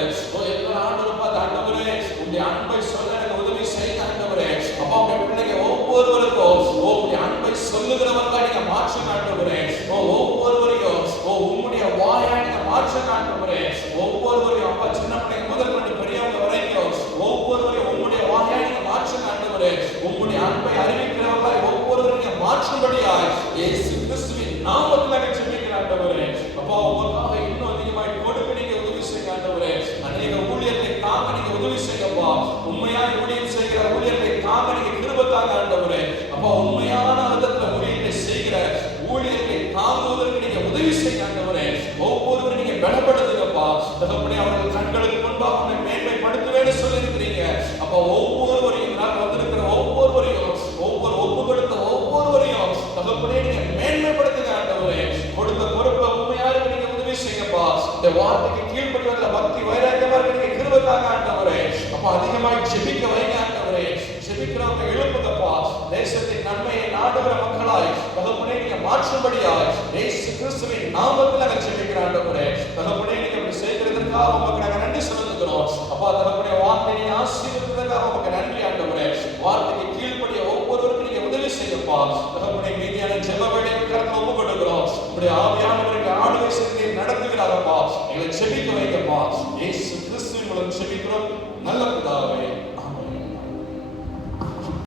எத்தனை ஆண்டவர் பார்த்து, ஆண்டவரே, உங்களுடைய அன்பை சொல்ல எனக்கு உதவி செய்ய. ஆண்டவரே, அப்பா, உங்க பிள்ளைங்க ஒவ்வொருவருக்கும் உங்களுடைய அன்பை சொல்லுகிறவர்களா நீங்க மாற்ற. ஆண்டவரே, ஒவ்வொருவரையும் உங்களுடைய வாயா நீங்க மாற்ற. ஆண்டவரே, ஒவ்வொருவரையும் அப்பா, சின்ன பிள்ளைங்க முதல் கொண்டு பெரியவங்க வரைக்கும் ஒவ்வொருவரையும் உங்களுடைய வாயா நீங்க மாற்ற. ஆண்டவரே, உங்களுடைய அன்பை அறிவிக்கிறவர்களாய் ஒவ்வொருவரையும் மாற்றும்படியாய் இயேசு கிறிஸ்துவின் நாமத்தில் ஜெபிக்கிறேன். ஆண்டவரே, அப்பா, உங்களுக்காக இன்னும் அதிகமாய் கொடுக்க நீங்க உதவி செய்யுங்க. ஆண்டவரே, அநேக ஊழியத்தை தாங்க நீங்க உதவி செய்யப்பா. உண்மையாய் ஊழியம் செய்கிற ஊழியத்தை தாங்க நீங்க கிருபை தாங்க. ஆண்டவரே, அப்பா, உண்மையான விதத்துல ஊழியத்தை செய்கிற ஊழியத்தை தாங்குவதற்கு நீங்க உதவி செய்யுங்க. ஆண்டவரே, ஒவ்வொருவரும் நீங்க பலப்படுத்துங்கப்பா. தகப்பனே, அவர்கள் கண்களுக்கு முன்பாக உன்னை மேன்மைப்படுத்துவேன்னு சொல்லியிருக்கிறீங்க. அப்பா, ஒவ்வொருவரையும் நான் வந்திருக்கிற ஒவ்வொருவரையும் ஒப்பு கொடுத்த ஒவ்வொருவரையும் தகப்பனே நீங்க மேன்மைப்படுத்துங்க. ஆண்டவரே, கொடுத்த பொறுப்புல உண்மையாக நீங்க உதவி செய்யப்பா. இந்த வார்த்தைக்கு கீழ்ப்படிவதில் பக்தி வைராக்கியமா இருக்க நீங்க கிருபை தாங்க. ஆண்டவரே, அப்பா, அதிகமாக ஜெபிக்க வைங்க. ஆண்டவரே, ஜெபிக்கிறவங்க எழுப்புங்கப்பா. தேசத்தின் நன்மையை நாடுகிற மக்களாய் தகப்பனே நீங்க மாற்றும்படியாய் இயேசு கிறிஸ்துவின் நாமத்தில் நாங்கள் ஜெபிக்கிறோம். ஆண்டவரே, தகப்பனே நீங்க இப்படி செய்கிறதற்காக உங்களுக்கு நாங்கள் நன்றி செலுத்துகிறோம். அப்பா, தகப்பனே, வார்த்தையை ஆசீர்வதித்ததற்காக உங்களுக்கு நன்றி. ஆண்டவரே, வார்த்தைக்கு கீழ்ப்படிய ஒவ்வொருவருக்கும் நீங்க உதவி செய்யப்பா. தகப்பனே, மீதியான ஜெப வேலையை கருத்துல ஒப்பு கொடுக்கிறோம். உங்களுடைய ஆவியானவருக்கு ஆளுகை செய்து நடத்துகிறாரப்பா. எங்களை ஜெபிக்க வைக்கப்பா. இயேசு